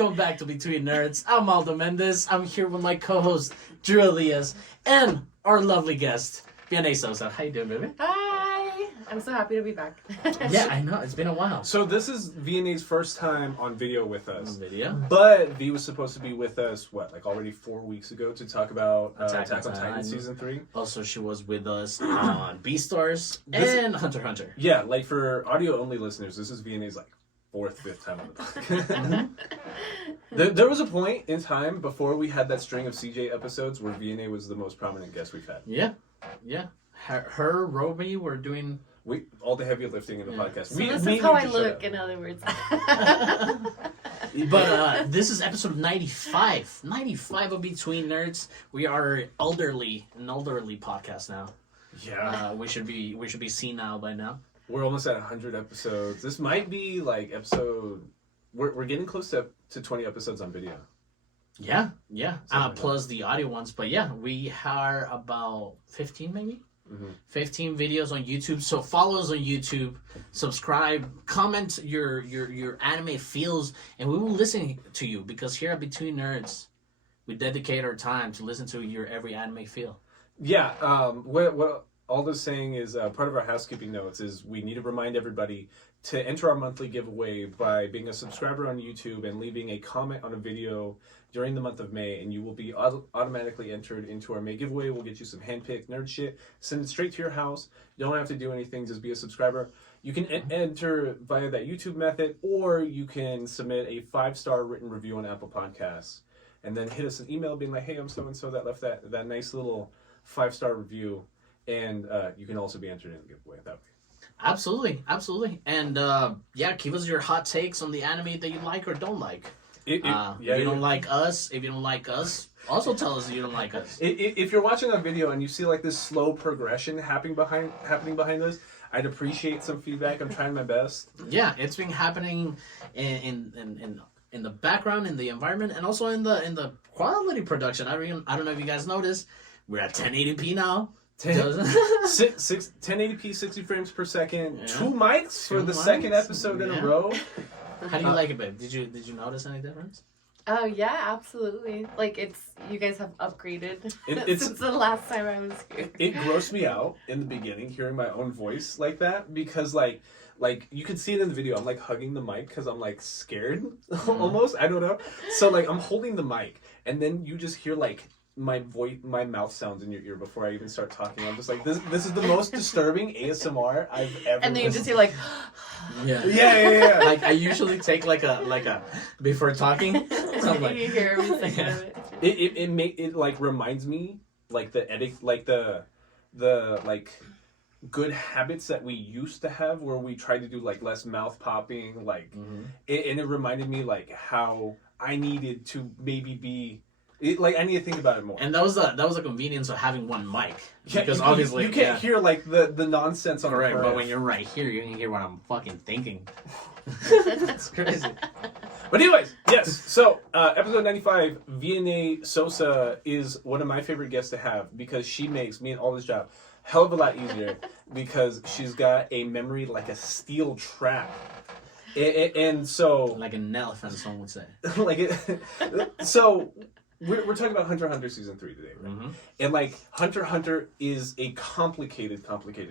Welcome back to Between Nerds. I'm Aldo Mendez. I'm here with my co-host, Drew Elias, and our lovely guest, Vianney Sosa. How you doing, baby? Hi! I'm so happy to be back. Yeah, I know. It's been a while. So this is Vianney's first time on video with us. Video? But V was supposed to be with us, already 4 weeks ago to talk about Attack on Titan Season 3. Also, she was with us on Beastars and Hunter x Hunter. Yeah, for audio-only listeners, this is Vianney's, 4th, 5th time on the podcast. There was a point in time before we had that string of CJ episodes where Vianney was the most prominent guest we've had. Yeah. Her, Roby, were doing... all the heavy lifting in the podcast. So this is how I look, in other words. But this is episode 95. 95 of Between Nerds. We are an elderly podcast now. Yeah. We should be senile by now. We're almost at 100 episodes. This might be episode... We're getting close to 20 episodes on video. Yeah. Plus the audio ones. But yeah, we are about 15 maybe? Mm-hmm. 15 videos on YouTube. So follow us on YouTube. Subscribe. Comment your anime feels. And we will listen to you. Because here at Between Nerds, we dedicate our time to listen to your every anime feel. Yeah. What Aldo's saying is part of our housekeeping notes is we need to remind everybody to enter our monthly giveaway by being a subscriber on YouTube and leaving a comment on a video during the month of May, and you will be automatically entered into our May giveaway. We'll get you some handpicked nerd shit, send it straight to your house. You don't have to do anything, just be a subscriber. You can enter via that YouTube method, or you can submit a 5-star written review on Apple Podcasts, and then hit us an email being like, hey, I'm so-and-so that left that nice little 5-star review. And you can also be entered in the giveaway that way. Absolutely. And give us your hot takes on the anime that you like or don't like. If you don't like us, also tell us you don't like us. If you're watching on video and you see this slow progression happening behind us, I'd appreciate some feedback. I'm trying my best. Yeah, it's been happening in the background, in the environment, and also in the quality production. I don't know if you guys noticed, we're at 1080p now. 1080p, 60 frames per second, yeah. 2 mics for the second episode in a row. How do you like it, babe? Did you notice any difference? Oh yeah, absolutely. You guys have upgraded since the last time I was here. It grossed me out in the beginning hearing my own voice like that because like you can see it in the video. I'm hugging the mic because I'm scared almost. I don't know. So I'm holding the mic and then you just hear my mouth sounds in your ear before I even start talking. I'm just this is the most disturbing ASMR I've ever. And then you just hear yeah. I usually take a before talking. So you hear every second of it. It reminds me the edit the good habits that we used to have where we tried to do less mouth popping and it reminded me how I needed to maybe be. I need to think about it more. And that was the convenience of having one mic. Yeah, because obviously you can't hear the nonsense on correct, the but when you're right here, you can hear what I'm fucking thinking. That's crazy. But anyways, yes. So episode 95, Vianney Sosa is one of my favorite guests to have because she makes me and all this job hell of a lot easier because she's got a memory like a steel trap. And so like an elephant, some would say. So we're talking about Hunter x Hunter Season 3 today, right? Mm-hmm. And Hunter x Hunter is a complicated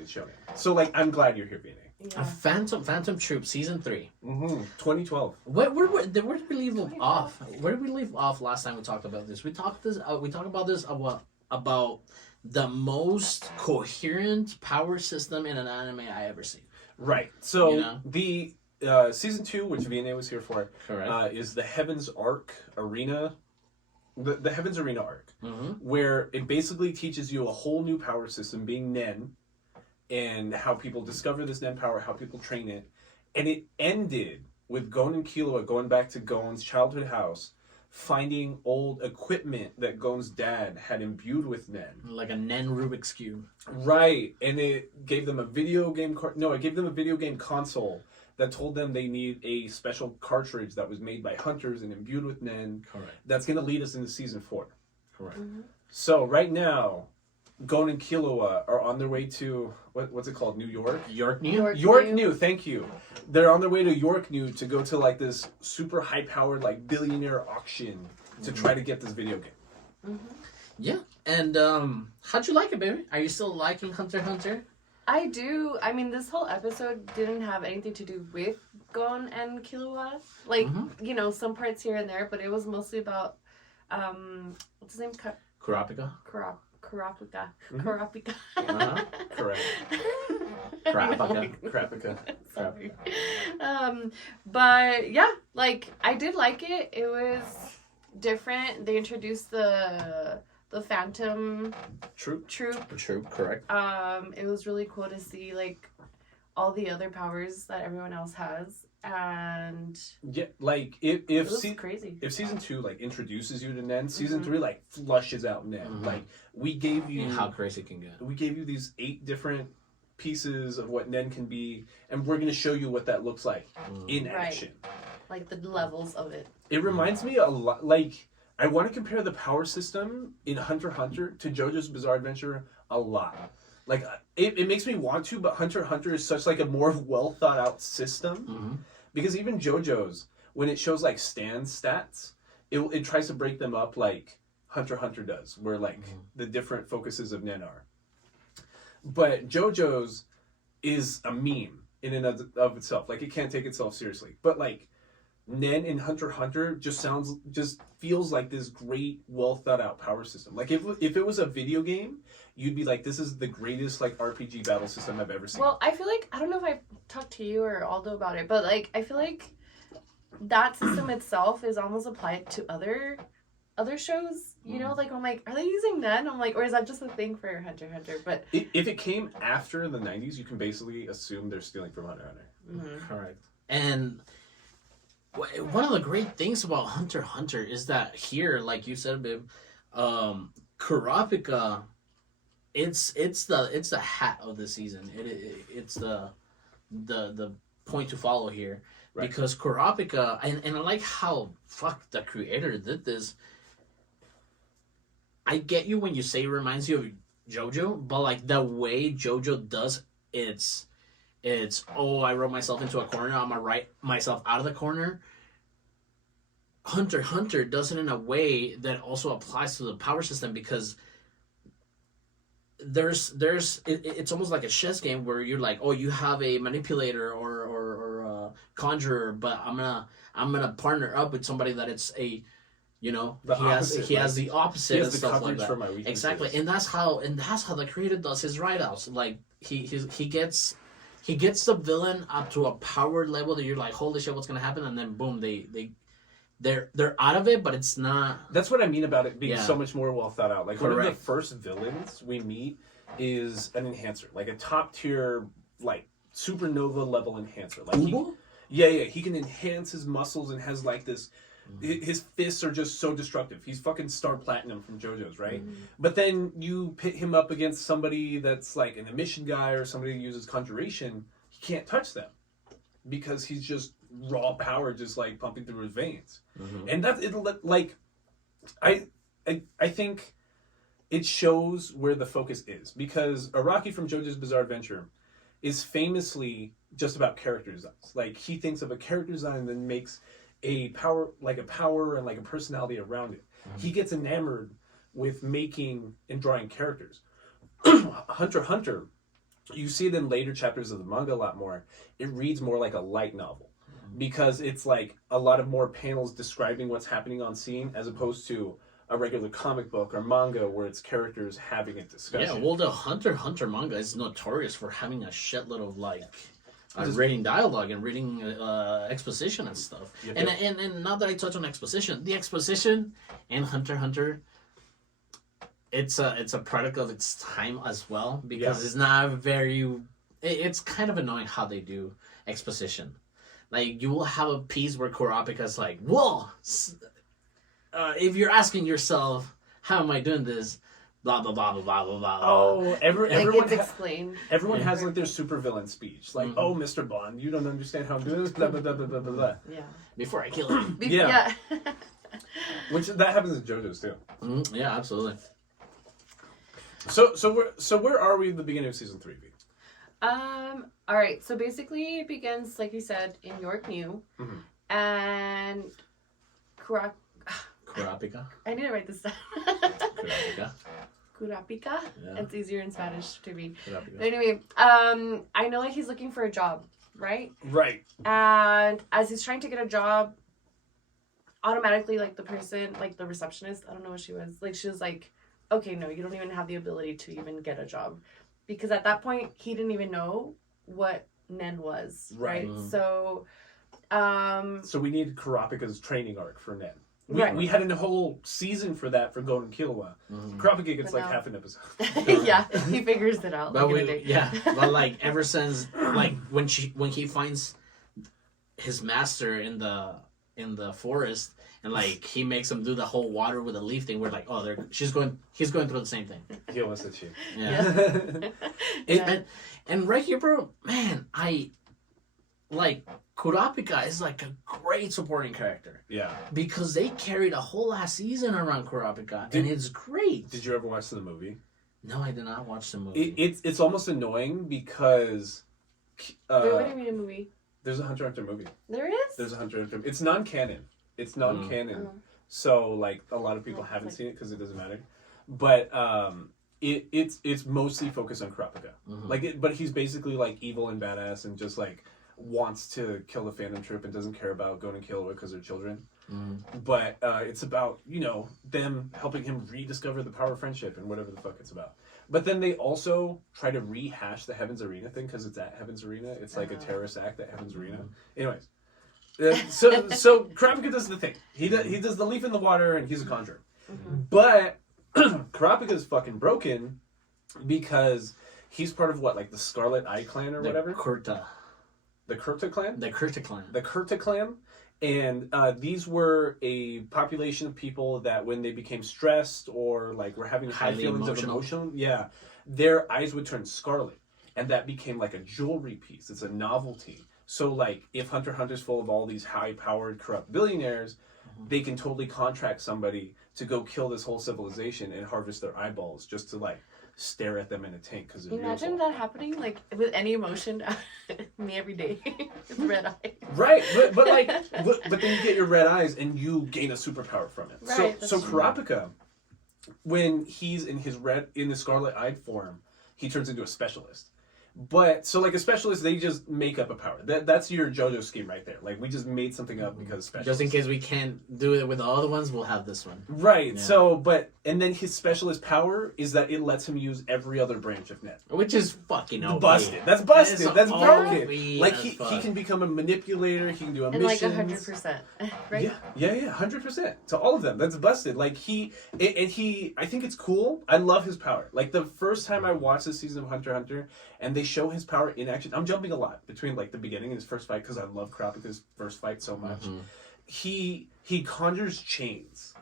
show. So I'm glad you're here, Vianney. Yeah. Phantom Troop Season 3. 2012. Where did we leave off? Where did we leave off last time we talked about this? We talked about this about the most coherent power system in an anime I ever seen. Right. So the Season 2, which Vianney was here for, is the Heaven's Arc Arena. The Heaven's Arena arc, where it basically teaches you a whole new power system, being Nen, and how people discover this Nen power, how people train it. And it ended with Gon and Killua going back to Gon's childhood house, finding old equipment that Gon's dad had imbued with Nen. Like a Nen Rubik's Cube. Right, and it gave them a video game console that told them they need a special cartridge that was made by hunters and imbued with Nen. Correct. That's going to lead us into Season 4. Correct. So right now, Gon and Killua are on their way to what's it called? New York? York New? York New, thank you. They're on their way to York New to go to like this super high powered like billionaire auction to try to get this video game. Mm-hmm. Yeah. And how'd you like it, baby? Are you still liking Hunter x Hunter? I do. I mean, this whole episode didn't have anything to do with Gon and Killua. Like, you know, some parts here and there, but it was mostly about, what's his name? Kurapika? Kurapika. Mhm. Kurapika. Correct. Kurapika. Sorry. But yeah, like, I did like it. It was different. They introduced the Phantom Troop. True, correct. It was really cool to see like all the other powers that everyone else has, and Yeah, like it if was crazy. if season 2 like introduces you to Nen, season 3 like flushes out Nen. Like we gave you And how crazy it can get. we gave you these 8 different pieces of what Nen can be, and we're gonna show you what that looks like in action. Like the levels of it. It reminds me a lot. Like I want to compare the power system in Hunter x Hunter to JoJo's Bizarre Adventure a lot. Like it makes me want to, but Hunter x Hunter is such like a more well thought out system because even JoJo's, when it shows like Stan's stats, it tries to break them up like Hunter x Hunter does, where like the different focuses of Nen are. But JoJo's is a meme in and of itself. Like it can't take itself seriously. But like Nen in Hunter x Hunter just feels like this great, well thought out power system. Like if it was a video game, you'd be like, this is the greatest like RPG battle system I've ever seen. Well, I feel like I don't know if I've talked to you or Aldo about it, but like I feel like that system itself is almost applied to other shows. You know, like I'm like, are they using Nen? I'm like, or is that just a thing for Hunter x Hunter? But if it came after the 90s, you can basically assume they're stealing from Hunter x Hunter. Correct. And one of the great things about Hunter x Hunter is that here, like you said, babe, Kurapika, it's the hat of the season. It's the point to follow here, right? Because Kurapika, and I like how the creator did this. I get you when you say it reminds you of JoJo, but like the way JoJo does it's I wrote myself into a corner, I'm gonna write myself out of the corner. Hunter x Hunter does it in a way that also applies to the power system because it's almost like a chess game where you're like, oh, you have a manipulator or a conjurer, but I'm gonna partner up with somebody that it's a, you know, he has the opposite he and has the stuff like coverage that. for my weaknesses. Exactly, and that's how the creator does his write-outs. Like he gets the villain up to a power level that you're like, holy shit, what's gonna happen? And then boom, they're out of it, but it's not. That's what I mean about it being so much more well thought out. Like one of the first villains we meet is an enhancer, like a top tier, like supernova level enhancer. Like he can enhance his muscles and has like this. His fists are just so destructive. He's fucking Star Platinum from JoJo's, right? But then you pit him up against somebody that's like an emission guy or somebody who uses conjuration. He can't touch them because he's just raw power, just like pumping through his veins. And that's it. Like, I think it shows where the focus is because Araki from JoJo's Bizarre Adventure is famously just about character designs. Like he thinks of a character design and then makes a power and like a personality around it. He gets enamored with making and drawing characters. Hunter x Hunter, you see it in later chapters of the manga a lot more. It reads more like a light novel because it's like a lot of more panels describing what's happening on scene as opposed to a regular comic book or manga where it's characters having a discussion. Yeah, well, the Hunter x Hunter manga is notorious for having a shitload of like reading dialogue and reading exposition and stuff. And now that I touch on exposition, the exposition in Hunter x Hunter, it's a product of its time as well because it's not very. It's kind of annoying how they do exposition. Like you will have a piece where Kurapika's like, "Whoa, if you're asking yourself, how am I doing this?" Blah blah blah blah blah blah blah. Oh, everyone explained. Everyone has like their supervillain speech, like, "Oh, Mr. Bond, you don't understand how I'm doing this." Blah blah blah blah blah blah blah. Yeah. Before I kill him. Yeah. Which that happens in JoJo's too. Yeah, absolutely. So where are we at the beginning of season 3? All right. So basically, it begins like you said in York New, and Kurapika. I need to write this down. Kurapika. Kurapika. Yeah. It's easier in Spanish to read. Kurapika. But anyway, I know that he's looking for a job, right? Right. And as he's trying to get a job, automatically, like the person, like the receptionist, I don't know what she was. Like she was like, "Okay, no, you don't even have the ability to even get a job," because at that point he didn't even know what Nen was, right? So we needed Kurapika's training arc for Nen. We had a whole season for that for Golden Killua. Kurapika gets like half an episode. Yeah, he figures it out. But but like ever since like when he finds his master in the forest and like he makes him do the whole water with a leaf thing, we're like, oh, he's going through the same thing. He almost did you. Yeah. And right here, bro, man, I like Kurapika is like a great supporting character. Yeah. Because they carried a whole last season around Kurapika, and it's great. Did you ever watch the movie? No, I did not watch the movie. It's almost annoying because. Wait, what do you mean a movie? There's a Hunter x Hunter movie. There is? There's a Hunter x Hunter. It's non-canon. So like a lot of people haven't seen it because it doesn't matter. But it's mostly focused on Kurapika. But he's basically like evil and badass and just like wants to kill the Phantom Troop and doesn't care about going to kill because they're children. But it's about them helping him rediscover the power of friendship and whatever the fuck it's about. But then they also try to rehash the Heaven's Arena thing because it's at Heaven's Arena. It's like a terrorist act at Heaven's Arena. Anyways, so Kurapika does the thing. He does the leaf in the water and he's a conjurer. But Kurapika is fucking broken because he's part of what, like the Scarlet Eye clan or whatever? The Kurta clan? The Kurta clan. The Kurta clan. And these were a population of people that when they became stressed or like were having high feelings of emotion, their eyes would turn scarlet. And that became like a jewelry piece. It's a novelty. So like if Hunter x Hunter's full of all these high-powered corrupt billionaires, they can totally contract somebody to go kill this whole civilization and harvest their eyeballs just to like stare at them in a tank because they're Imagine that happening like with any emotion. Me every day with red eyes. Right, but then you get your red eyes and you gain a superpower from it. Right, so Kurapika, when he's in the scarlet eyed form, he turns into a specialist. But so like a specialist, they just make up a power. That's your JoJo scheme right there. Like we just made something up because specialist. Just in case we can't do it with the other ones, we'll have this one. Right. Yeah. So, and then his specialist power is that it lets him use every other branch of Net, which is fucking OP. Busted. That's busted. That's broken. Like he can become a manipulator. He can do a mission. Like 100%, right? Yeah, 100% to all of them. That's busted. Like he, I think it's cool. I love his power. Like the first time I watched this season of Hunter x Hunter, and they show his power in action. I'm jumping a lot between like the beginning and his first fight because I love Kurapika's first fight so much. He conjures chains,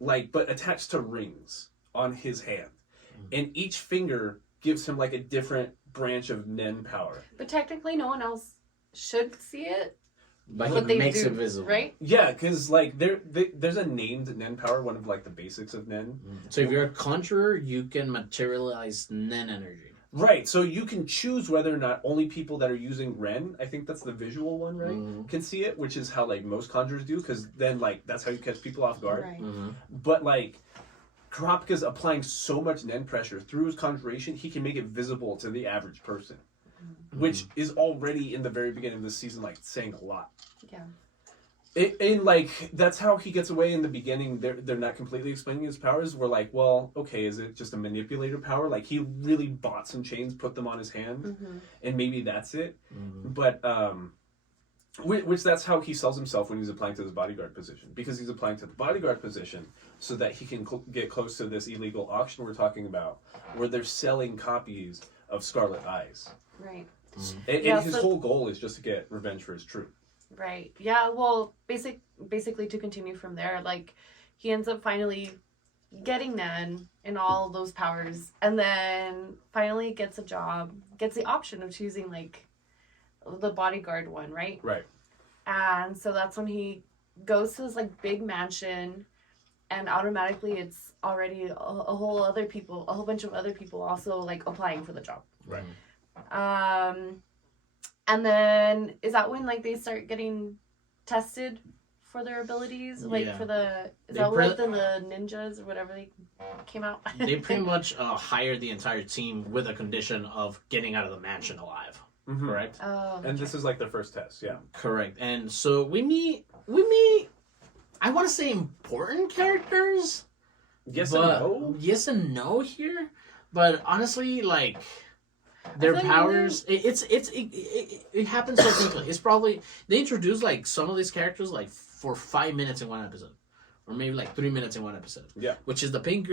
but attached to rings on his hand, and each finger gives him like a different branch of Nen power. But technically, no one else should see it. But he makes it visible, right? Yeah, because like there's a named Nen power, one of like the basics of Nen. So if you're a conjurer, you can materialize Nen energy. Right, so you can choose whether or not only people that are using Ren, I think that's the visual one, right, can see it, which is how like most conjurers do, because then like that's how you catch people off guard. Right. But like Kurapika's applying so much Nen pressure through his conjuration, he can make it visible to the average person, which is already in the very beginning of the season like saying a lot. Yeah. And like that's how he gets away in the beginning. They're not completely explaining his powers. We're like, well, okay, is it just a manipulator power? Like he really bought some chains, put them on his hand, and maybe that's it. But which that's how he sells himself when he's applying to his bodyguard position, because he's applying to the bodyguard position so that he can get close to this illegal auction we're talking about, where they're selling copies of Scarlet Eyes. Right. And his whole goal is just to get revenge for his troop. Right. Yeah, well, basically to continue from there, like, he ends up finally getting Nen and all those powers, and then finally gets a job, gets the option of choosing, like, the bodyguard one, right? Right. And so that's when he goes to this, like, big mansion, and automatically it's already a whole bunch of other people also like applying for the job. Right. And then is that when like they start getting tested for their abilities, like Yeah. for the They like the ninjas or whatever they came out. They pretty much hired the entire team with a condition of getting out of the mansion alive. Mm-hmm. Correct. Oh, And this is like their first test. Yeah. Correct. And so we meet. I want to say important characters. Yes and no. Yes and no here, but honestly, like their powers, it happens so quickly. It's probably they introduce like some of these characters like for 5 minutes in one episode, or maybe like 3 minutes in one episode. Yeah. Which is the pink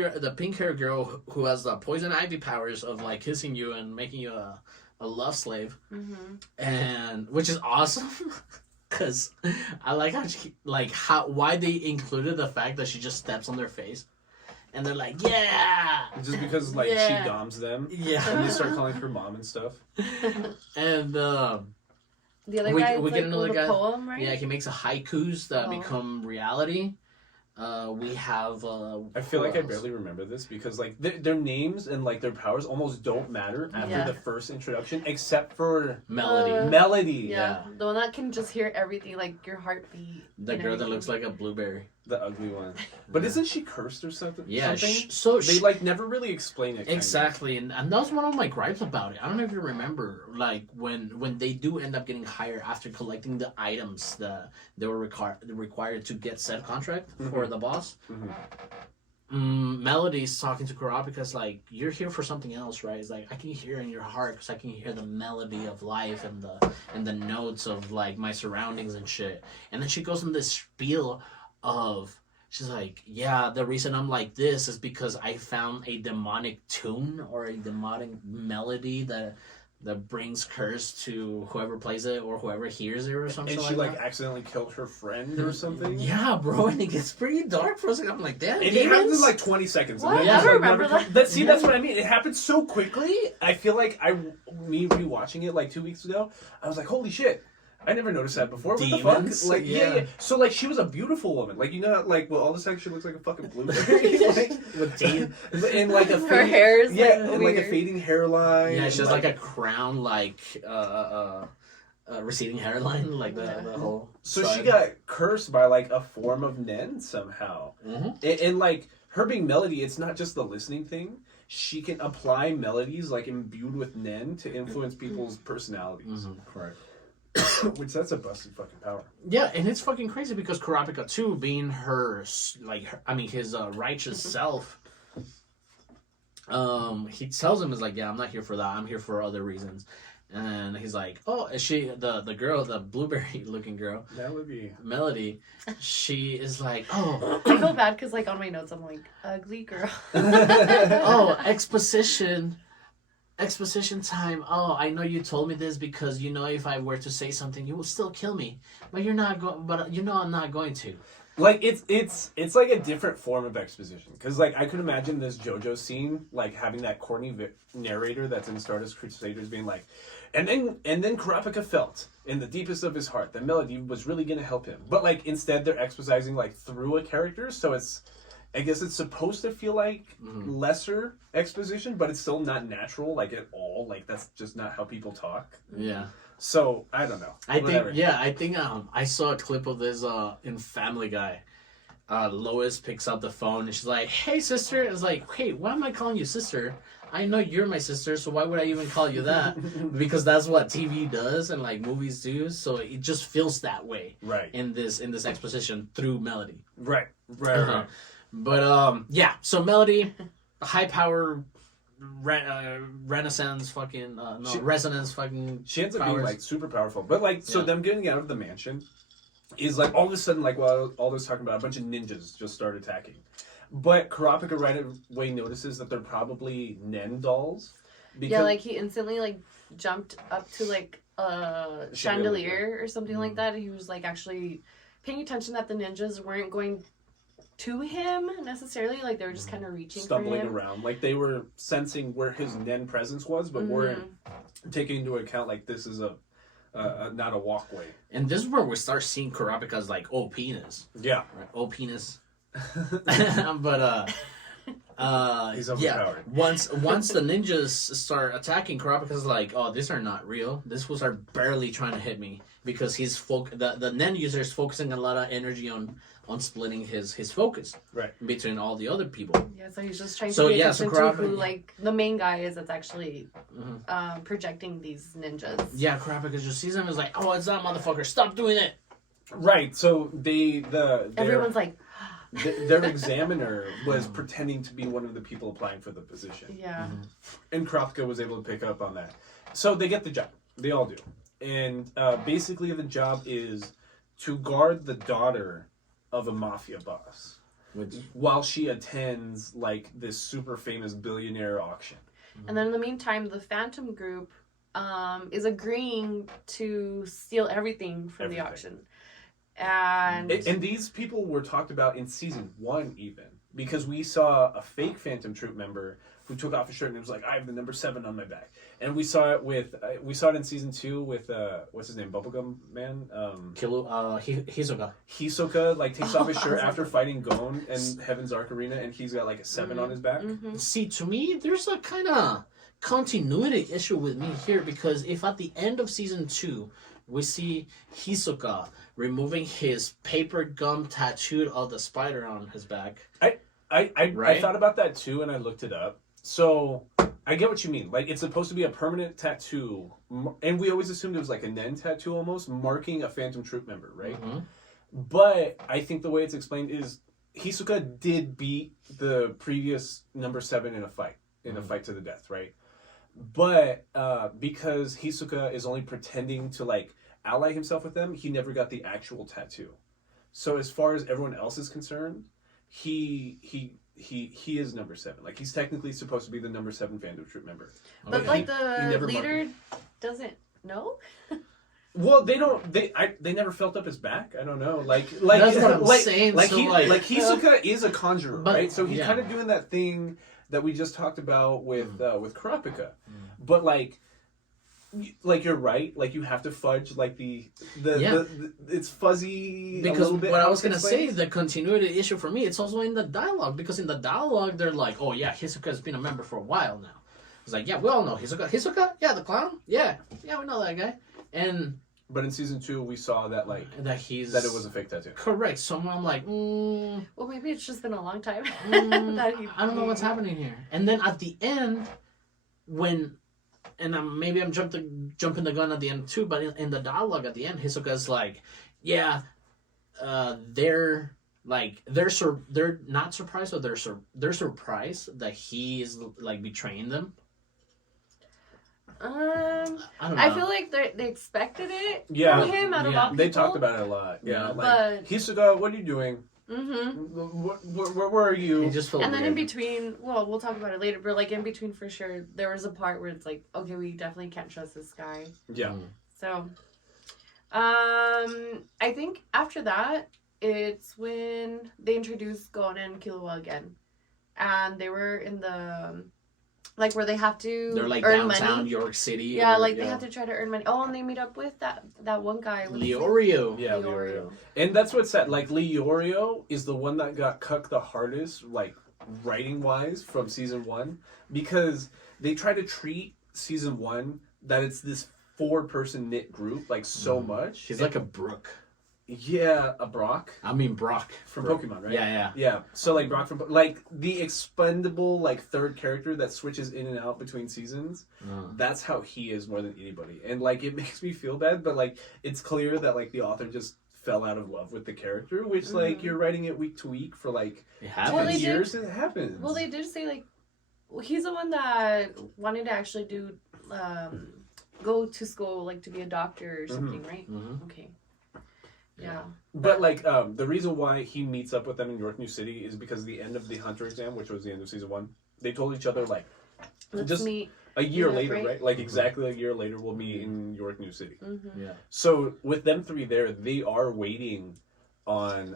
hair girl who has the poison ivy powers of like kissing you and making you a love slave, and which is awesome. Cause I like why they included the fact that she just steps on their face, and they're like, yeah, just because like she doms them, and they start calling her mom and stuff. And the other guy, we get another guy. Poem, right? Yeah, he makes a haikus that become reality. We have. I feel like I barely remember this because like their names and like their powers almost don't matter after the first introduction, except for Melody. Melody, yeah, the one that can just hear everything, like your heartbeat. The girl that looks like a blueberry. The ugly one. But isn't she cursed or something? Yeah. So they like never really explain it. Exactly, and that was one of my gripes about it. I don't know if you remember, like when they do end up getting hired after collecting the items that they were required to get said contract for the boss. Melody's talking to Kurapika's like, you're here for something else, right? It's like, I can hear in your heart because I can hear the melody of life and the notes of like my surroundings and shit. And then she goes in this spiel of, she's like, yeah, the reason I'm like this is because I found a demonic tune or a demonic melody that brings curse to whoever plays it or whoever hears it or something. And she like accidentally killed her friend or something. Yeah, bro, and it gets pretty dark for a second. I'm like, damn. And it happens in like 20 seconds. What? And I don't remember that. That's what I mean. It happened so quickly. I feel like me rewatching it like 2 weeks ago, I was like, holy shit. I never noticed that before. Demons? What the fuck? Like, yeah. So, like, she was a beautiful woman. Like, you know, like, well, all the sex, she looks like a fucking blueberry. Like, with teeth. And, like, her hair is, like a fading hairline. Yeah, she has, like, a crown, like, receding hairline, like, the whole... So side. she got cursed by, like, a form of Nen somehow. And, like, her being Melody, it's not just the listening thing. She can apply melodies, like, imbued with Nen to influence people's personalities. Correct. Which that's a busted fucking power. Yeah, and it's fucking crazy because Kurapika too, being his righteous self, he tells him is like, yeah, I'm not here for that. I'm here for other reasons. And he's like, oh, is she the girl, the blueberry looking girl, Melody? She is like, oh, I feel bad because like on my notes I'm like, ugly girl. oh, exposition time. Oh, I know you told me this because you know if I were to say something, you will still kill me. But you're not going. But you know I'm not going to. Like it's like a different form of exposition because like I could imagine this JoJo scene like having that corny narrator that's in Stardust Crusaders being like, and then Kurapika felt in the deepest of his heart that Melody was really gonna help him, but like instead they're exposing like through a character, so it's. I guess it's supposed to feel like lesser exposition, but it's still not natural, like at all. Like that's just not how people talk. Yeah. So I don't know. I think I saw a clip of this in Family Guy. Lois picks up the phone and she's like, "Hey, sister." It's like, "Hey, why am I calling you sister? I know you're my sister, so why would I even call you that?" Because that's what TV does and like movies do. So it just feels that way. Right. In this exposition through Melody. Right. But yeah, so Melody, high power, Renaissance fucking resonance fucking. She ends up powers. being like super powerful, but like so them getting out of the mansion is like all of a sudden like while all this talking about a bunch of ninjas just start attacking, but Kurapika right away notices that they're probably Nen dolls. Yeah, like he instantly like jumped up to like a chandelier or something like that. He was like actually paying attention that the ninjas weren't going to him necessarily, like they were just kind of reaching stumbling for him. around, like they were sensing where his Nen presence was, but weren't taking into account like this is a not a walkway. And this is where we start seeing Kurapika's like OP-ness. Yeah, right? OP-ness. But He's yeah. overpowered. Once the ninjas start attacking, Kurapika's like, oh, these are not real. These fools are barely trying to hit me because he's the Nen user is focusing a lot of energy on splitting his focus Right. between all the other people. Yeah, so he's just trying So, to pay yeah, attention so to who like the main guy is that's actually Mhm. projecting these ninjas. Yeah, Kurapika just sees him and is like, oh, it's that motherfucker. Stop doing it. Right. So Everyone's like, their examiner was pretending to be one of the people applying for the position. yeah. And Kurapika was able to pick up on that. So they get the job. They all do. And basically the job is to guard the daughter of a mafia boss while she attends like this super famous billionaire auction. And then in the meantime, the Phantom group is agreeing to steal everything from the auction. And these people were talked about in season 1 even, because we saw a fake Phantom Troop member who took off his shirt and was like, I have the number 7 on my back. And we saw it in season 2 with what's his name, Bubblegum Man, Hisoka. Hisoka like takes off his shirt after fighting Gon and Heaven's Arc Arena, and he's got like a 7 on his back. See, to me, there's a kind of continuity issue with me here, because if at the end of season 2 we see Hisoka removing his paper gum tattooed of the spider on his back, I thought about that too, and I looked it up. So I get what you mean. Like, it's supposed to be a permanent tattoo, and we always assumed it was like a Nen tattoo almost, marking a Phantom Troop member, right? Mm-hmm. But I think the way it's explained is Hisoka did beat the previous number 7 in a fight to the death, right? But because Hisoka is only pretending to like ally himself with them, he never got the actual tattoo. So as far as everyone else is concerned, he is number 7. Like, he's technically supposed to be the number 7 Phantom Troop member. But like the leader doesn't know. Well, they never felt up his back. I don't know. Like that's what I'm saying. Like, so Hisoka is a conjurer, but, right? So he's yeah. kind of doing that thing that we just talked about with Kurapika. But like you're right. Like, you have to fudge like the it's fuzzy. Because a little bit what I was gonna explained. say, the continuity issue for me, it's also in the dialogue. Because in the dialogue, they're like, "Oh yeah, Hisoka's been a member for a while now." It's like, "Yeah, we all know Hisoka. Hisoka, yeah, the clown, yeah, we know that guy." But in season 2, we saw that that it was a fake tattoo. Correct. So I'm like, well, maybe it's just been a long time. I don't know what's happening here. And then at the end, maybe I'm jumping the gun at the end too, but in the dialogue at the end, Hisoka's like, yeah, they're not surprised, but they're surprised that he is like betraying them. I don't know. I feel like they expected it from him out of all people. They talked about it a lot. Yeah, but Hisoka, what are you doing? Where are you? It just felt and then weird. in between, well, we'll talk about it later, but like in between for sure, there was a part where it's like, okay, we definitely can't trust this guy. Yeah. So, I think after that, it's when they introduced Gon and Killua again, and they were in the like where they have to they're like earn downtown money. York City. Yeah, they have to try to earn money. Oh, and they meet up with that one guy. Leorio. Yeah, Leorio. And that's what's sad. Like, Leorio is the one that got cucked the hardest, like, writing-wise from season 1. Because they try to treat season 1 that it's this 4-person knit group, like, so much. She's like a Brook. Yeah, a Brock. I mean Brock. From Pokemon, right? Yeah. So, like, Brock from... Like, the expendable, like, third character that switches in and out between seasons, that's how he is more than anybody. And, like, it makes me feel bad, but, like, it's clear that, like, the author just fell out of love with the character, which, like, you're writing it week to week for, like, 10 years, and it happens. Well, they did say, like, he's the one that wanted to actually do, go to school, like, to be a doctor or something, right? Mm-hmm. Okay. Yeah. But, like, the reason why he meets up with them in York New City is because the end of the Hunter exam, which was the end of season 1, they told each other, like, Let's meet a year later, right? Like, exactly a year later, we'll meet in York New City. Mm-hmm. Yeah. So, with them 3 there, they are waiting on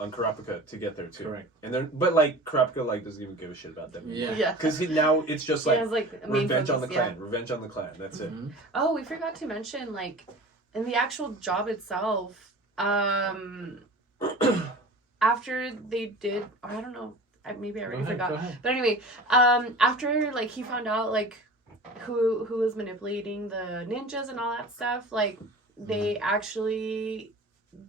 on Kurapika to get there, too. Correct. And but, like, Kurapika, like, doesn't even give a shit about them. Yeah. Because now it's just, like, revenge focus, on the clan. Revenge on the clan. That's it. Oh, we forgot to mention, like, in the actual job itself, after they did, or I don't know, maybe I already Go forgot. ahead. But anyway, after like he found out like who was manipulating the ninjas and all that stuff, like they actually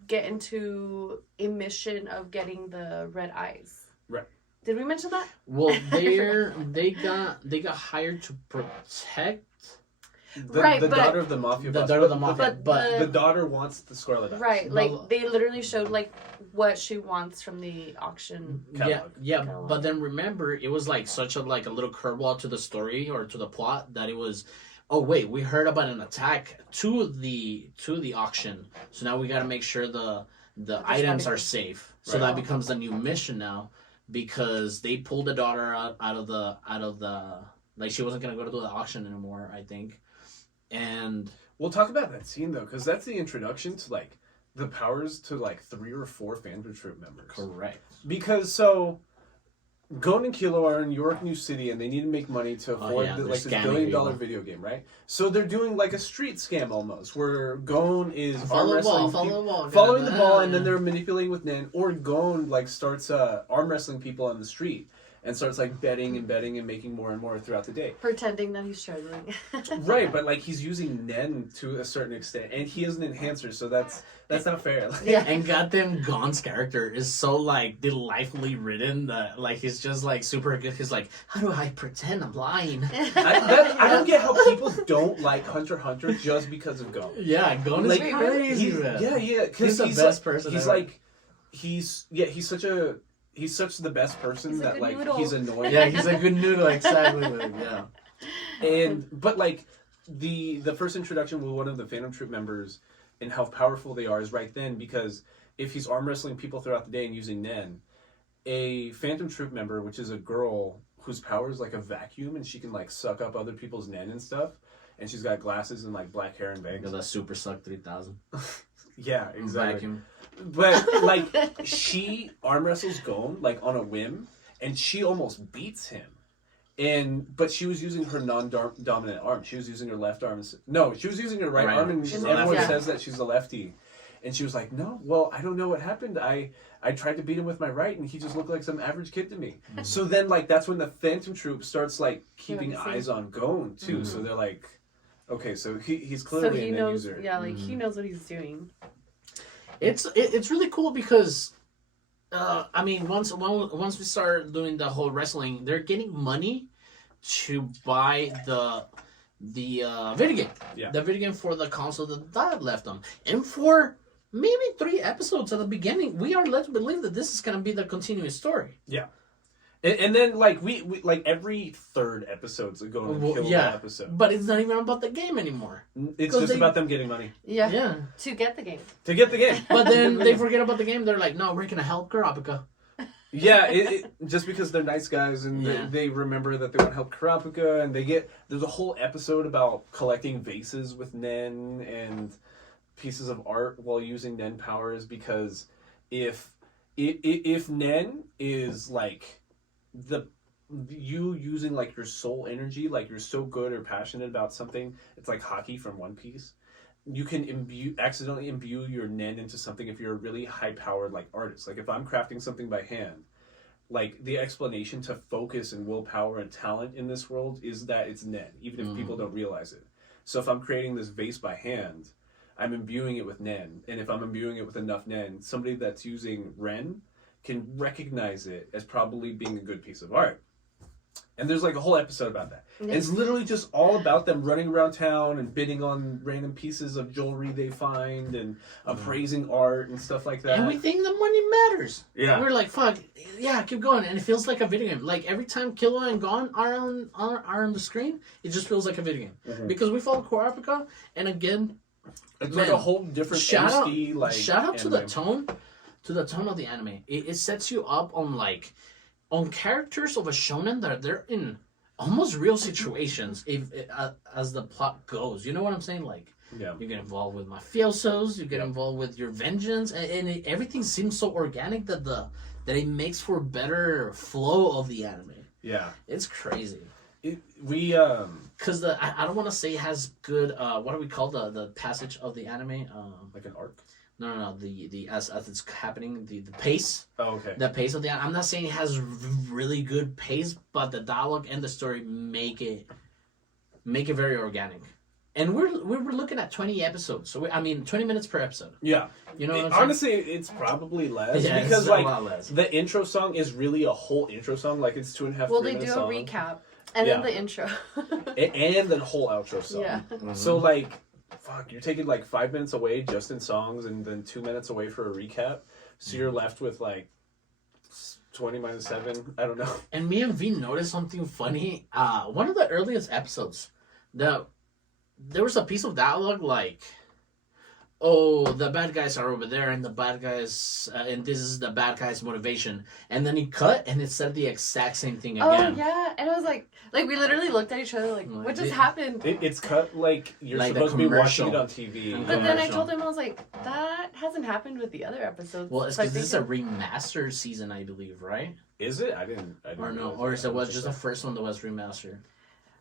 get into a mission of getting the red eyes. Right. Did we mention that? Well, they got hired to protect The daughter of the mafia boss. but the daughter wants the Scarlet Eyes. Right, like they literally showed like what she wants from the auction. Catalog. Catalog. But then remember, it was like such a little curveball to the story or to the plot that it was, oh wait, we heard about an attack to the auction, so now we got to make sure the items are safe. So that becomes the new mission now, because they pulled the daughter out of the like she wasn't gonna go to the auction anymore, I think. And we'll talk about that scene though, because that's the introduction to like the powers to like 3 or 4 Phantom Troop members. Correct. Because so Gon and Kilo are in York New City, and they need to make money to afford this $1 billion video game, right? So they're doing like a street scam almost, where Gon is following the ball, and then they're manipulating with Nen, or Gon like starts arm wrestling people on the street. And starts like betting and making more and more throughout the day. Pretending that he's struggling. Right, but like he's using Nen to a certain extent, and he is an enhancer, so that's not fair. Like, yeah, and goddamn Gon's character is so like delightfully written that like he's just like super good. He's like, how do I pretend I'm lying? I don't get how people don't like Hunter x Hunter just because of Gon. Yeah, Gon is like, crazy. Because he's the best person. He's ever. like, he's such the best person that like noodle. he's annoying. Yeah, he's a good noodle, exactly. Like, yeah. But like the first introduction with one of the Phantom Troop members and how powerful they are is right then, because if he's arm wrestling people throughout the day and using Nen, a Phantom Troop member, which is a girl whose power is like a vacuum and she can like suck up other people's Nen and stuff, and she's got glasses and like black hair and bangs. The Super Suck 3000. Yeah, exactly. Vacuum. But like she arm wrestles Gon like on a whim, and she almost beats him. But she was using her non-dominant arm. She was using her left arm. No, she was using her right arm, and everyone says that she's a lefty. And she was like, no, well, I don't know what happened. I tried to beat him with my right, and he just looked like some average kid to me. Mm-hmm. So then, like, that's when the Phantom Troop starts, like, keeping eyes on Gon, too. Mm-hmm. So they're like, okay, so he's clearly a knows, user. Yeah, like, he knows what he's doing. It's really cool because, I mean, once we start doing the whole wrestling, they're getting money to buy the video game. Yeah. The video game for the console that Dad left them. And for maybe 3 episodes at the beginning, we are led to believe that this is going to be the continuous story. Yeah. And then, like, we like, every 3rd episode's going to kill that episode. But it's not even about the game anymore. It's just about them getting money. Yeah. To get the game. But then they forget about the game. They're like, no, we're going to help Kurapika. Yeah, just because they're nice guys, and they remember that they want to help Kurapika, and there's a whole episode about collecting vases with Nen and pieces of art while using Nen powers, because if Nen is like you using like your soul energy, like you're so good or passionate about something, it's like hockey from One Piece. You can accidentally imbue your Nen into something if you're a really high-powered like artist. Like if I'm crafting something by hand, like the explanation to focus and willpower and talent in this world is that it's Nen, even if people don't realize it. So if I'm creating this vase by hand, I'm imbuing it with Nen. And if I'm imbuing it with enough Nen, somebody that's using Ren can recognize it as probably being a good piece of art. And there's like a whole episode about that. And it's literally just all about them running around town and bidding on random pieces of jewelry they find and appraising art and stuff like that. And we think the money matters. Yeah. And we're like, fuck, yeah, keep going. And it feels like a video game. Like every time Killua and Gon are on the screen, it just feels like a video game. Mm-hmm. Because we follow Kurapika, and again, it's like a whole different shout out anime. to the tone of the anime. It sets you up on characters of a shonen that they're in almost real situations as the plot goes. You know what I'm saying? Like, you get involved with mafiosos, you get involved with your vengeance, and everything seems so organic that it makes for better flow of the anime. Yeah, it's crazy. Because I don't want to say it has good what do we call the passage of the anime, like an arc. No. The as it's happening, the pace. Oh, okay. The pace of the. I'm not saying it has really good pace, but the dialogue and the story make it very organic. And we were looking at 20 episodes, so 20 minutes per episode. Yeah, you know. What I'm saying? Honestly, it's probably less Yeah, because it's a lot less. the intro song is really a whole intro song. Like it's 2.5. Well, they do a recap and then the intro, and the whole outro song. Yeah. Mm-hmm. So like, fuck, you're taking like 5 minutes away just in songs, and then 2 minutes away for a recap. So you're left with like 20 minus 7. I don't know. And me and V noticed something funny. One of the earliest episodes, there was a piece of dialogue like, "Oh, the bad guys are over there, and the bad guys, and this is the bad guy's motivation." And then he cut, and it said the exact same thing again. Oh yeah, and I was like we literally looked at each other like, what just happened? It's cut like you're Like supposed to be watching it on TV. But then I told him, I was like, that hasn't happened with the other episodes. Well, it's So I because this think is a remastered season, I believe, right? Is it? I didn't Or no? realize Or that. is it was just the first one that was remastered?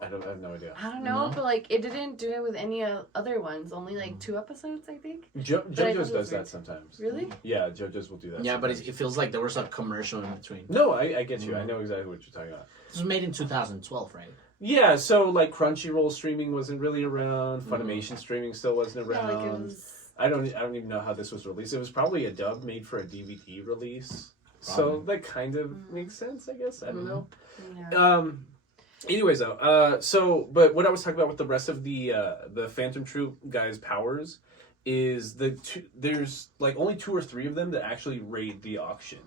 I have no idea. I don't know, No? but like it didn't do it with any other ones. Only like 2 episodes, I think. JoJo's But I thought it does was that weird. sometimes. Really? Yeah, JoJo's will do that. Yeah, but sometimes. it feels like there was a commercial in between. No, I get you. I know exactly what you're talking about. This was made in 2012, right? Yeah, so like Crunchyroll streaming wasn't really around. Funimation streaming still wasn't Yeah, around. like it was. I don't even know how this was released. It was probably a dub made for a DVD release. So that kind of makes sense, I guess. I don't know. Yeah. Anyways, though, but what I was talking about with the rest of the Phantom Troop guys' powers is there's like only 2 or 3 of them that actually raid the auction.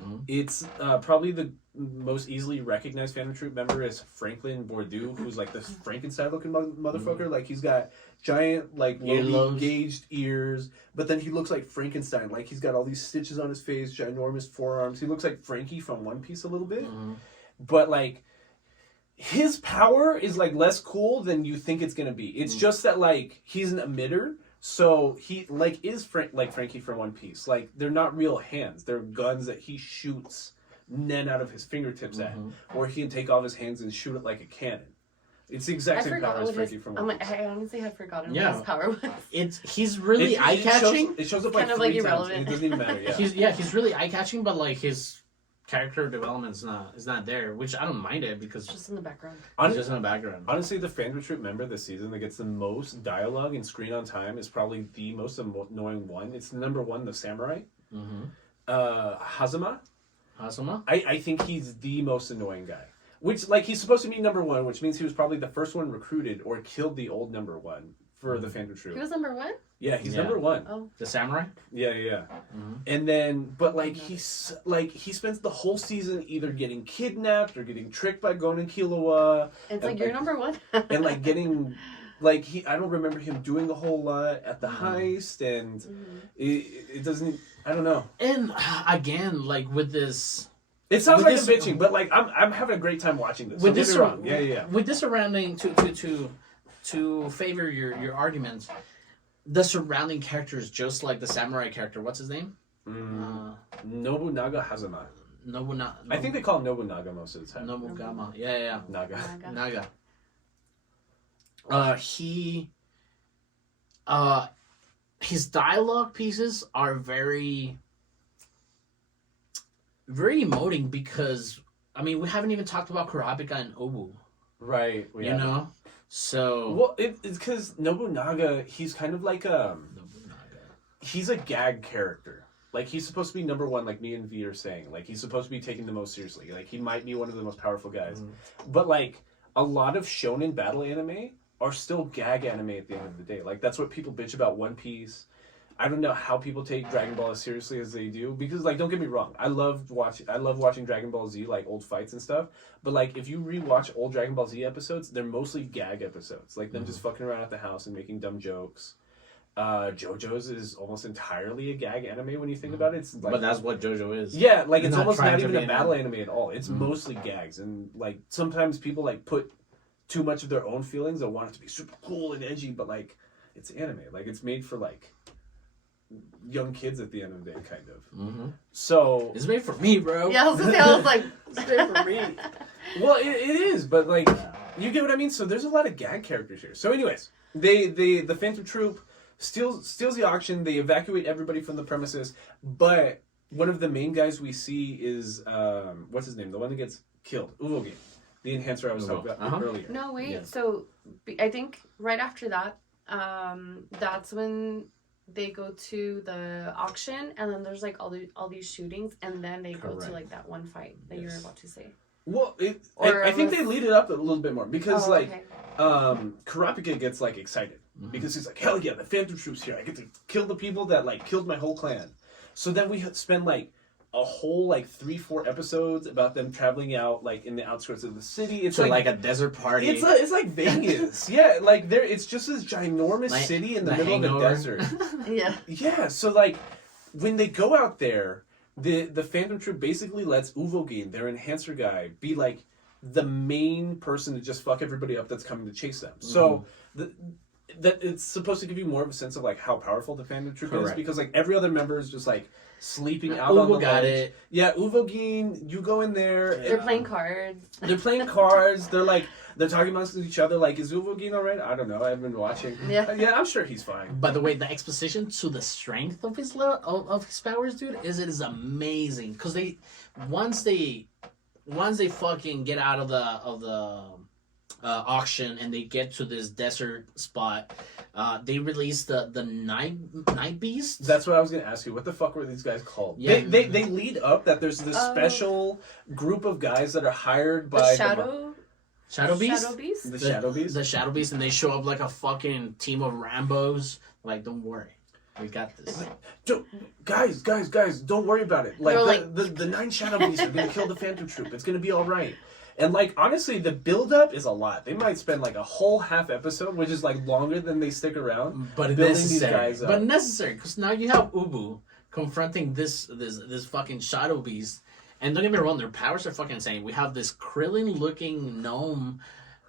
Mm-hmm. It's probably the most easily recognized Phantom Troop member is Franklin Bordeaux, who's like this Frankenstein looking motherfucker. Like he's got giant like lowly gauged ears, but then he looks like Frankenstein. Like he's got all these stitches on his face, ginormous forearms. He looks like Frankie from One Piece a little bit, but like. His power is like less cool than you think it's gonna be. It's just that like he's an emitter, so he like is like Frankie from One Piece. Like they're not real hands; they're guns that he shoots Nen out of his fingertips at, or he can take off his hands and shoot it like a cannon. It's the exact same power as Frankie from One Piece. I honestly had forgotten what his power was. He's really eye catching. It shows up like kind of 3 like times, irrelevant. and it doesn't even matter. Yeah, He's really eye catching, but like his character development's not there, which I don't mind it because Just in the background. he's just in the background. Honestly, the Phantom Troop member this season that gets the most dialogue and screen on time is probably the most annoying one. It's number 1, the samurai. Hazama. I think he's the most annoying guy. Which, like, he's supposed to be number 1, which means he was probably the first one recruited or killed the old number 1 for the Phantom Troop. He was number 1? Yeah, he's number 1. Oh. The samurai. Yeah. And then, but like he spends the whole season either getting kidnapped or getting tricked by Gon and Killua. It's like you're number 1. And like getting, like I don't remember him doing a whole lot at the heist, and it doesn't. I don't know. And again, like with this. It sounds like I'm bitching, but like I'm having a great time watching this. With this, wrong. Yeah. With this surrounding to favor your arguments, the surrounding characters, just like the samurai character. What's his name? Nobunaga Hazama. Nobunaga. I think they call him Nobunaga most of the time. Nobugama. Yeah. Naga. His dialogue pieces are very emoting because we haven't even talked about Kurapika and Obu. Right. You know? So well, it's because Nobunaga, he's kind of like he's a gag character. Like he's supposed to be number 1, like me and V are saying. Like he's supposed to be taken the most seriously. Like he might be one of the most powerful guys. But like a lot of shonen battle anime are still gag anime at the end of the day. Like that's what people bitch about One Piece. I don't know how people take Dragon Ball as seriously as they do, because like don't get me wrong, I love watching Dragon Ball Z, like old fights and stuff. But like if you rewatch old Dragon Ball Z episodes, they're mostly gag episodes, like them just fucking around at the house and making dumb jokes. JoJo's is almost entirely a gag anime when you think about it. It's like, but that's what JoJo is. Yeah, like it's not almost trying not to even be a battle anime at all. It's mostly gags, and like sometimes people like put too much of their own feelings and want it to be super cool and edgy, but like it's anime. Like it's made for like young kids at the end of the day, kind of. So it's made for me, bro. Yeah, I was like, it's made for me. Well, it is, but like you get what I mean. So there's a lot of gag characters here. So, anyways, the Phantom Troop steals the auction. They evacuate everybody from the premises, but one of the main guys we see is what's his name? The one that gets killed, Uvogin, the enhancer I was talking about earlier. No, wait. Yeah. So I think right after that, that's when they go to the auction, and then there's like all these shootings, and then they go to like that one fight that you were about to say. Well, I think they lead it up a little bit more because Kurapika gets like excited because he's like, hell yeah, the Phantom Troops here. I get to kill the people that like killed my whole clan. So then we spend like a whole like 3-4 episodes about them traveling out like in the outskirts of the city. It's like a desert party. It's like Vegas. Yeah, like it's just this ginormous city in the middle of the desert. Yeah. So like when they go out there, the Phantom Troop basically lets Uvogin, their enhancer guy, be like the main person to just fuck everybody up that's coming to chase them. So that it's supposed to give you more of a sense of like how powerful the Phantom Troop is, because like every other member is just like sleeping out on the ledge. It. Yeah, Uvogin, you go in there. They're playing cards. They're playing cards. They're talking amongst each other. Like, is Uvogin all right? I don't know. I haven't been watching. Yeah, I'm sure he's fine. By the way, the exposition to the strength of his powers, dude, it is amazing. Because once they fucking get out of the auction and they get to this desert spot, they release the night beast. That's what I was gonna ask you. What the fuck were these guys called? Yeah. They lead up that there's this special group of guys that are hired by Shadow Beast? The Shadow Beast? The Shadow Beast, and they show up like a fucking team of Rambos. Like, don't worry. We got this. Guys, don't worry about it. Like, the 9 Shadow Beasts are gonna kill the Phantom Troop. It's gonna be alright. And, like, honestly, the build-up is a lot. They might spend, like, a whole half episode, which is, like, longer than they stick around. But building necessary. These guys up. But necessary, because now you have Ubu confronting this fucking Shadow Beast. And don't get me wrong, their powers are fucking insane. We have this Krillin-looking gnome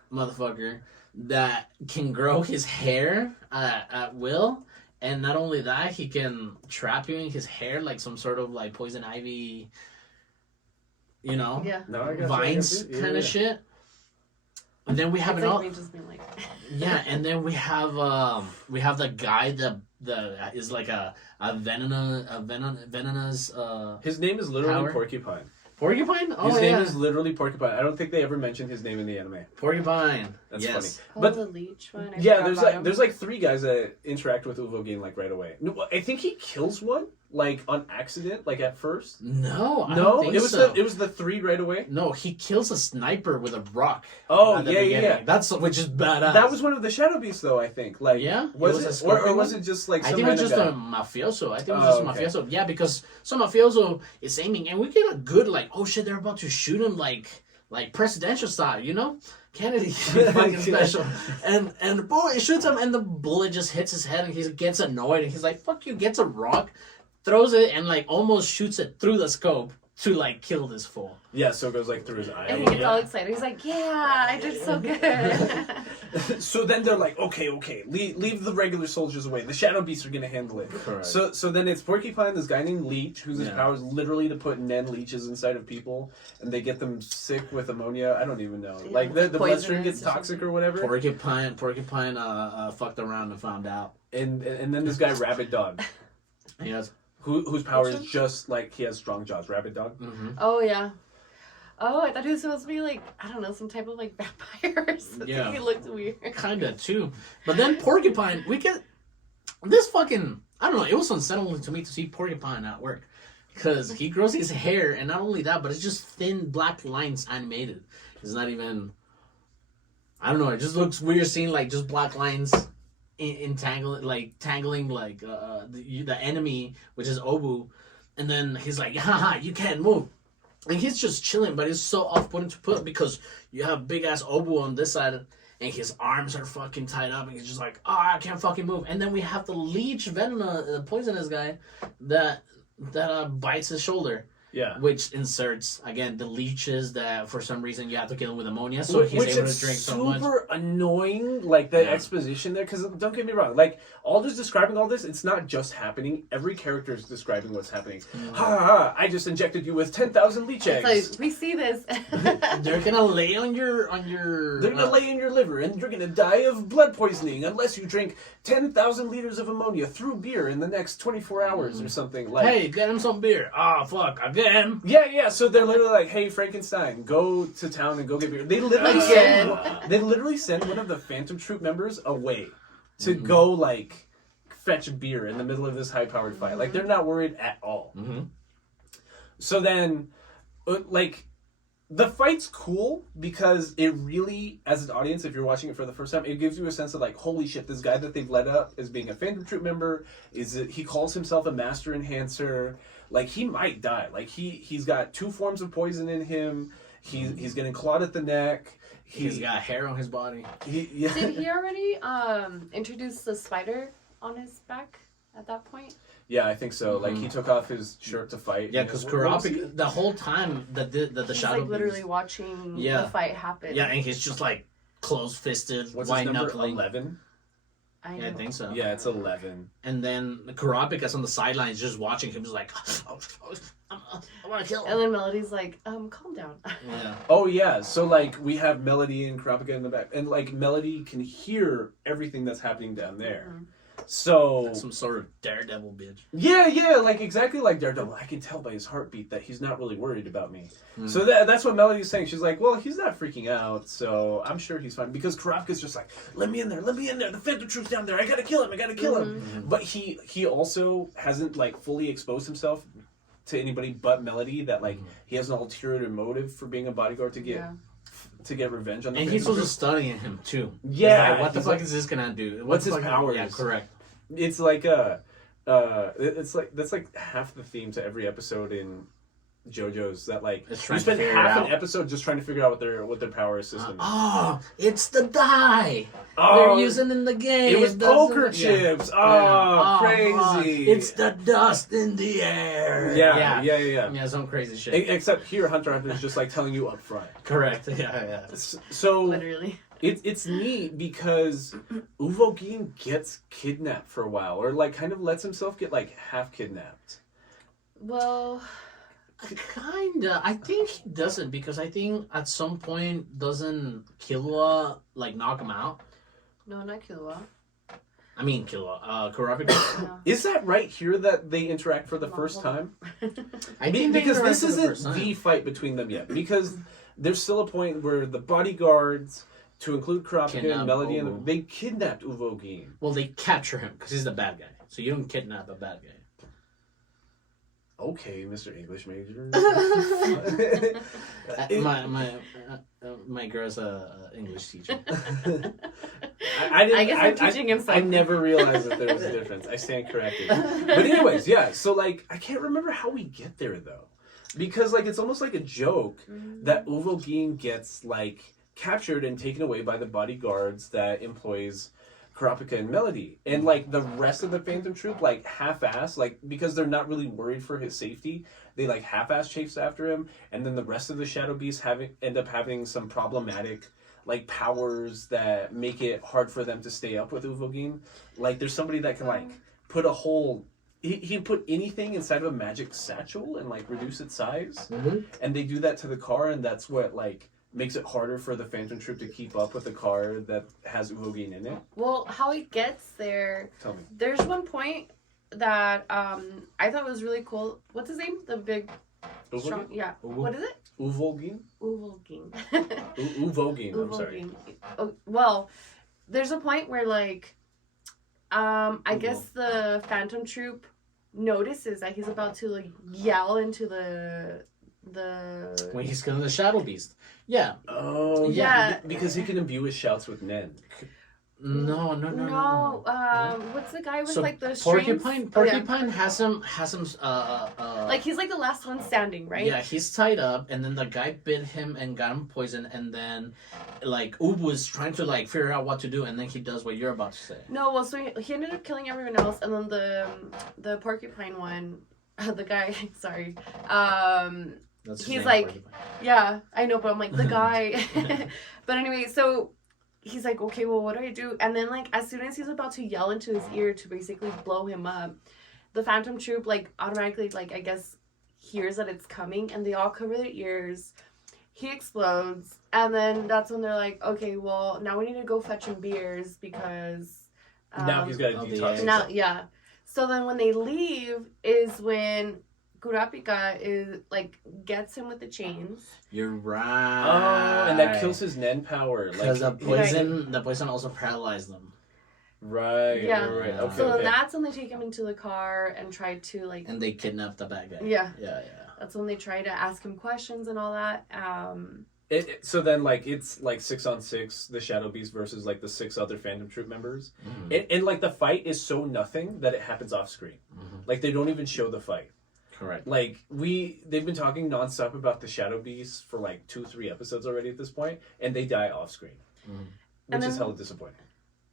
motherfucker that can grow his hair at will. And not only that, he can trap you in his hair like some sort of like poison ivy, you know, vines kind of shit. And then we have and then we have the guy that is like a venomous his name is literally power. Porcupine. Porcupine? Oh, his name is literally Porcupine. I don't think they ever mentioned his name in the anime. Porcupine. That's funny. But the leech one. There's like 3 guys that interact with Uvogin like right away. No, I think he kills one like on accident, like at first. No, I don't think so. It was the 3 right away. No, he kills a sniper with a rock. Oh yeah. That's which is badass. That was one of the Shadow Beasts, though. I think. Like, was it or was it just like? I think it was just a mafioso. I think it was just a mafioso. Yeah, because some mafioso is aiming, and we get a good like, oh shit, they're about to shoot him like presidential style, you know? Kennedy fucking special. And boy, it shoots him, and the bullet just hits his head, and he gets annoyed, and he's like, fuck you, gets a rock, throws it, and like almost shoots it through the scope to like kill this fool. Yeah, so it goes like through his eye. And he gets all excited. He's like, yeah, I did so good. So then they're like, okay, leave the regular soldiers away. The Shadow Beasts are gonna handle it. Correct. So then it's Porcupine, this guy named Leech, whose power is literally to put Nen leeches inside of people, and they get them sick with ammonia. I don't even know. Yeah, like the bloodstream gets toxic or whatever. Porcupine fucked around and found out. And then this guy Rabbit Dog. Yes. Whose power is just like he has strong jaws. Rabbit Dog. Mm-hmm. Oh yeah. Oh, I thought he was supposed to be like, I don't know, some type of like vampire or something. Yeah. He looked weird. Kinda too. But then Porcupine, we get this fucking, I don't know, it was unsettling to me to see Porcupine at work. Because he grows his hair, and not only that, but it's just thin black lines animated. It's not even, I don't know, it just looks weird seeing like just black lines tangling like the enemy, which is Obu. And then he's like, haha, you can't move. And he's just chilling, but it's so off-putting to put because you have big-ass Obu on this side, and his arms are fucking tied up, and he's just like, I can't fucking move. And then we have the leech poisonous guy that bites his shoulder. Yeah. Which inserts, again, the leeches that for some reason you have to kill him with ammonia, so he's able to drink so much. Super annoying, like, the exposition there, because don't get me wrong, like, Alder's describing all this, it's not just happening, every character is describing what's happening. Ha ha, I just injected you with 10,000 leech eggs. It's like, we see this. They're gonna lay on your... They're gonna lay in your liver, and you're gonna die of blood poisoning unless you drink 10,000 liters of ammonia through beer in the next 24 hours or something. Like, hey, get him some beer. Ah, fuck, again. Yeah, so they're literally like, hey, Frankenstein, go to town and go get beer. They literally send one of the Phantom Troop members away to go, like, fetch beer in the middle of this high-powered fight. Like, they're not worried at all. So then, like, the fight's cool because it really, as an audience, if you're watching it for the first time, it gives you a sense of, like, holy shit, this guy that they've led up as being a Phantom Troop member, he calls himself a Master Enhancer. Like, he might die. Like, he's got 2 forms of poison in him. He's getting clawed at the neck. He's got hair on his body. Did he already introduce the spider on his back at that point? Yeah, I think so. Like, he took off his shirt to fight. Yeah, because Kurapika, the whole time that the shadow... He's, like, literally watching the fight happen. Yeah, and he's just, like, close-fisted, white-knuckling. 11? Yeah, I think so. Yeah, it's 11. And then Kurapika's on the sidelines just watching him, just like, I want to kill him. And then Melody's like, calm down. Yeah. Oh, yeah. So, like, we have Melody and Kurapika in the back. And, like, Melody can hear everything that's happening down there. So... That's some sort of daredevil bitch. Yeah, like, exactly like Daredevil. I can tell by his heartbeat that he's not really worried about me. So that's what Melody's saying. She's like, well, he's not freaking out, so I'm sure he's fine. Because Kurapika's just like, let me in there. The Phantom Troop's down there. I gotta kill him. But he also hasn't, like, fully exposed himself to anybody but Melody, that, like, he has an ulterior motive for being a bodyguard to get revenge on the And he's also studying him too. Yeah. Like, what the fuck is this gonna do? What's his powers? Yeah, correct. It's like that's like half the theme to every episode in JoJo's, that, like, you spend half an episode just trying to figure out what their power system is. Oh, it's the dye they're using in the game. It was poker chips. Oh, crazy. It's the dust in the air. Yeah. Yeah, some crazy shit. Except here, Hunter Hunter is just, like, telling you up front. Correct. Yeah. So literally. It's neat because Uvogin gets kidnapped for a while, or, like, kind of lets himself get, like, half kidnapped. Well, kinda. I think he doesn't, because I think at some point doesn't Killua, like, knock him out? No, not Killua. I mean Killua. Kurapika. No. Is that right here that they interact for the first time? I think because this isn't the fight between them yet. Because there's still a point where the bodyguards, to include Kurapika and Melody, and they kidnapped Uvogin. Well, they capture him because he's the bad guy. So you don't kidnap a bad guy. Okay, Mr. English major. My girl's a English teacher. I guess I'm teaching him something. I never realized that there was a difference. I stand corrected. But anyways, yeah. So, like, I can't remember how we get there though, because, like, it's almost like a joke that Uvogin gets, like, captured and taken away by the bodyguards that employs Kurapika and Melody, and, like, the rest of the Phantom Troop, like, half-ass, like, because they're not really worried for his safety, they, like, half-ass chase after him, and then the rest of the Shadow Beasts end up having some problematic, like, powers that make it hard for them to stay up with Uvogin. Like, there's somebody that can, like, put a whole... He can put anything inside of a magic satchel and, like, reduce its size, and they do that to the car, and that's what, like, makes it harder for the Phantom Troop to keep up with the car that has Uvogin in it. Well, how he gets there... Tell me. There's one point that I thought was really cool. What's his name? The big... Uvogin? Strong... Yeah. What is it? Uvogin? Uvogin. Uvogin, I'm sorry. Oh, well, there's a point where, like... I guess the Phantom Troop notices that he's about to, like, yell into the when he's killing the Shadow Beast. Yeah. Oh, yeah. Because he can imbue his shouts with Nen. No. What's the guy with, so like, the Porcupine? strings? Porcupine has him. Like, he's like the last one standing, right? Yeah, he's tied up, and then the guy bit him and got him poisoned, and then, like, Oob was trying to, like, figure out what to do, and then he does what you're about to say. No, well, so he ended up killing everyone else, and then the Porcupine one the guy, sorry, That's his he's name like, for it. yeah, I know, but I'm like, the guy. But anyway, so he's like, okay, well, what do I do? And then, like, as soon as he's about to yell into his ear to basically blow him up, the Phantom Troop, like, automatically, like, I guess, hears that it's coming, and they all cover their ears. He explodes, and then that's when they're like, okay, well, now we need to go fetch him beers because... now he's got to detox Now, himself. yeah. So then when they leave is when Kurapika is, like, gets him with the chains. You're right. Oh, and that kills his Nen power. Because Like, the poison also paralyzed them. right, Yeah. right. Okay, So then okay. that's when they take him into the car and try to, like... And they kidnapped the bad guy. Yeah. Yeah. That's when they try to ask him questions and all that. So then, like, it's like 6-on-6, the Shadow Beast versus like the 6 other Phantom Troop members, and like the fight is so nothing that it happens off screen. Like they don't even show the fight. Correct. Like they've been talking nonstop about the Shadow Beast for like 2-3 episodes already at this point, and they die off screen, which is hella disappointing.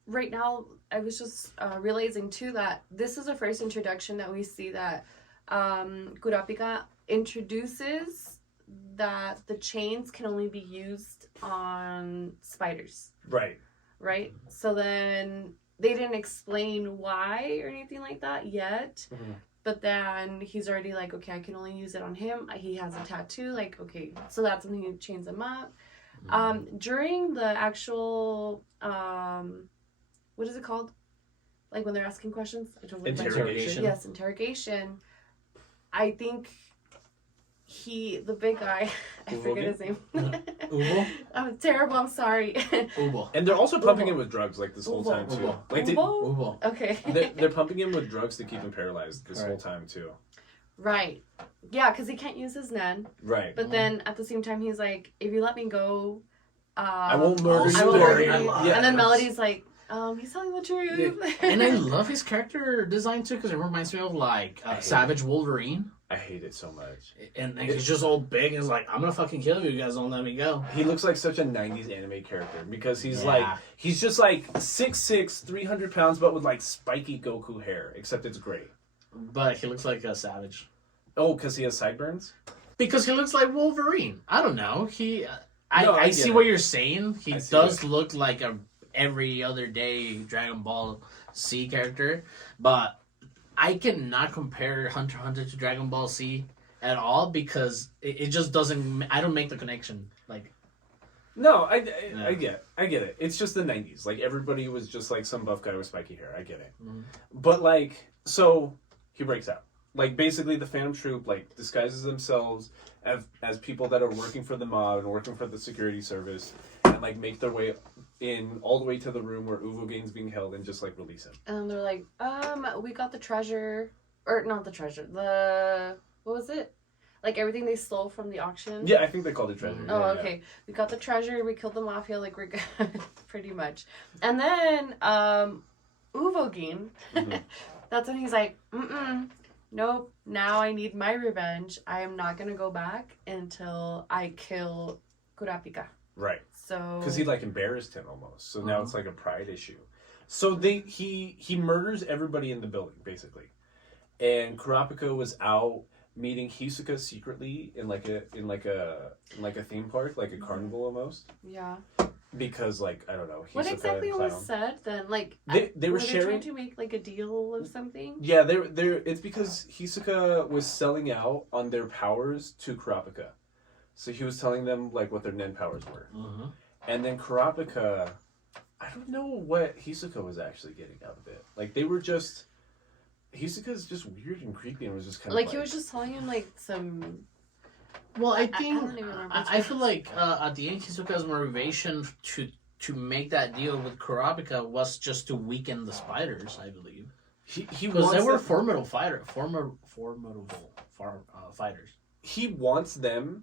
Right now, I was just realizing too that this is the first introduction that we see that Kurapika introduces that the chains can only be used on spiders. Right? So then they didn't explain why or anything like that yet. But then he's already like, okay, I can only use it on him. He has a tattoo. Like, okay. So that's when he chains him up. During the actual, what is it called? Like when they're asking questions? I totally Interrogation? Yes, interrogation. I think the big guy, I forget his name. Ubo? I'm terrible, I'm sorry. Ubo. And they're also pumping him with drugs like this whole Ubo. time too. Ubo. Like Ubo. Okay. they're pumping him with drugs to keep him paralyzed this whole time too. Right. Yeah, because he can't use his Nen. Right. But then at the same time, he's like, if you let me go, I won't murder I won't murder you. you. Yeah. And then Melody's like, he's telling the truth. And I love his character design too because it reminds me of like Savage Wolverine. I hate it so much. And he's just all big and he's like, I'm gonna fucking kill you. You guys don't let me go. He looks like such a 90s anime character because he's Yeah. like, he's just like 6'6", 300 pounds, but with like spiky Goku hair, except it's gray. But he looks like a savage. Oh, because he has sideburns? Because he looks like Wolverine. I don't know. No, I I get see it. what you're saying. He I see does it. look like a every other day Dragon Ball Z character, but I cannot compare Hunter x Hunter to Dragon Ball Z at all because it just doesn't. I don't make the connection. Like, No, I get it. It's just the 90s. Like, everybody was just like some buff guy with spiky hair. I get it. But, like, so he breaks out. Like, basically, the Phantom Troop, like, disguises themselves as people that are working for the mob and working for the security service and, like, make their way in all the way to the room where Uvogane's being held and just, like, release him. And they're like, we got the treasure. Or, not the treasure. What was it? Like, everything they stole from the auction. Yeah, I think they called it treasure. Oh, Yeah, okay. We got the treasure. We killed the mafia. Like, we're good. Pretty much. And then, Uvogin, that's when he's like, nope, now I need my revenge. I am not going to go back until I kill Kurapika. Right. So... Because he, like, embarrassed him almost. So now it's, like, a pride issue. So he murders everybody in the building, basically. And Kurapika was out meeting Hisoka secretly in like a theme park, like a carnival almost. Yeah. Because, like, I don't know. Hisoka What exactly and was Clown. said then? Like, They were sharing. trying to make like a deal of something? Yeah, they're. It's because Hisoka was selling out on their powers to Kurapika, so he was telling them like what their Nen powers were, and then Kurapika, I don't know what Hisoka was actually getting out of it. Like they were just. Hisoka's just weird and creepy and was just kind of Like he was just telling him like some. well, I I think don't even remember. I feel like at the end Hisoka's motivation to make that deal with Kurapika was just to weaken the spiders, I believe. he Because they were them, formidable fighters. he wants them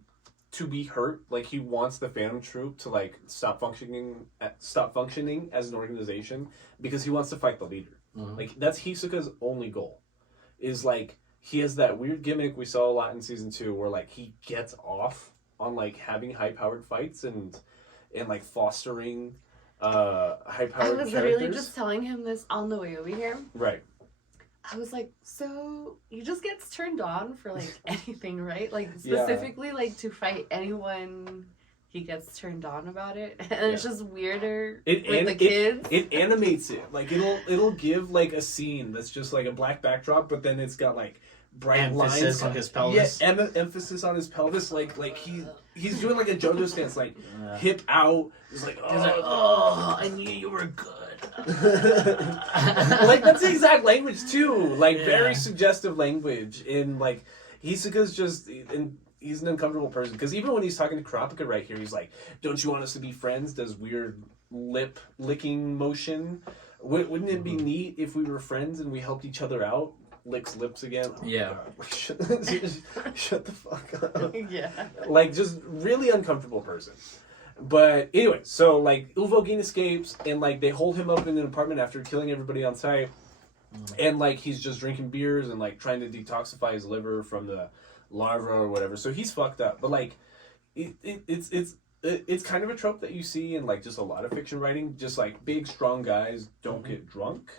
to be hurt. Like he wants the Phantom Troop to like stop functioning as an organization because he wants to fight the leader. Like that's Hisoka's only goal. Is like he has that weird gimmick we saw a lot in season 2 where like he gets off on like having high powered fights and like fostering high I powered was characters. literally just telling him this on the way over here. Right. I was like, so he just gets turned on for like anything, right? Like specifically like to fight anyone, he gets turned on about it, and it's just weirder with the kids. It animates it, like it'll give like a scene that's just like a black backdrop, but then it's got like bright emphasis lines on his pelvis. Yeah, emphasis on his pelvis, like he's doing like a JoJo stance, like hip out. He's like, oh, I knew you were good. Like that's the exact language too, like very suggestive language. In like Hisoka's just he's an uncomfortable person, because even when he's talking to Kurapika right here, he's like, don't you want us to be friends? Does weird lip licking motion. Wouldn't it be neat if we were friends and we helped each other out? Licks lips again. Oh yeah. Shut the fuck up. Yeah. Like, just really uncomfortable person. But anyway, so like Uvogin escapes, and like they hold him up in an apartment after killing everybody on site, and like he's just drinking beers and like trying to detoxify his liver from the larva or whatever. So he's fucked up. But like it's kind of a trope that you see in like just a lot of fiction writing. Just like big strong guys don't get drunk.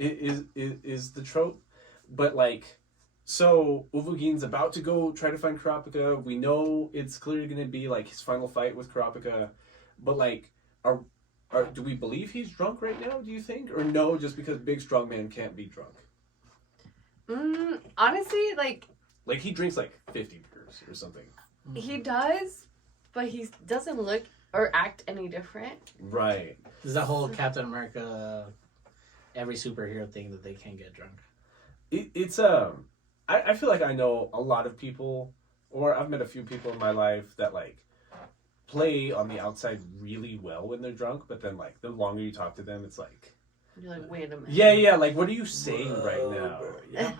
It is the trope. But like, so Uvogin's about to go try to find Kurapika. We know it's clearly going to be like his final fight with Kurapika. But like, do we believe he's drunk right now, do you think? Or no, just because big strong man can't be drunk? Honestly, like he drinks like 50 beers or something. He does, but he doesn't look or act any different. Right. There's that whole Captain America, every superhero thing that they can't get drunk. I feel like I know a lot of people, or I've met a few people in my life that like play on the outside really well when they're drunk, but then like the longer you talk to them, it's like, you're like, wait a minute. Yeah, like what are you saying right now? Yeah.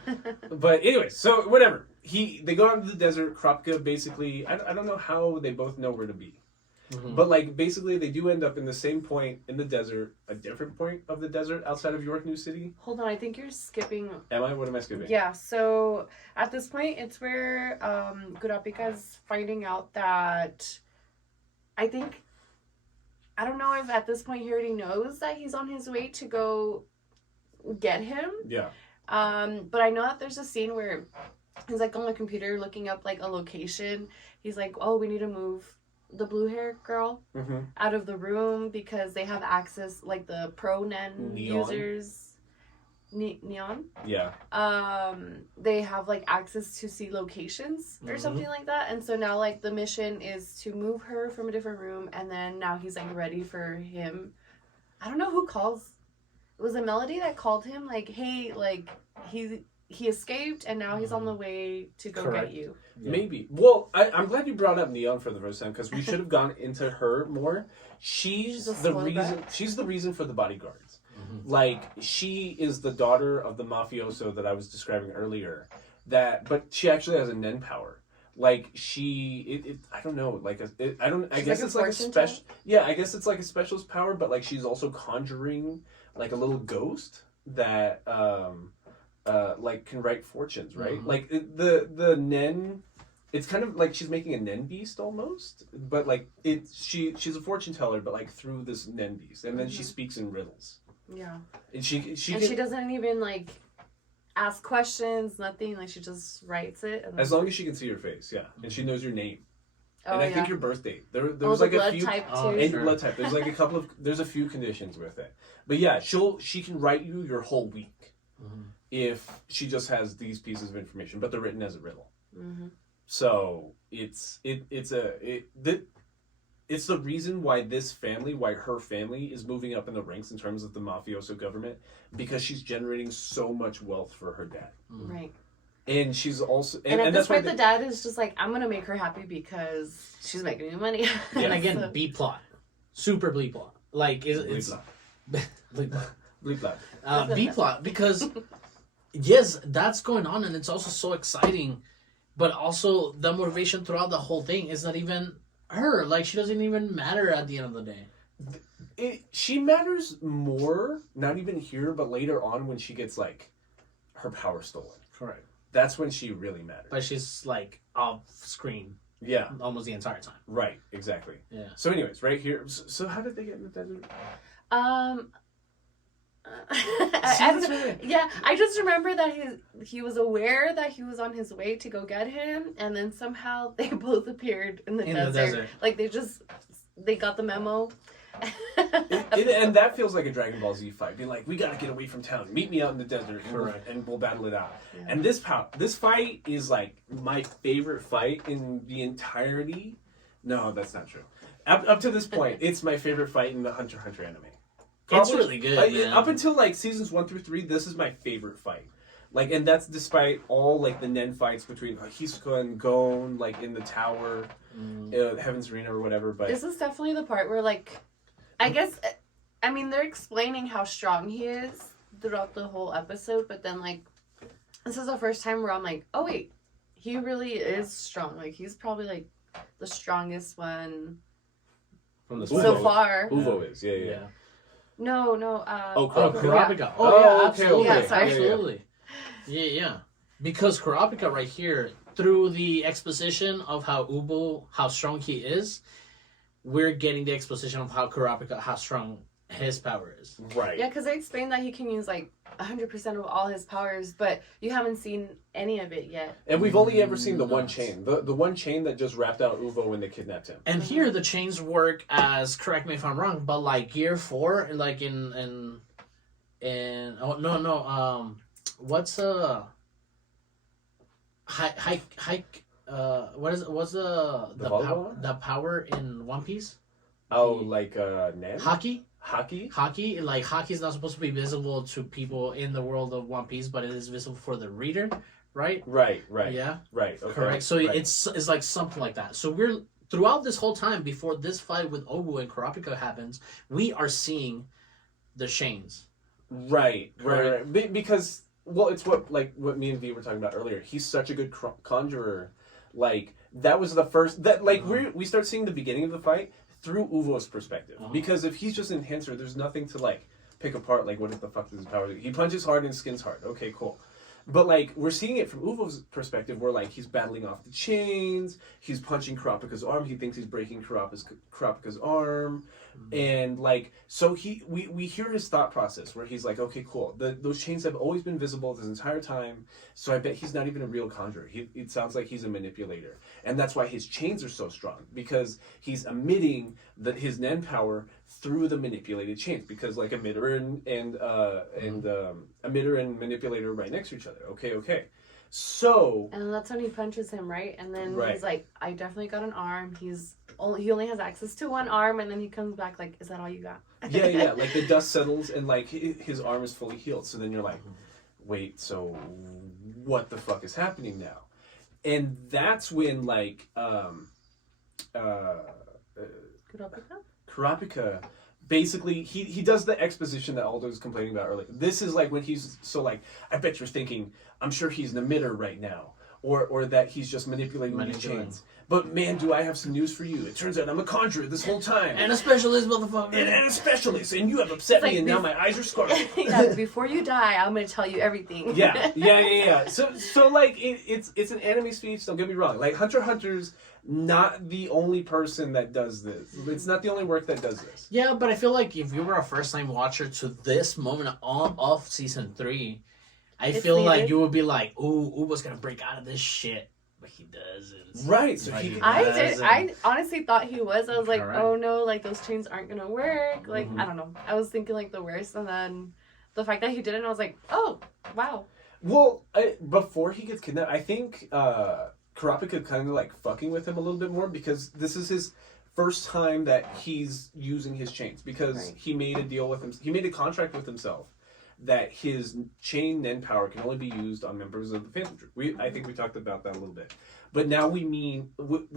But anyway, so whatever. They go out into the desert. Kurapika basically, I don't know how they both know where to be. But like basically they do end up in the same point in the desert, a different point of the desert outside of York New City. Hold on, I think you're skipping. Am I? What am I skipping? Yeah, so at this point it's where Kurapika's finding out that I don't know if at this point he already knows that he's on his way to go get him. Yeah. But I know that there's a scene where he's like on the computer looking up like a location. He's like, oh, we need to move the blue hair girl out of the room because they have access, like the pro nen users. Neon? Yeah. They have like access to see locations or something like that. And so now like the mission is to move her from a different room, and then now he's like ready for him. I don't know who calls. It was a Melody that called him like, hey, like he escaped and now he's on the way to go get you. Yeah. Maybe. Well, I'm glad you brought up Neon for the first time, because we should have gone into her more. She's the reason. She's the reason for the bodyguards. Like, she is the daughter of the mafioso that I was describing earlier. But she actually has a nen power. Like I don't know. Like I guess it's like a special. Yeah, I guess it's like a specialist power. But like she's also conjuring like a little ghost that like can write fortunes, right? Like the nen, it's kind of like she's making a nen beast almost, but like she's a fortune teller, but like through this nen beast, and then she speaks in riddles. Yeah, and she doesn't even like ask questions, nothing. Like she just writes it. And as long as she can see your face, yeah, and she knows your name. Oh, and I think your birth date. There was like a few type and your blood type. There's like there's a few conditions with it. But yeah, she can write you your whole week if she just has these pieces of information, but they're written as a riddle. So it's the reason why her family is moving up in the ranks in terms of the mafioso government, because she's generating so much wealth for her dad. Right. And she's also and at this point the dad is just like, I'm gonna make her happy because she's making me money. And again, so. B plot, super B plot. Like it's B plot, because yes, that's going on, and it's also so exciting, but also the motivation throughout the whole thing is not even her. Like, she doesn't even matter at the end of the day. She matters more, not even here, but later on when she gets like her power stolen. Correct. That's when she really matters. But she's like off screen. Yeah. Almost the entire time. Right. Exactly. Yeah. So anyways, right here. So how did they get in the desert? Yeah, I just remember that he was aware that he was on his way to go get him, and then somehow they both appeared in the desert. Like they got the memo. And that feels like a Dragon Ball Z fight. Being like, we gotta get away from town. Meet me out in the desert, and we'll battle it out. Yeah. And this fight is like my favorite fight in the entirety. No, that's not true. Up to this point, it's my favorite fight in the Hunter x Hunter anime. It's really good, man. Up until like seasons 1 through 3, this is my favorite fight. Like, and that's despite all like the Nen fights between Hisoka and Gon, like in the tower, Heaven's Arena or whatever. But this is definitely the part where, like, I guess, I mean, they're explaining how strong he is throughout the whole episode, but then like, this is the first time where I'm like, oh wait, he really is strong. Like, he's probably like the strongest one from the so far. Uvo is, yeah. No. Kurapika. Yeah. Absolutely. Yeah, sorry. Absolutely. Yeah. Because Kurapika right here, through the exposition of how strong he is, we're getting the exposition of how strong his power is. Right. Yeah, because they explained that he can use like 100% of all his powers, but you haven't seen any of it yet. And we've only ever seen the one chain. The one chain that just wrapped out Uvo when they kidnapped him. And here the chains work as, correct me if I'm wrong, but like Gear 4, like what's what's the power in One Piece? Nen? Haki? Haki? Like, haki is not supposed to be visible to people in the world of One Piece, but it is visible for the reader, right? Right. Yeah. Right. Okay. Correct. So it's like something like that. So we're throughout this whole time before this fight with Obu and Kurapika happens, we are seeing the chains. Right. Because it's what me and V were talking about earlier. He's such a good conjurer. Like, that was the first that we start seeing the beginning of the fight through Uvo's perspective. Because if he's just an enhancer, there's nothing to like pick apart. Like, what the fuck does his power do? He punches hard and skins hard. Okay, cool. But like, we're seeing it from Uvo's perspective, where like he's battling off the chains, he's punching Kurapika's arm, he thinks he's breaking Kurapika's arm, and like, so we hear his thought process where he's like, okay, cool, those chains have always been visible this entire time, so I bet he's not even a real conjurer. It sounds like he's a manipulator, and that's why his chains are so strong, because he's emitting his Nen power through the manipulated chains, because like emitter and emitter and manipulator are right next to each other. Okay. So and that's when he punches him, right? And then he's like, I definitely got an arm. He only has access to one arm, and then he comes back like, is that all you got? yeah. Like, the dust settles and like his arm is fully healed. So then you're like, wait, so what the fuck is happening now? And that's when like Kurapika, basically, he does the exposition that Aldo was complaining about earlier. This is like when he's so like, I bet you're thinking, I'm sure he's an emitter right now, or that he's just manipulating these chains. But man, do I have some news for you. It turns out I'm a conjurer this whole time. And a specialist, motherfucker. And a specialist, and you have upset me, and now my eyes are scarred. Yeah, before you die, I'm going to tell you everything. Yeah. So like, it's an anime speech, don't get me wrong. Like, Hunter x Hunter's not the only person that does this. It's not the only work that does this. Yeah, but I feel like if you were a first-time watcher to this moment of season 3, I feel like you would be like, ooh, Ubo's gonna break out of this shit. But he doesn't. Right, so I honestly thought he was. I was like, oh no, like, those chains aren't gonna work. Like, I don't know. I was thinking like the worst, and then the fact that he didn't, I was like, oh, wow. Well, before he gets kidnapped, I think Kurapika kind of like fucking with him a little bit more, because this is his first time that he's using his chains, because he made a deal with him. He made a contract with himself that his chain Nen power can only be used on members of the Phantom Troop. I think we talked about that a little bit, but now we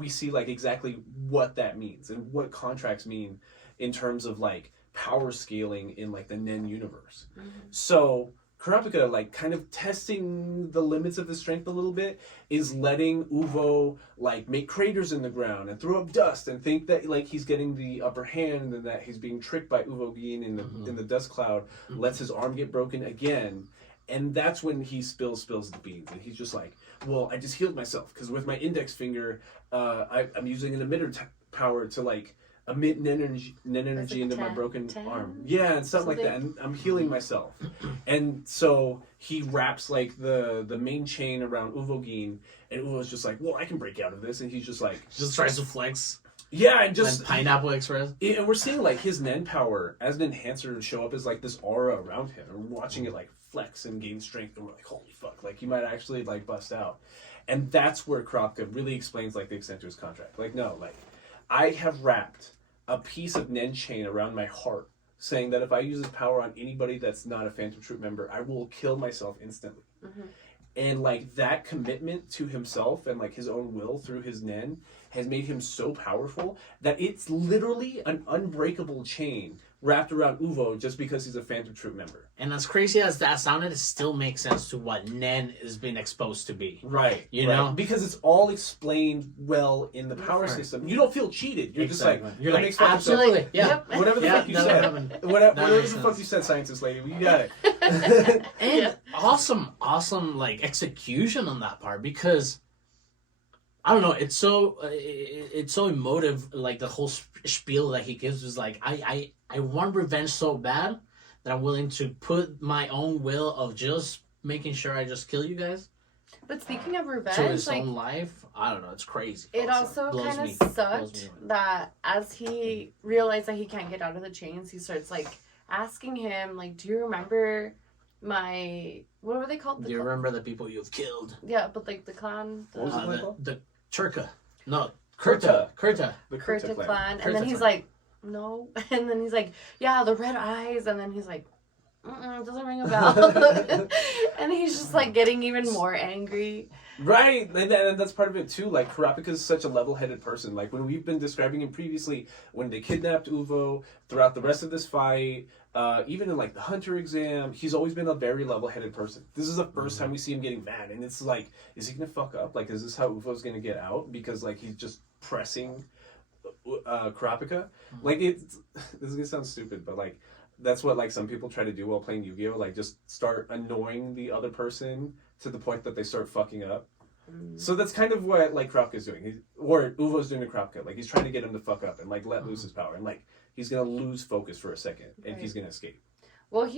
see like exactly what that means and what contracts mean in terms of like power scaling in like the Nen universe. So Kurapika, like, kind of testing the limits of his strength a little bit, is letting Uvo like make craters in the ground and throw up dust and think that like he's getting the upper hand, and that he's being tricked by Uvo being in the dust cloud, lets his arm get broken again, and that's when he spills the beans, and he's just like, well, I just healed myself because with my index finger, I'm using an emitter power to like emit energy into my broken arm. Yeah, and something like that. And I'm healing myself. And so he wraps like the main chain around Uvogin, and Uvo's just like, well, I can break out of this. And he's just like... Just tries to flex. Yeah, and just... And Pineapple Express. And we're seeing like his Nen power as an enhancer show up as like this aura around him. And we're watching it like flex and gain strength. And we're like, holy fuck, like he might actually like bust out. And that's where Kurapika really explains like the extent to his contract. Like, no, like I have wrapped a piece of Nen chain around my heart, saying that if I use this power on anybody that's not a Phantom Troop member, I will kill myself instantly. Mm-hmm. And like that commitment to himself and like his own will through his Nen has made him so powerful that it's literally an unbreakable chain wrapped around Uvo just because he's a Phantom Troop member. And as crazy as that sounded, it still makes sense to what Nen is being exposed to be. Right. You know? Because it's all explained well in the power system. You don't feel cheated. You're just like... You're like, absolutely. Yeah. Whatever the fuck you said. Whatever the fuck you said, scientist lady. You got it. And awesome like execution on that part, because... I don't know. It's so emotive. Like the whole spiel that he gives is like, I want revenge so bad that I'm willing to put my own will of just making sure I just kill you guys. But speaking of revenge, to his own life, I don't know. It's crazy. It also kind of sucked that as he realized that he can't get out of the chains, he starts like asking him, like, "Do you remember my what were they called? Do you remember the people you've killed?" Yeah, but like the clan, the Turka. No, Kurta. The Kurta clan. And then he's like, no. And then he's like, yeah, the red eyes. And then he's like, it doesn't ring a bell. And he's just like getting even more angry. Right, and that's part of it too. Like Kurapika is such a level-headed person. Like when we've been describing him previously, when they kidnapped Uvo, throughout the rest of this fight, even in like the Hunter exam, he's always been a very level-headed person. This is the first time we see him getting mad, and it's like, is he gonna fuck up? Like, is this how Uvo's gonna get out? Because like he's just pressing Kurapika. Like this is gonna sound stupid, but like that's what like some people try to do while playing Yu-Gi-Oh. Like just start annoying the other person to the point that they start fucking up. So that's kind of what like Kurapika's doing. Or Uvo's doing to Kurapika. Like he's trying to get him to fuck up and like let loose his power. And like he's gonna lose focus for a second and he's gonna escape. Well,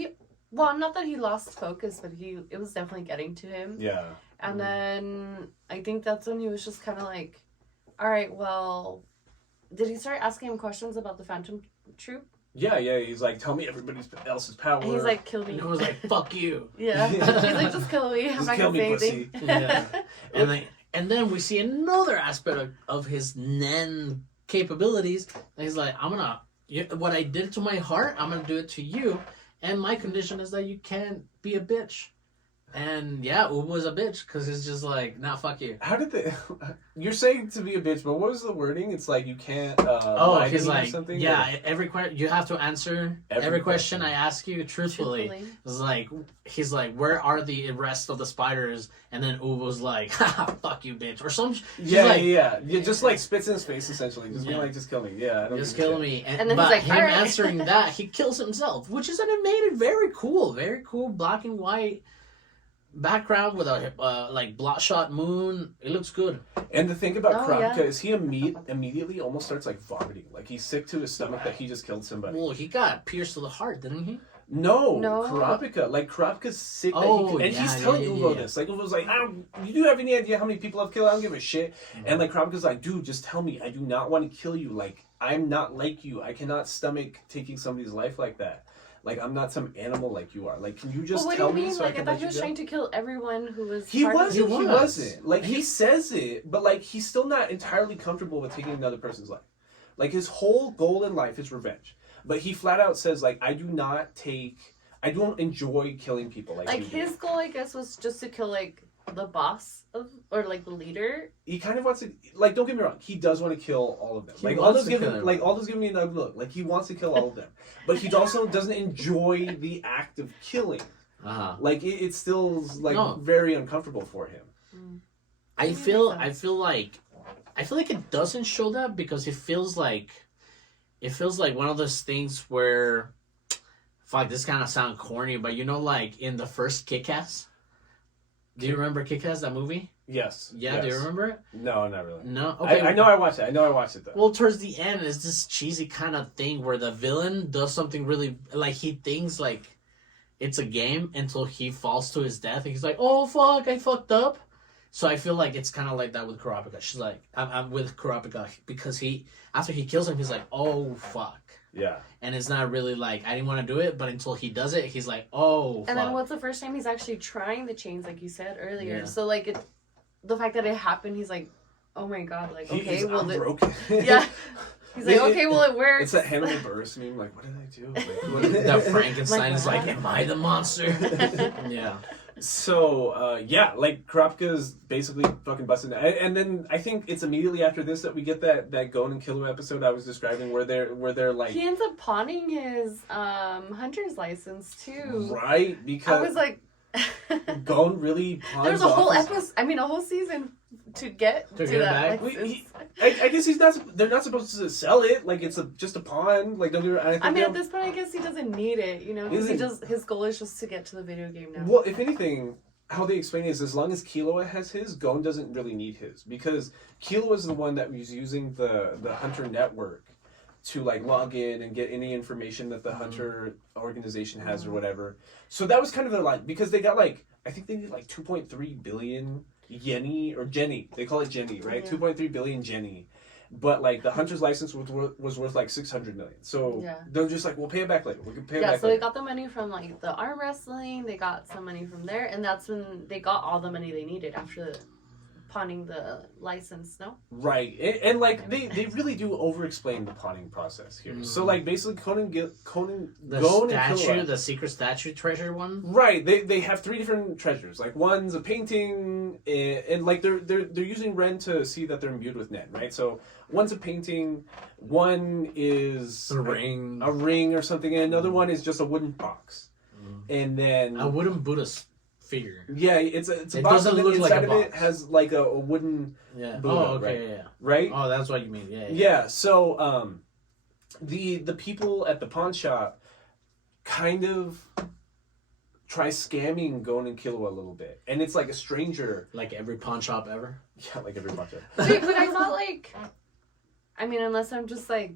not that he lost focus, but it was definitely getting to him. Yeah. And then I think that's when he was just kind of like, all right, well, did he start asking him questions about the Phantom Troop? Yeah, he's like, tell me everybody else's power. And he's like, kill me. And he was like, fuck you. Yeah. He's like, just kill me. I'm not gonna say anything. Yeah. And then we see another aspect of his Nen capabilities. And he's like, what I did to my heart, I'm gonna do it to you. And my condition is that you can't be a bitch. And yeah, Ubo's a bitch because it's just like, nah, fuck you. How did they? You're saying to be a bitch, but what was the wording? It's like you can't. He's like, something, yeah, every question you have to answer every question I ask you truthfully. It's like he's like, where are the rest of the spiders? And then Ubo's like, haha, fuck you, bitch, or some. Yeah. Just like spits in his face essentially, just being like, just kill me. Yeah, I don't just kill me. And then he's like, him answering that, he kills himself, which is animated, very cool, black and white background with a like bloodshot moon. It looks good. And the thing about Kurapika is he immediately almost starts like vomiting. Like he's sick to his stomach that he just killed somebody. Well, he got pierced to the heart, didn't he? No. Kurapika. Like Kurapika's sick he's telling Uvo this. Like Uvo's like, you do have any idea how many people I've killed? I don't give a shit. Mm-hmm. And like Kurapika's like, dude, just tell me. I do not want to kill you. Like I'm not like you. I cannot stomach taking somebody's life like that. Like, I'm not some animal like you are. Like, can you just tell me? So like, I thought he was trying to kill everyone who was. He wasn't. Like, he says it, but like, he's still not entirely comfortable with taking another person's life. Like, his whole goal in life is revenge. But he flat out says, like, I don't enjoy killing people. Like his goal, I guess, was just to kill like the boss or like the leader. He kind of wants to, like, don't get me wrong, he does want to kill all of them. Aldo's giving me another look. Like, he wants to kill all of them. But he also doesn't enjoy the act of killing. Like, it's still like very uncomfortable for him. I feel like it doesn't show that because it feels like one of those things where, fuck, this kind of sound corny, but you know, like in the first Kick-Ass. Do you remember Kick-Ass, that movie? Yes. Yeah, yes. do you remember it? No, not really. No? Okay. I know I watched it. Though. Well, towards the end, it's this cheesy kind of thing where the villain does something really... Like, he thinks, like, it's a game until he falls to his death. And he's like, oh, fuck, I fucked up. So I feel like it's kind of like that with Kurapika. She's like, I'm with Kurapika because after he kills him, he's like, oh, fuck. Yeah. And it's not really like, I didn't want to do it, but until he does it, he's like, oh, fuck. And then what's the first time he's actually trying the chains, like you said earlier. Yeah. So, like, the fact that it happened, he's like, oh my god, like, okay, well, broken. Yeah. He's like, okay, well, it works. It's that Hannibal Buress meme, like, what did I do? Like, what That Frankenstein is like, am I the monster? Yeah. So, like, Kurapika's basically fucking busted. And then I think it's immediately after this that we get that Gon and Killua episode I was describing where they're like... He ends up pawning his hunter's license, too. Right, because... I was like... Gon really pawns There's a whole his... episode, a whole season to get to that back. license. I guess they're not supposed to sell it. Like, it's just a pawn. Like, don't get I mean, at this point, I guess he doesn't need it, you know? Because his goal is just to get to the video game now. Well, if anything, how they explain it is as long as Killua has his, Gon doesn't really need his. Because Killua is the one that was using the Hunter network to, like, log in and get any information that the Hunter organization has or whatever. So that was kind of their, like, because they got, like, I think they need, like, 2.3 billion Vianney or Jenny. They call it Jenny, right? Yeah. 2.3 billion Jenny. But, like, the Hunter's license was worth, like, 600 million. So they're just like, we'll pay it back later. We can pay it back later. They got the money from, like, the arm wrestling. They got some money from there. And that's when they got all the money they needed after pawning the license, no? Right. And like, they really do over-explain the pawning process here. Mm. So, like, basically, the statue, the secret statue treasure one? Right. They have 3 different treasures. Like, one's a painting, and like, they're using Ren to see that they're imbued with Nen, right? So, one's a painting, one is... a ring or something, and another one is just a wooden box. Mm. And then... a wooden Buddhist figure. Yeah, it's a it box, doesn't and look inside like a box. of it has like a wooden Buddha, okay, right? yeah. Right? Oh, that's what you mean. Yeah. Yeah, so the people at the pawn shop kind of try scamming Gon and Killua a little bit. And it's like a stranger. Like every pawn shop ever? Yeah, like every pawn shop. Wait, but I thought, like, I mean, unless I'm just like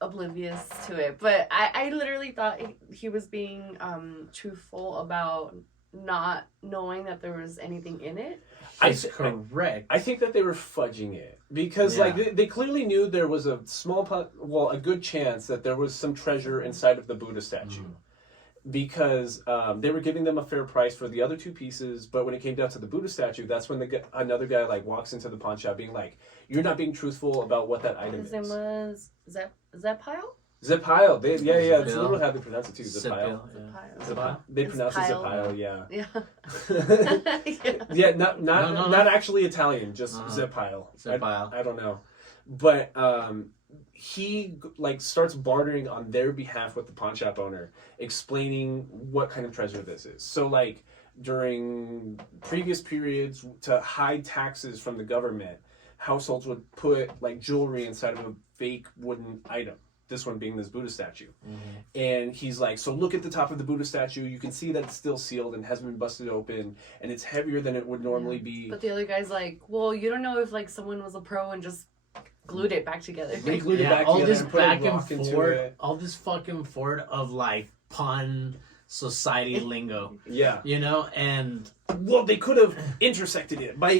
oblivious to it, but I literally thought he was being truthful about not knowing that there was anything in it. That's correct. I think that they were fudging it because like they clearly knew there was a a good chance that there was some treasure inside of the Buddha statue. Because they were giving them a fair price for the other 2 pieces, but when it came down to the Buddha statue, that's when another guy like walks into the pawn shop being like, "You're not being truthful about what that item is." His name was Zepile? Zepile. It's literally how they pronounce it too. Zepile. Zepile. They pronounce it Zepile. Yeah. Yeah. Not actually Italian. Just Zepile. Zepile. I don't know, but he like starts bartering on their behalf with the pawn shop owner, explaining what kind of treasure this is. So like during previous periods, to hide taxes from the government, households would put like jewelry inside of a fake wooden item. This one being this Buddha statue. Mm-hmm. And he's like, so look at the top of the Buddha statue. You can see that it's still sealed and hasn't been busted open. And it's heavier than it would normally be. But the other guy's like, well, you don't know if like someone was a pro and just glued it back together. Re-glued it back together and put a rock into it. All this fucking forward of like pun society lingo. Yeah. You know, and... Well, they could have intersected it by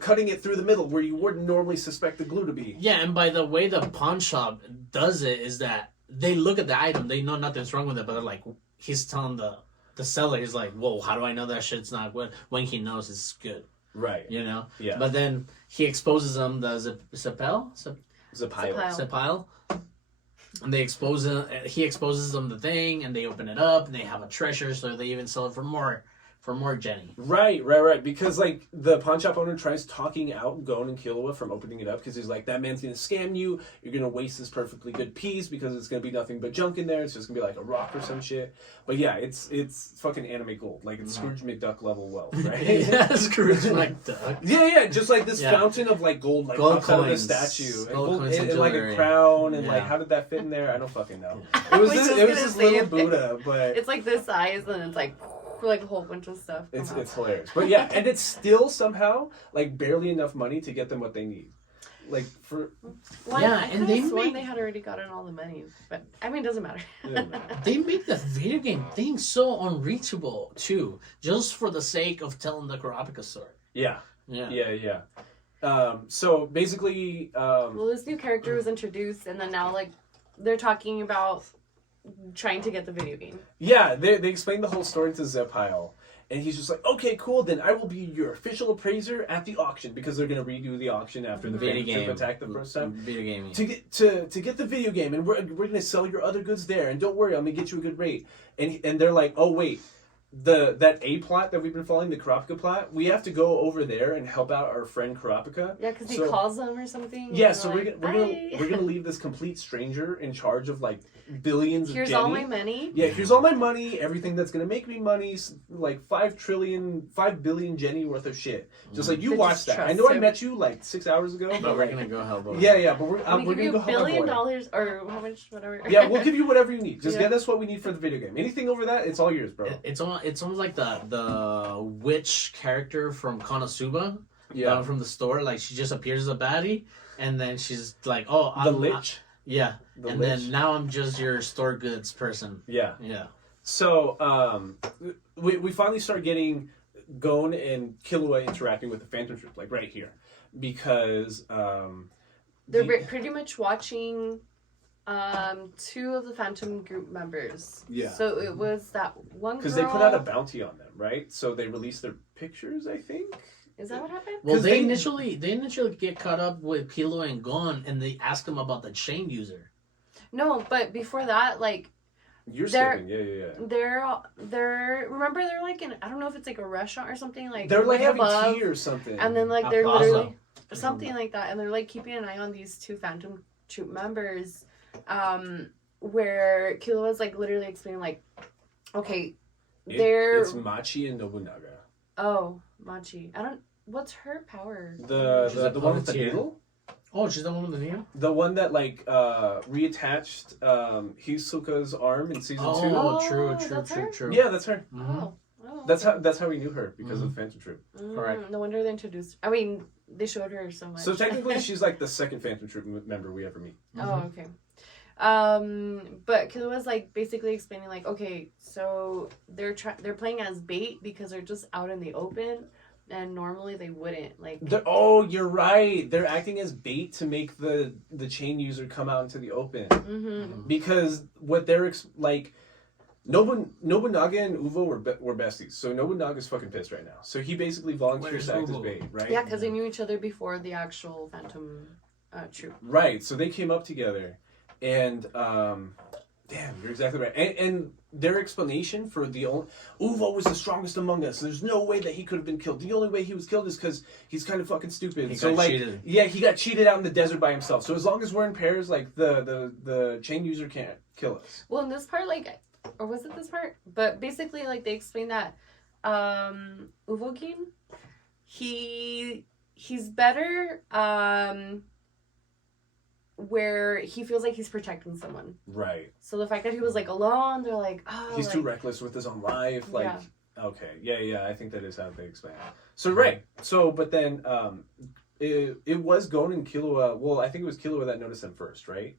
cutting it through the middle where you wouldn't normally suspect the glue to be. Yeah, and by the way the pawn shop does it is that they look at the item, they know nothing's wrong with it, but they're like, he's telling the seller, he's like, whoa, how do I know that shit's not good? When he knows it's good. Right. You know? Yeah. But then he exposes them, the Zepile? Zepile. And he exposes them the thing, and they open it up, and they have a treasure, so they even sell it for more Jenny. Right. Because like the pawn shop owner tries talking out Gon and Killua from opening it up because he's like, that man's gonna scam you. You're gonna waste this perfectly good piece because it's gonna be nothing but junk in there. It's just gonna be like a rock or some shit. But yeah, it's fucking anime gold. Like it's Scrooge McDuck level wealth, right? Yeah, Scrooge McDuck. Yeah. Just like this fountain of like gold, like gold outside coins, of the statue, and like a crown, and like how did that fit in there? I don't fucking know. It was this little Buddha, but it's like this size, and it's like. for like a whole bunch of stuff. It's hilarious. But yeah, and it's still somehow like barely enough money to get them what they need. Like for and they had already gotten all the money, but I mean, it doesn't matter. They make the video game thing so unreachable too, just for the sake of telling the Kurapika story. Yeah. So basically, well, this new character was introduced, and then now like they're talking about trying to get the video game. Yeah, they explained the whole story to Zepile. And he's just like, okay, cool, then I will be your official appraiser at the auction, because they're going to redo the auction after the video game attack the first time. Video gaming. To get the video game, and we're going to sell your other goods there, and don't worry, I'm going to get you a good rate. And they're like, oh, wait, that A plot that we've been following, the Kurapika plot, we have to go over there and help out our friend Kurapika. Yeah, because he calls them or something. Yeah, so we're gonna leave this complete stranger in charge of like billions of Here's Jenny. all my money. Yeah, here's all my money, everything that's gonna make me money, like 5 billion Jenny worth of shit. Just like you But watched that. I know I met you like 6 hours ago, But we're gonna go help. Yeah, but we're give gonna you go $1 help billion our boy. or how much, whatever. Yeah, we'll give you whatever you need. Just Yeah. get us what we need for the video game. Anything over that, it's all yours, bro. It's almost like the witch character from Konosuba. Yeah, From the store, like she just appears as a baddie, and then she's like, "Oh, the lich." Yeah, The and lich. then now I'm just your store goods person. Yeah. Yeah. So we finally start getting Gon and Killua interacting with the Phantom Troop, like right here, because They're pretty much watching 2 of the Phantom group members. Yeah. So it was that one girl. because they put out a bounty on them, right? So they released their pictures, I think. Is that what happened? Well, 'Cause they they- initially get caught up with Killua and Gon, and they ask them about the chain user. No, but before that, like You're They're- skipping, yeah. they're remember they're like in, I don't know if it's like a restaurant or something, like They're like way having above, tea or something. and then like A they're plaza. literally something like that, and they're like keeping an eye on these 2 Phantom Troop members, where Killua's like literally explaining like, okay, It's Machi and Nobunaga. Machi. What's her power? The one with the puppeteer. needle? Oh, she's the one with the needle? The one that like reattached Hisoka's arm in season 2. Oh, Oh, true. that's her? Yeah, that's her. Mhm. Oh, That's how we knew her, because of the Phantom Troop. Correct. No wonder they introduced. I mean, they showed her so much. So technically, she's like the second Phantom Troop member we ever meet. Oh, okay. But Killua's like basically explaining like, okay, so they're playing as bait because they're just out in the open, and normally they wouldn't like. You're right. They're acting as bait to make the chain user come out into the open, because what they're like. Nobunaga and Uvo were besties, so Nobunaga's fucking pissed right now. So he basically volunteers to act as bait, right? Yeah, because they knew each other before the actual Phantom Troop. Right. So they came up together, and damn, you're exactly right. And their explanation for Uvo was the strongest among us. There's no way that he could have been killed. The only way he was killed is because he's kind of fucking stupid. He so got cheated. Yeah, he got cheated out in the desert by himself. So as long as we're in pairs, like the chain user can't kill us. Well, in this part, like, or was it this part? But basically, like, they explained that Uvogin, he's better where he feels like he's protecting someone. Right. So the fact that he was like alone, they're like, oh, He's like, too reckless with his own life. Like, Yeah. okay, yeah. I think that is how they explain it. So right. So, but then it was Gon and Killua. Well, I think it was Killua that noticed them first, right?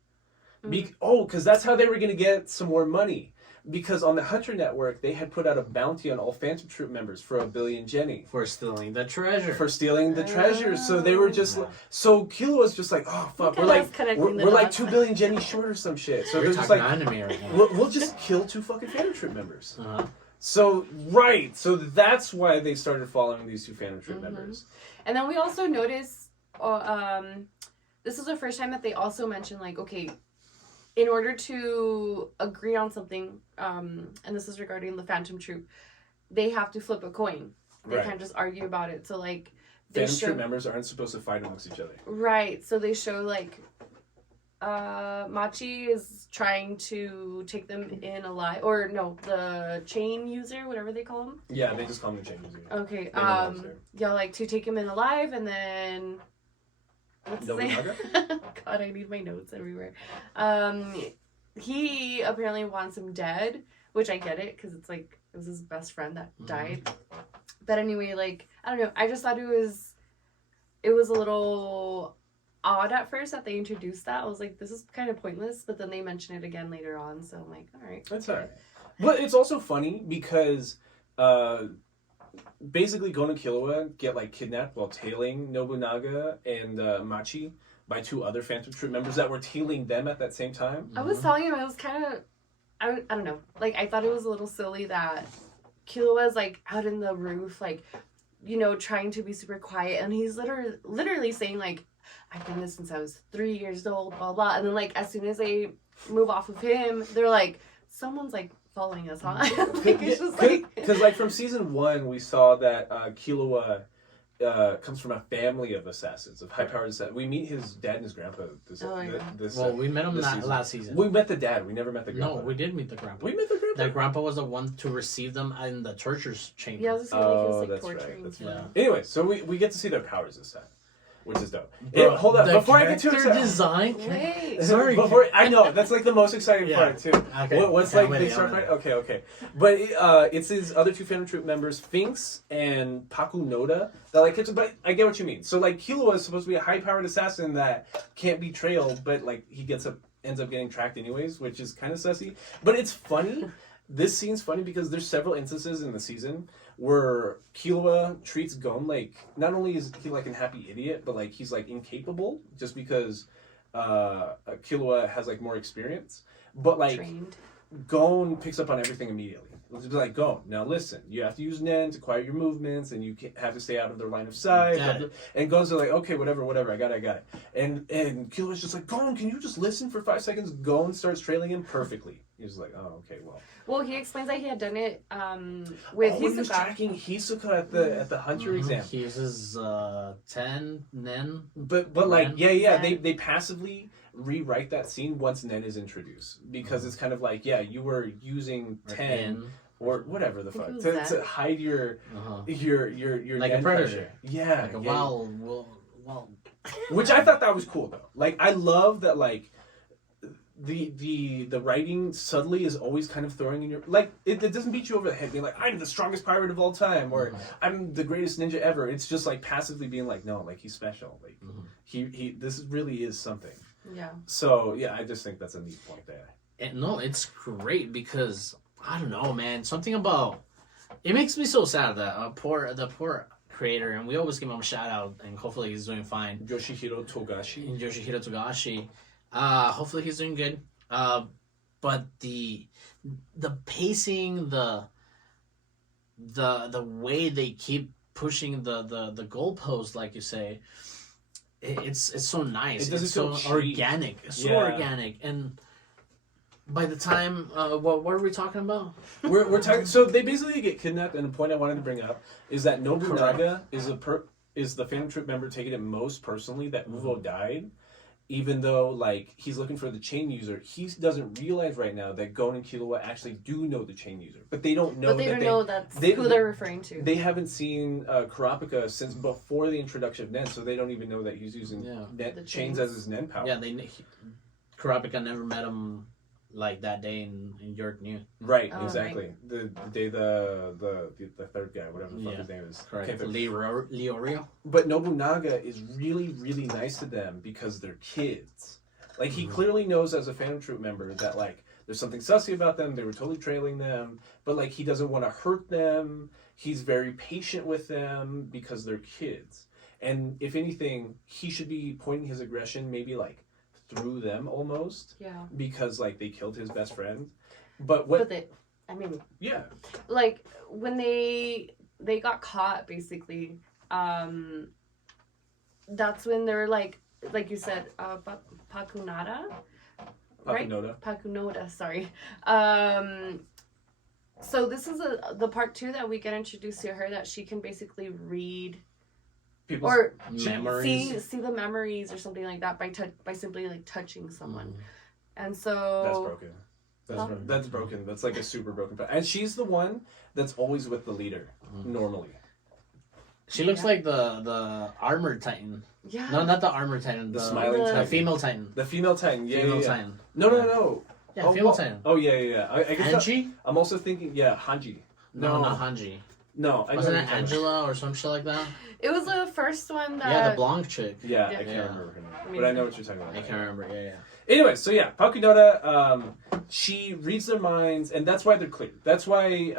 Because that's how they were gonna get some more money. Because on the Hunter Network, they had put out a bounty on all Phantom Troop members for 1 billion Jenny. For stealing the treasure. For stealing the treasure. So they were just... So Killua's just like, oh, fuck. Look at us connecting the We're like dots. 2 billion Jenny short or some shit. So You're they're just talking like... anime right now. We'll just kill 2 fucking Phantom Troop members. Uh-huh. So, right. So that's why they started following these 2 Phantom Troop members. And then we also noticed, this is the first time that they also mentioned, like, okay, in order to agree on something, and this is regarding the Phantom Troop, they have to flip a coin. They Right. can't just argue about it. So, like, they Phantom show... Troop members aren't supposed to fight amongst each other. Right. So they show, like, Machi is trying to take them in alive. Or, no, the chain user, whatever they call him. Yeah, they just call them the chain user. Okay. They know what's there. Yeah, like, to take him in alive, and then... What's his name? Nobunaga? God, I need my notes everywhere. He apparently wants him dead, which I get it, because it's like it was his best friend that died. But anyway, like, I don't know. I just thought it was a little odd at first that they introduced that. I was like, this is kind of pointless. But then they mention it again later on. So I'm like, all right. That's all right. But it's also funny because basically Gon and Killua get like kidnapped while tailing Nobunaga and Machi by 2 other Phantom Troop members that were tailing them at that same time. I was telling you, I was kind of, I don't know. Like, I thought it was a little silly that Killua's like out in the roof, like, you know, trying to be super quiet. And he's literally saying like, I've done this since I was 3 years old, blah, blah. And then like, as soon as they move off of him, they're like, someone's like following us, huh? Like, it's just like... Because like from season 1, we saw that Killua comes from a family of assassins, of high-powered assassins. We meet his dad and his grandpa we met him last season. We met the dad. We never met the grandpa. No, we did meet the grandpa. We met the grandpa? The grandpa was the one to receive them in the torture chamber. Yeah, I was like, he was like torturing. That's right. Anyway, so we get to see their powers this time, which is dope. Bro, hold up, before I get too excited. Design. Wait. Sorry. I know that's like the most exciting part too. Okay. What's like they start fighting? Okay. But it's his other 2 Phantom Troop members, Finks and Pakunoda, that like catch. But I get what you mean. So like Killua is supposed to be a high-powered assassin that can't be trailed, but like he ends up getting tracked anyways, which is kind of sussy. But it's funny. This scene's funny because there's several instances in the season where Killua treats Gon like, not only is he like a happy idiot, but like he's like incapable just because Killua has like more experience. But like Trained. Gon picks up on everything immediately. Let's be like, Gon, now listen, you have to use Nen to quiet your movements, and you have to stay out of their line of sight. And Gon's like, okay, whatever, I got it. And Killua's just like, Gon, can you just listen for 5 seconds? Gon starts trailing him perfectly. He's like, oh, okay, well. Well, he explains that he had done it with Hisoka. He was tracking Hisoka at the hunter exam. He uses 10 Nen. But like, Nen. They passively rewrite that scene once Nen is introduced, because it's kind of like, you were using 10 or whatever the fuck to hide your like Nen a predator. pressure. Yeah, like a well. Which I thought that was cool though. Like, I love that, like, the writing subtly is always kind of throwing in your, like, it doesn't beat you over the head being like, I'm the strongest pirate of all time, or I'm the greatest ninja ever. It's just like passively being like, no, like, he's special, like he this really is something. Yeah. So yeah, I just think that's a neat point there. And no, it's great because I don't know, man, something about it makes me so sad that the poor creator, and we always give him a shout out, and hopefully he's doing fine, Yoshihiro Togashi. Hopefully he's doing good. But the pacing, the way they keep pushing the goalpost, like you say, it's so nice. It's so organic. It's so organic. And by the time, what are we talking about? We're talking. So they basically get kidnapped, and the point I wanted to bring up is that Nobunaga is the Phantom Troop member taking it most personally that Uvo died. Even though, like, he's looking for the chain user, he doesn't realize right now that Gon and Killua actually do know the chain user. But they don't know. But they don't know that's who they're referring to. They haven't seen Kurapika since before the introduction of Nen, so they don't even know that he's using chains as his Nen power. Yeah, Kurapika never met him like that day in York New. Right, exactly. Right. The day the third guy, whatever the fuck his name is. Correct. Leorio. But Nobunaga is really, really nice to them because they're kids. Like, he clearly knows as a Phantom Troop member that, like, there's something sussy about them, they were totally trailing them, but, like, he doesn't want to hurt them. He's very patient with them because they're kids. And if anything, he should be pointing his aggression maybe, like, through them almost, because like they killed his best friend, but like when they got caught basically, that's when they're like you said, Pakunoda, sorry. So this is the part 2 that we get introduced to her, that she can basically read people's or memories. see the memories or something like that by simply like touching someone. And so that's broken. That's broken. That's like a super broken part. And she's the one that's always with the leader normally. She looks like the armored titan. Yeah. No, not the armored titan. The smiling titan. The female titan. The female titan. Yeah. Female titan. No. Yeah, female titan. Oh yeah. I guess Hanji? I'm also thinking Hanji. No, not Hanji. No, I wasn't it Angela or some shit like that? It was the first one that. Yeah, the blonde chick. Yeah, I can't remember her name, but I know what you're talking about. I can't remember. Yeah. Anyway, so yeah, Pakunoda, she reads their minds, and that's why they're clear. That's why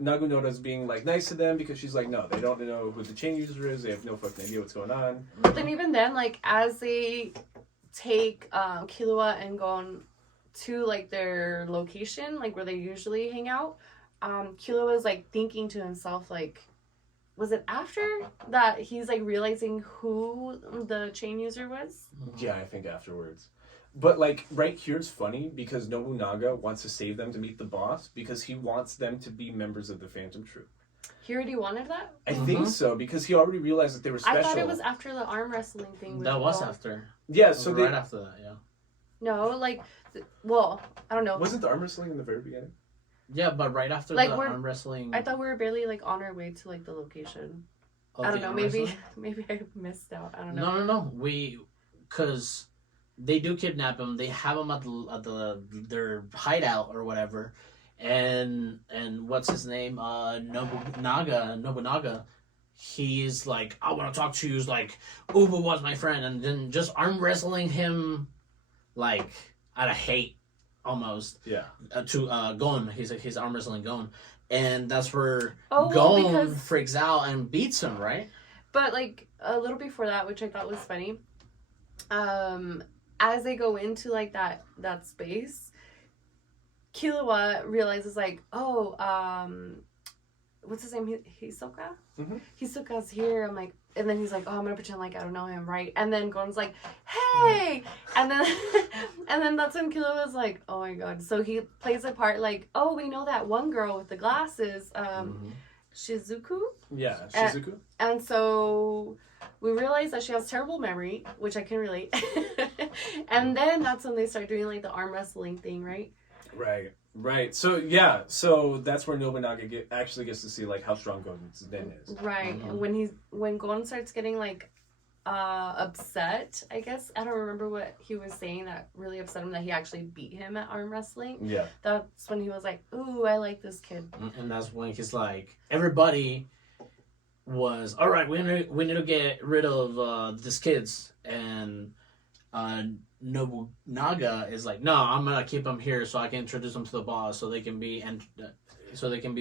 Nagunoda's being like nice to them, because she's like, no, they don't know who the chain user is. They have no fucking idea what's going on. But then even then, like as they take Killua and Gon to like their location, like where they usually hang out, Killua is like thinking to himself, like, was it after that he's like realizing who the chain user was? Yeah, I think afterwards. But like right here it's funny because Nobunaga wants to save them to meet the boss because he wants them to be members of the Phantom Troop. He already wanted that? I think so, because he already realized that they were special. I thought it was after the arm wrestling thing. That was after. Yeah, so right after that, yeah. No, like, well, I don't know. Wasn't the arm wrestling in the very beginning? Yeah, but right after like, the arm wrestling. I thought we were barely like on our way to like the location. I don't know. Maybe I missed out. I don't know. No. Because they do kidnap him. They have him at their hideout or whatever, and what's his name? Nobunaga. He's like, I want to talk to you. He's like, Ubu was my friend, and then just arm wrestling him, like out of hate, almost. Yeah. To Gon. He's arm wrestling Gon. And that's where Gon because... freaks out and beats him, right? But like a little before that, which I thought was funny, as they go into like that space, Killua realizes like, what's his name? Hisoka? Mm-hmm. Hisoka's here. I'm like, and then he's like, oh, I'm gonna pretend like I don't know him, right? And then Gon's like, hey! And then that's when Killua was like, oh my god. So he plays a part like, oh, we know that one girl with the glasses, Shizuku? Yeah, Shizuku. And so we realize that she has terrible memory, which I can relate. And then that's when they start doing like the arm wrestling thing, right? Right. So yeah, so that's where Nobunaga actually gets to see like how strong Gon's den is. Right. And when Gon starts getting like upset, I guess I don't remember what he was saying that really upset him, that he actually beat him at arm wrestling. Yeah. That's when he was like, "Ooh, I like this kid." And that's when he's like, everybody was all right. We need to get rid of this kids, and Nobunaga is like, no, I'm gonna keep them here so I can introduce them to the boss so they can be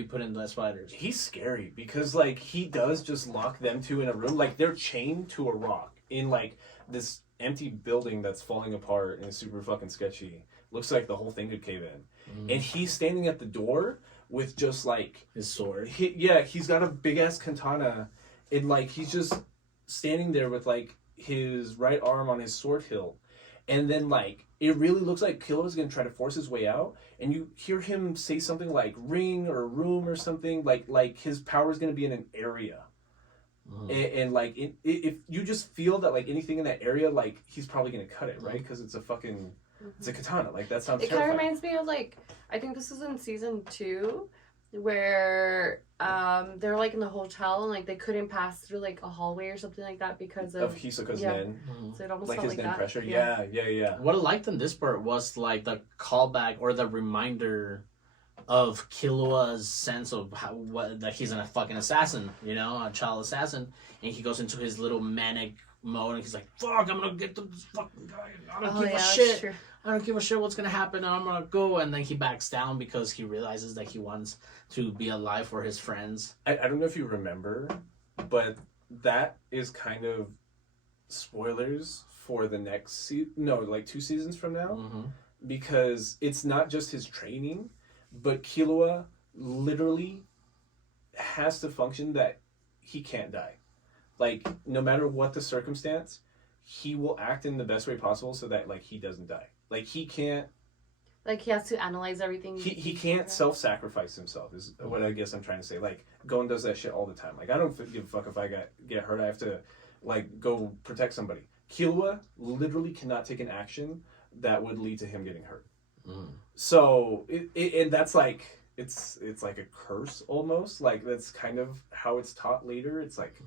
put into the spiders. He's scary because like he does just lock them two in a room, like they're chained to a rock in like this empty building that's falling apart and is super fucking sketchy. Looks like the whole thing could cave in, and he's standing at the door with just like his sword. He's got a big ass katana, and like he's just standing there with like his right arm on his sword hilt. And then, like, it really looks like Killua's going to try to force his way out. And you hear him say something like ring or room or something. Like his power is going to be in an area. And like, if you just feel that, like, anything in that area, like, he's probably going to cut it, right? Because it's a fucking... It's a katana. Like, that sounds terrifying. It kind of reminds me of, like... I think this is in season 2... where they're like in the hotel and like they couldn't pass through like a hallway or something like that because of Hisoka's nen. So it almost like felt his like nen that. pressure. Yeah. What I liked in this part was like the callback or the reminder of Killua's sense of that he's a fucking assassin, you know, a child assassin, and he goes into his little manic mode and he's like, fuck, I'm gonna get this fucking guy. I don't give a shit. True. I don't give a shit what's gonna happen. I'm gonna go, and then he backs down because he realizes that he wants to be alive for his friends. I don't know if you remember, but that is kind of spoilers for the next season. No, like 2 seasons from now, because it's not just his training, but Killua literally has to function that he can't die. Like no matter what the circumstance, he will act in the best way possible so that like he doesn't die. Like he can't. Like he has to analyze everything. He can't self-sacrifice himself. Is what I guess I'm trying to say. Like Gon does that shit all the time. Like I don't give a fuck if I get hurt. I have to like go protect somebody. Killua literally cannot take an action that would lead to him getting hurt. So and that's like it's like a curse almost. Like that's kind of how it's taught later. It's like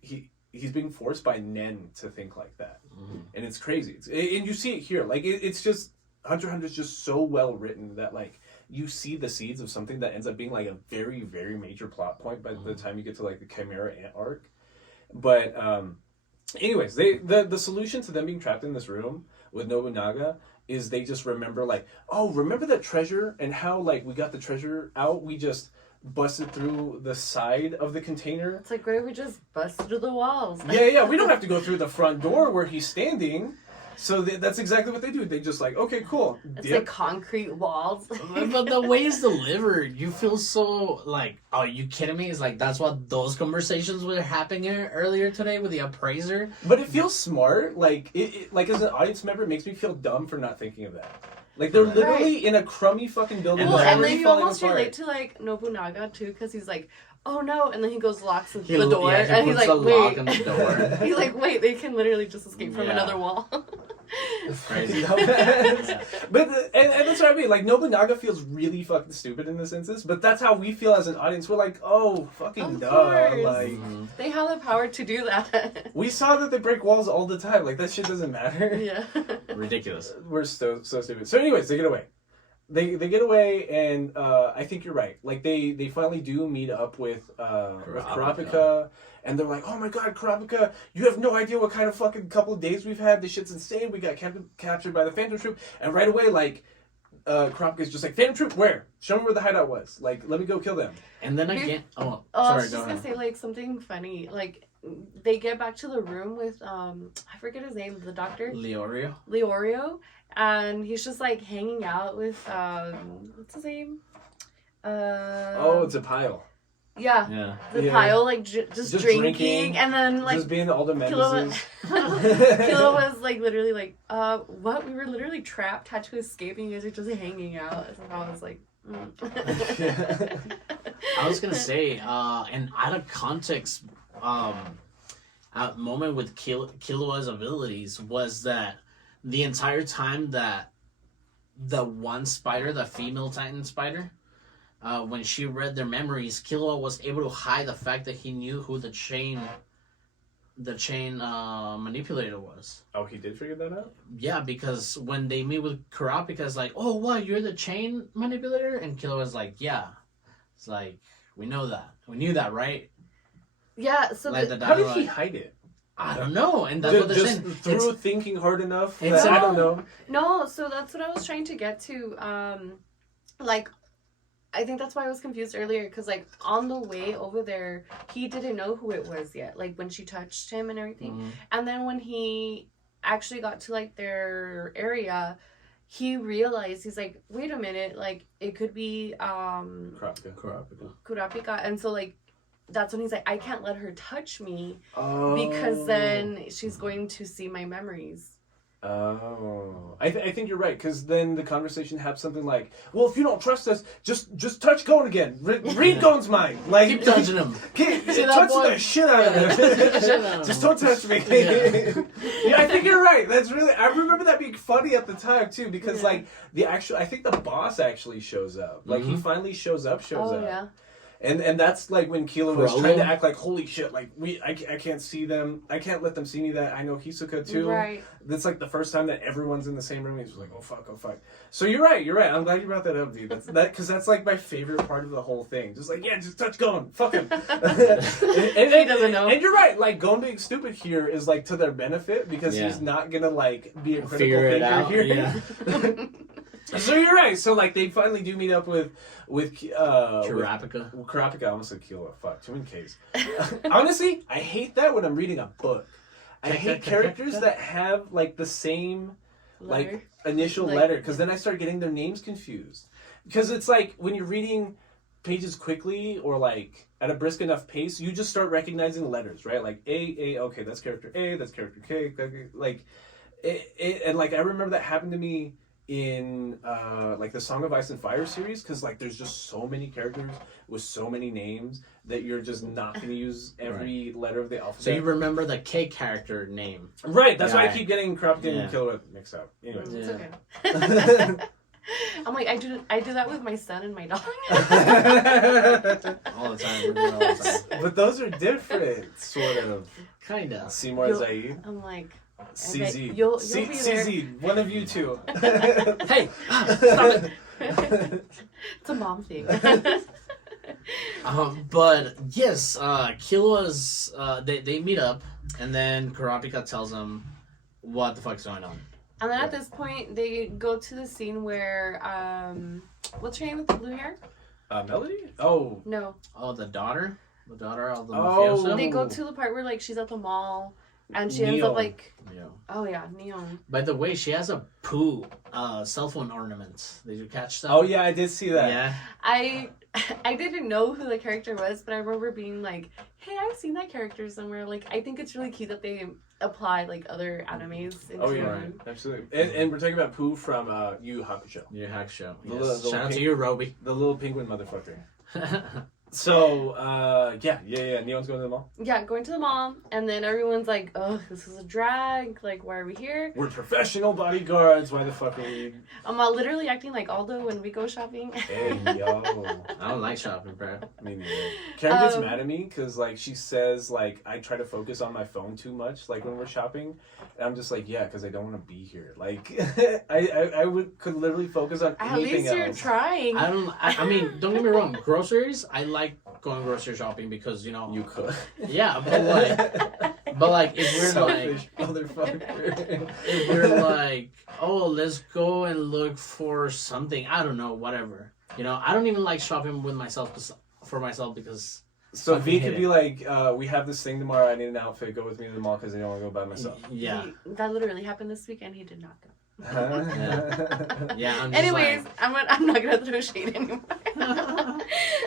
he's being forced by Nen to think like that, and it's crazy. And you see it here. Like it's just Hunter x Hunter is just so well written that like you see the seeds of something that ends up being like a very, very major plot point by the time you get to like the Chimera arc. But anyways, the solution to them being trapped in this room with Nobunaga is they just remember like, oh, remember that treasure and how like we got the treasure out? We just busted through the side of the container. It's like, why don't we just bust through the walls? Yeah. We don't have to go through the front door where he's standing. So that's exactly what they do. They just like, okay, cool. It's like concrete walls. But the way it's delivered, you feel so like, oh, you kidding me? It's like, that's what those conversations were happening earlier today with the appraiser. But it feels smart. Like, it like as an audience member, it makes me feel dumb for not thinking of that. Like, they're literally in a crummy fucking building. Well, and then you almost relate to, like, Nobunaga, too, because he's like, oh no, and then he goes locks the door, and he's like, wait. He's like, wait, they can literally just escape from another wall. Crazy. But and that's what I mean. Like, Nobunaga feels really fucking stupid in this instance, but that's how we feel as an audience. We're like, oh, fucking duh. Like, they have the power to do that. We saw that they break walls all the time. Like, that shit doesn't matter. Yeah. Ridiculous. We're so stupid. So anyways, they get away. They get away, and I think you're right. Like, they finally do meet up with Kurapika, and they're like, oh my god, Kurapika, you have no idea what kind of fucking couple of days we've had. This shit's insane. We got captured by the Phantom Troop, and right away, like, Kurapika's just like, Phantom Troop, where? Show me where the hideout was. Like, let me go kill them. And then again, sorry, I was just gonna say, like, something funny. Like, they get back to the room with, I forget his name, the doctor? Leorio. And he's just, like, hanging out with, what's his name? It's a pile. Yeah. The pile, like, just drinking. And then, like... Just being all the menaces. Kilo was, like, literally like, what? We were literally trapped, had to escape, and you guys are just hanging out. And I was like... I was gonna say, and out of context, moment with Killua's abilities was that the entire time that the one spider, the female Titan spider, when she read their memories, Killua was able to hide the fact that he knew who the chain manipulator was. Oh, he did figure that out? Yeah, because when they meet with Kurapika's like, oh, what, you're the chain manipulator? And Killua's like, yeah. It's like, we know that. We knew that, right? Yeah, so... Like how did he hide it? I don't know, and that's what they're saying. Through thinking hard enough that I don't know. No, so that's what I was trying to get to. Like, I think that's why I was confused earlier, because, like, on the way over there, he didn't know who it was yet, like, when she touched him and everything. Mm-hmm. And then when he actually got to, like, their area, he realized, he's like, wait a minute, like, it could be, Kurapika. And so, like, that's when he's like, I can't let her touch me because then she's going to see my memories. Oh, I think you're right, because then the conversation had something like, well, if you don't trust us, just touch Gon again. Read Gon's mind. Like, keep touching him. Touch the shit out of him. Just don't touch me. Yeah, I think you're right. That's really, I remember that being funny at the time too, because like I think the boss actually shows up. Like he finally shows up. Yeah. And that's like when Killua was trying to act like, holy shit, like I can't see them, I can't let them see me, that I know Hisoka too. Right. That's like the first time that everyone's in the same room. He's like, oh fuck. So you're right. I'm glad you brought that up, dude. Because that's like my favorite part of the whole thing. Just like, yeah, just touch Gon, fuck him. and he doesn't know. And you're right. Like Gon being stupid here is like to their benefit, because he's not gonna like be a critical thinker here. Yeah. So you're right. So like they finally do meet up with Kurapika. Kurapika, I almost said Killua. Fuck, too many K's. Honestly, I hate that when I'm reading a book. I hate characters that have like the same like initial letter, because then I start getting their names confused. Because it's like when you're reading pages quickly or like at a brisk enough pace, you just start recognizing letters, right? Like A, okay, that's character A, that's character K, like and like I remember that happened to me in like the Song of Ice and Fire series, because like there's just so many characters with so many names that you're just not going to use every letter of the alphabet. So you remember the K character name, right? That's why I keep getting Kurapika and Killua mixed up. Anyway, it's okay. I'm like, I do that with my son and my dog. all the time. But those are different, sort of. Kinda. Seymour and Zaid. I'm like, CZ. You'll be there. CZ, one of you two. Hey, stop it. It's a mom thing. But yes, Killua's they meet up, and then Kurapika tells them what the fuck's going on. And then at this point, they go to the scene where what's her name with the blue hair? Melody? Oh. No. Oh, the daughter of the mafioso. They go to the part where like she's at the mall, and she ends up like. Yeah. Oh yeah, Neon. By the way, she has a Pooh cell phone ornament. Did you catch that? Oh yeah, I did see that. Yeah. I didn't know who the character was, but I remember being like, "Hey, I've seen that character somewhere." Like, I think it's really cute that they apply like other animes into. Oh yeah, right. Absolutely. And we're talking about Pooh from Yu Yu Hakusho. Yu Yu Hakusho. The Yes. little Shout out to pink- you, Roby. The little penguin motherfucker. So yeah. Neon's going to the mall. Yeah, going to the mall, and then everyone's like, "Oh, this is a drag. Like, why are we here?" We're professional bodyguards. Why the fuck are we? I'm literally acting like Aldo when we go shopping. Hey yo. I don't like shopping, bro. Me neither. Karen gets mad at me because like she says like I try to focus on my phone too much like when we're shopping, and I'm just like yeah because I don't want to be here. Like I could literally focus on At anything least you're else. trying. I mean, don't get me wrong. Groceries, I like going grocery shopping because you could. Yeah, but like if we're like Selfish motherfucker. if we're like, oh, let's go and look for something. I don't know, whatever. I don't even like shopping with myself for myself because. So V could be like, we have this thing tomorrow. I need an outfit. Go with me to the mall because I don't want to go by myself. Yeah. That literally happened this week, and he did not go. Yeah. I'm just Anyways, like, I'm not gonna throw shade anymore.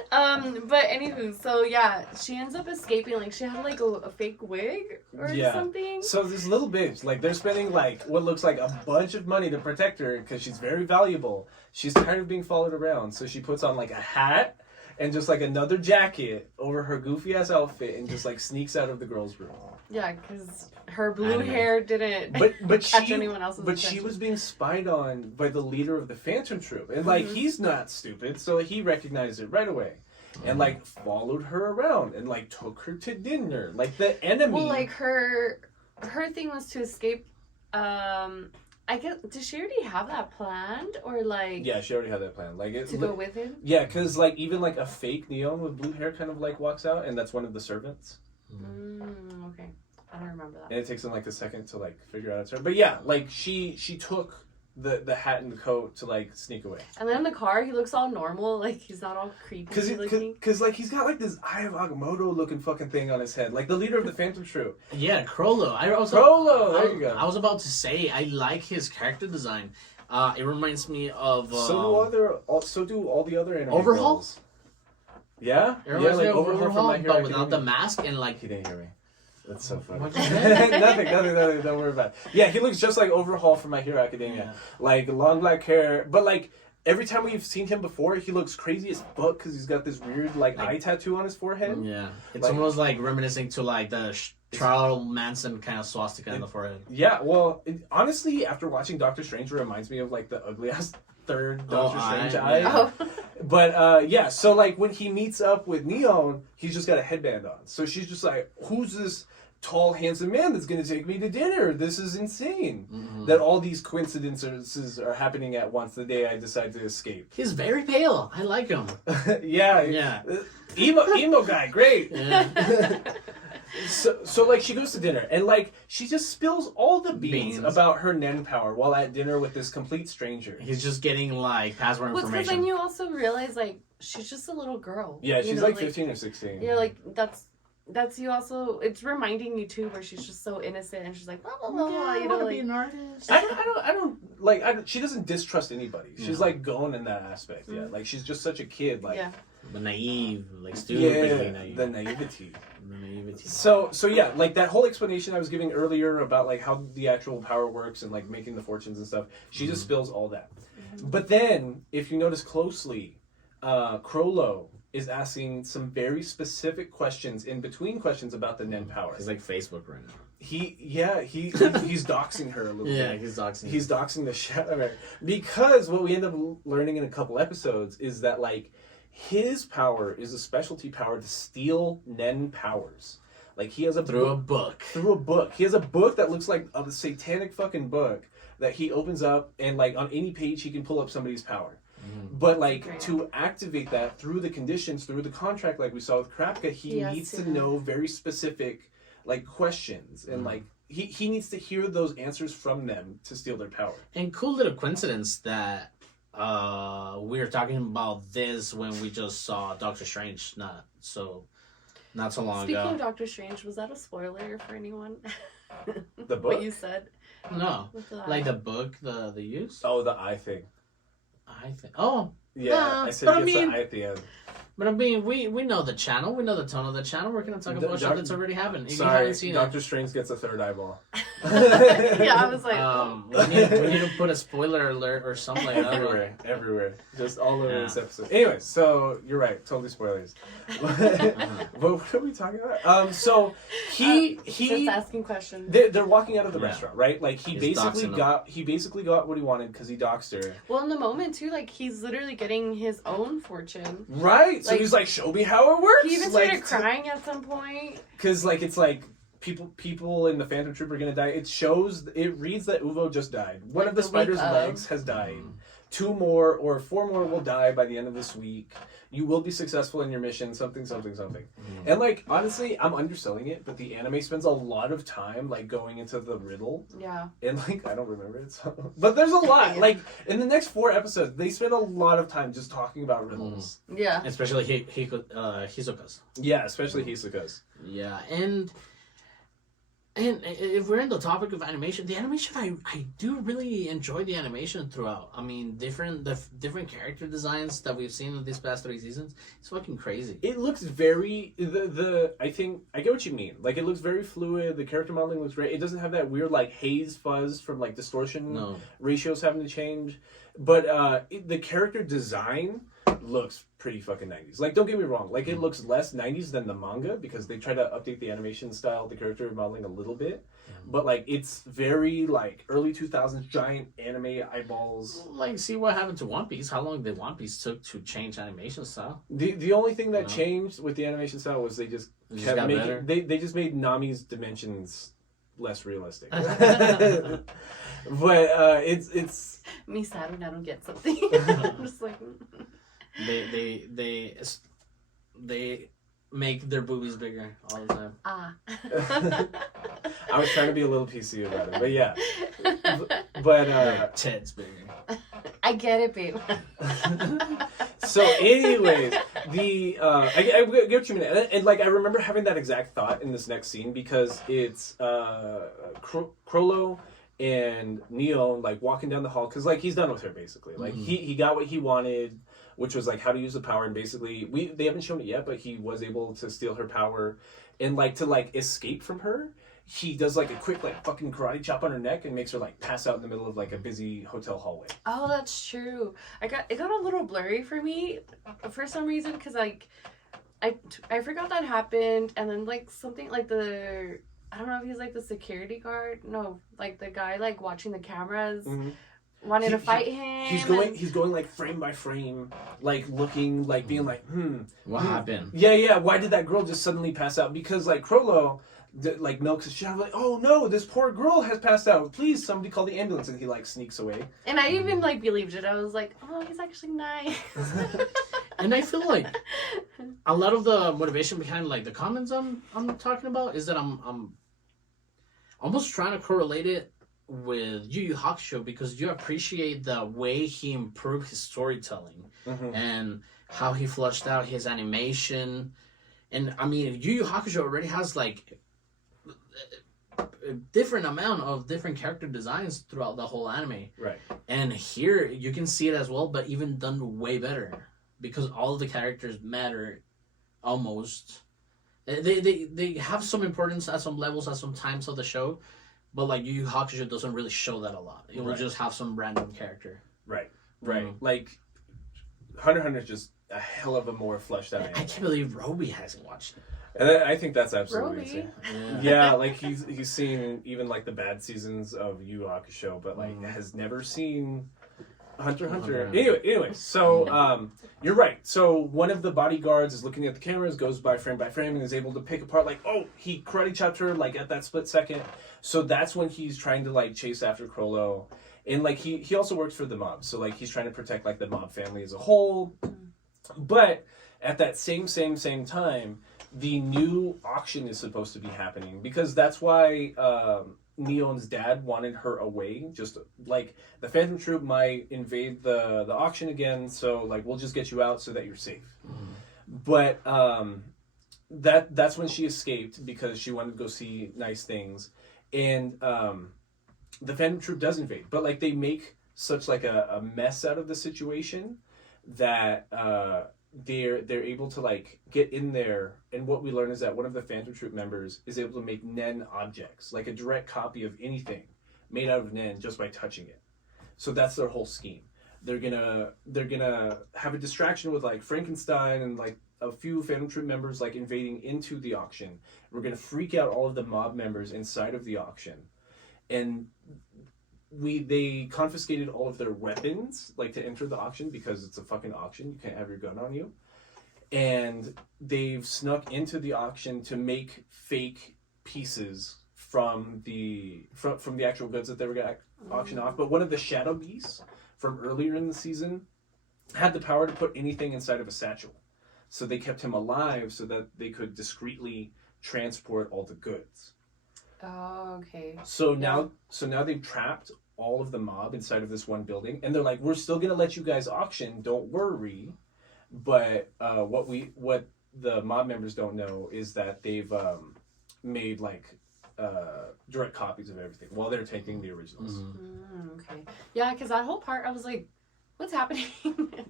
But anywho, so yeah, she ends up escaping. Like she had like a fake wig or something. So this little bitch, like they're spending like what looks like a bunch of money to protect her because she's very valuable. She's tired of being followed around, so she puts on like a hat and just like another jacket over her goofy ass outfit and just like sneaks out of the girls' room. Yeah, because her blue hair didn't but catch she, anyone else's But attention. she was being spied on by the leader of the Phantom Troop, and like he's not stupid, so he recognized it right away, and like followed her around and like took her to dinner, like the enemy. Well, like her thing was to escape. I guess did she already have that planned or like? Yeah, she already had that plan. Like it, to go with him. Yeah, because like even like a fake Neon with blue hair kind of like walks out, and that's one of the servants. Okay, I don't remember that. And it takes them like a second to like figure out it's her. But yeah, like she took the hat and the coat to like sneak away. And then in the car, he looks all normal, like he's not all creepy looking. Because like he's got like this Eye of Agamotto looking fucking thing on his head, like the leader of the Phantom Troop. Yeah, Crollo. There you go. I was about to say I like his character design. It reminds me of. So do all the other anime Overhaul? girls. Yeah, It reminds me of Overhaul from Overhaul, My Hero but without the Academia. mask and like. He didn't hear me. That's so funny. What'd you say? nothing. Don't worry about it. Yeah, he looks just like Overhaul from My Hero Academia. Yeah. Like long black hair, but like every time we've seen him before, he looks crazy as fuck because he's got this weird like eye tattoo on his forehead. Yeah, it's Like- almost like reminiscing to like the Charles Manson kind of swastika on the forehead. Yeah, well, honestly, after watching Doctor Strange, it reminds me of like the ugly ass third Doctor Strange eye. Oh. But yeah, so like when he meets up with Neon, he's just got a headband on. So she's just like, who's this tall, handsome man that's going to take me to dinner? This is insane. Mm-hmm. That all these coincidences are happening at once the day I decide to escape. He's very pale. I like him. Yeah. Emo guy, great. Yeah. So like she goes to dinner and like she just spills all the beans. Beans. about her Nen power while at dinner with this complete stranger. He's just getting like password Well, because information. then you also realize like she's just a little girl. Yeah, you she's know, like 15 or 16. Yeah, like that's you also. It's reminding you too, where she's just so innocent and she's like, blah blah blah. Yeah, you I know, want to like be an artist. I don't she doesn't distrust anybody. She's No. like going in that aspect. Yeah, like she's just such a kid. Like yeah. But naive, like stupidly naive. the naivety. The naivety. So yeah, like that whole explanation I was giving earlier about like how the actual power works and like making the fortunes and stuff, she just spills all that. But then, if you notice closely, Crollo is asking some very specific questions in between questions about the Nen power. He's like Facebook right now. He's doxing her a little Yeah, bit. he's doxing. He's doxing the shit out of her. Because what we end up learning in a couple episodes is that like his power is a specialty power to steal Nen powers. Like he has through a book. Through a book. He has a book that looks like a satanic fucking book that he opens up and like on any page he can pull up somebody's power. But like to activate that through the conditions, through the contract, like we saw with Karapka, he needs to know very specific like questions and like he needs to hear those answers from them to steal their power. And cool little coincidence that we were talking about this when we just saw Doctor Strange not so long ago. Speaking of Doctor Strange, was that a spoiler for anyone? The book? What you said? No. Like the book, the use? Oh, the eye thing. I think. Oh. Yeah, I said the eye at the end. But I mean, we know the channel. We know the tone of the channel. We're going to talk about shit that's already happened. If you haven't seen Doctor Strange gets a third eyeball. Yeah, I was like... we need to put a spoiler alert or something like that. Everywhere. Just all over this episode. Anyway, so you're right. Totally spoilers. But what are we talking about? So just asking questions. They're walking out of the restaurant, right? Like he basically got what he wanted because he doxed her. Well, in the moment too, like he's literally getting his own fortune. Right. So he's like, show me how it works. He even started crying at some point. Because like it's like people in the Phantom Troop are gonna die. It reads that Uvo just died. One of the spider's legs has died. 2 more or 4 more will die by the end of this week. You will be successful in your mission, something. And like honestly, I'm underselling it, but the anime spends a lot of time like going into the riddle. Yeah. And like I don't remember it, so but there's a lot. Like in the next 4 episodes, they spend a lot of time just talking about riddles. Yeah. Especially Hisoka's. Yeah, especially Hisoka's. Yeah, and if we're in the topic of animation, the animation I do really enjoy the animation throughout. I mean, the different character designs that we've seen in these past 3 seasons, it's fucking crazy. It looks very I think I get what you mean. Like it looks very fluid. The character modeling looks great. It doesn't have that weird like haze fuzz from like distortion ratios having to change. But the character design looks pretty fucking 90s. Like, don't get me wrong. Like, it looks less 90s than the manga because they try to update the animation style, the character modeling a little bit. But, like, it's very, like, early 2000s giant anime eyeballs. Like, see what happened to One Piece. How long did One Piece took to change animation style? The only thing that changed with the animation style was they just kept making... They just made Nami's dimensions less realistic. But it's... Me sad when I don't get something. I'm just like... They make their boobies bigger all the time. I was trying to be a little PC about it, but yeah. But their tits bigger. I get it, babe. So, anyways, I get what you mean, and like I remember having that exact thought in this next scene because it's Crollo and Neo like walking down the hall because like he's done with her basically. Like he got what he wanted, which was like how to use the power, and basically they haven't shown it yet, but he was able to steal her power and like to like escape from her. He does like a quick like fucking karate chop on her neck and makes her like pass out in the middle of like a busy hotel hallway. Oh, that's true. It got a little blurry for me for some reason because like I forgot that happened, and then like something like I don't know if he's like the security guard. No, like the guy like watching the cameras. Wanted to fight him. He's going like frame by frame, like looking, like being like, what happened? Yeah. Why did that girl just suddenly pass out? Because like Crollo, like milks his shit. Like, oh no, this poor girl has passed out. Please, somebody call the ambulance. And he like sneaks away. And I even like believed it. I was like, oh, he's actually nice. And I feel like a lot of the motivation behind like the comments I'm talking about is that I'm almost trying to correlate it with Yu Yu Hakusho because you appreciate the way he improved his storytelling and how he flushed out his animation. And I mean, Yu Yu Hakusho already has like a different amount of different character designs throughout the whole anime. Right. And here you can see it as well, but even done way better because all of the characters matter almost. They have some importance at some levels at some times of the show. But like Yu Yu Hakusho doesn't really show that a lot. It will just have some random character. Right. Like Hunter x Hunter is just a hell of a more fleshed out. I can't believe Roby hasn't watched it. And I think that's absolutely insane. Yeah, like he's seen even like the bad seasons of Yu Yu Hakusho, but like has never seen Hunter x Hunter. Anyway, so you're right. So one of the bodyguards is looking at the cameras, goes by frame, and is able to pick apart like, oh, he karate chopped her like at that split second. So that's when he's trying to like chase after Crollo. And like he also works for the mob, so like he's trying to protect like the mob family as a whole. But at that same time, the new auction is supposed to be happening, because that's why Neon's dad wanted her away. Just like the Phantom Troop might invade the auction again, so like we'll just get you out so that you're safe. But that's when she escaped, because she wanted to go see nice things. And the Phantom Troop does invade, but like they make such like a mess out of the situation that they're able to like get in there. And what we learn is that one of the Phantom Troop members is able to make Nen objects, like a direct copy of anything made out of Nen, just by touching it. So that's their whole scheme. They're gonna have a distraction with like Frankenstein and like a few Phantom Troop members like invading into the auction. We're gonna freak out all of the mob members inside of the auction, and they confiscated all of their weapons like to enter the auction, because it's a fucking auction. You can't have your gun on you. And they've snuck into the auction to make fake pieces from the actual goods that they were gonna auction off. But one of the shadow beasts from earlier in the season had the power to put anything inside of a satchel. So they kept him alive so that they could discreetly transport all the goods. Oh, okay. So now they've trapped all of the mob inside of this one building, and they're like, we're still gonna let you guys auction, don't worry. But what the mob members don't know is that they've made like direct copies of everything while they're taking the originals. Okay. Yeah, because that whole part, I was like, what's happening?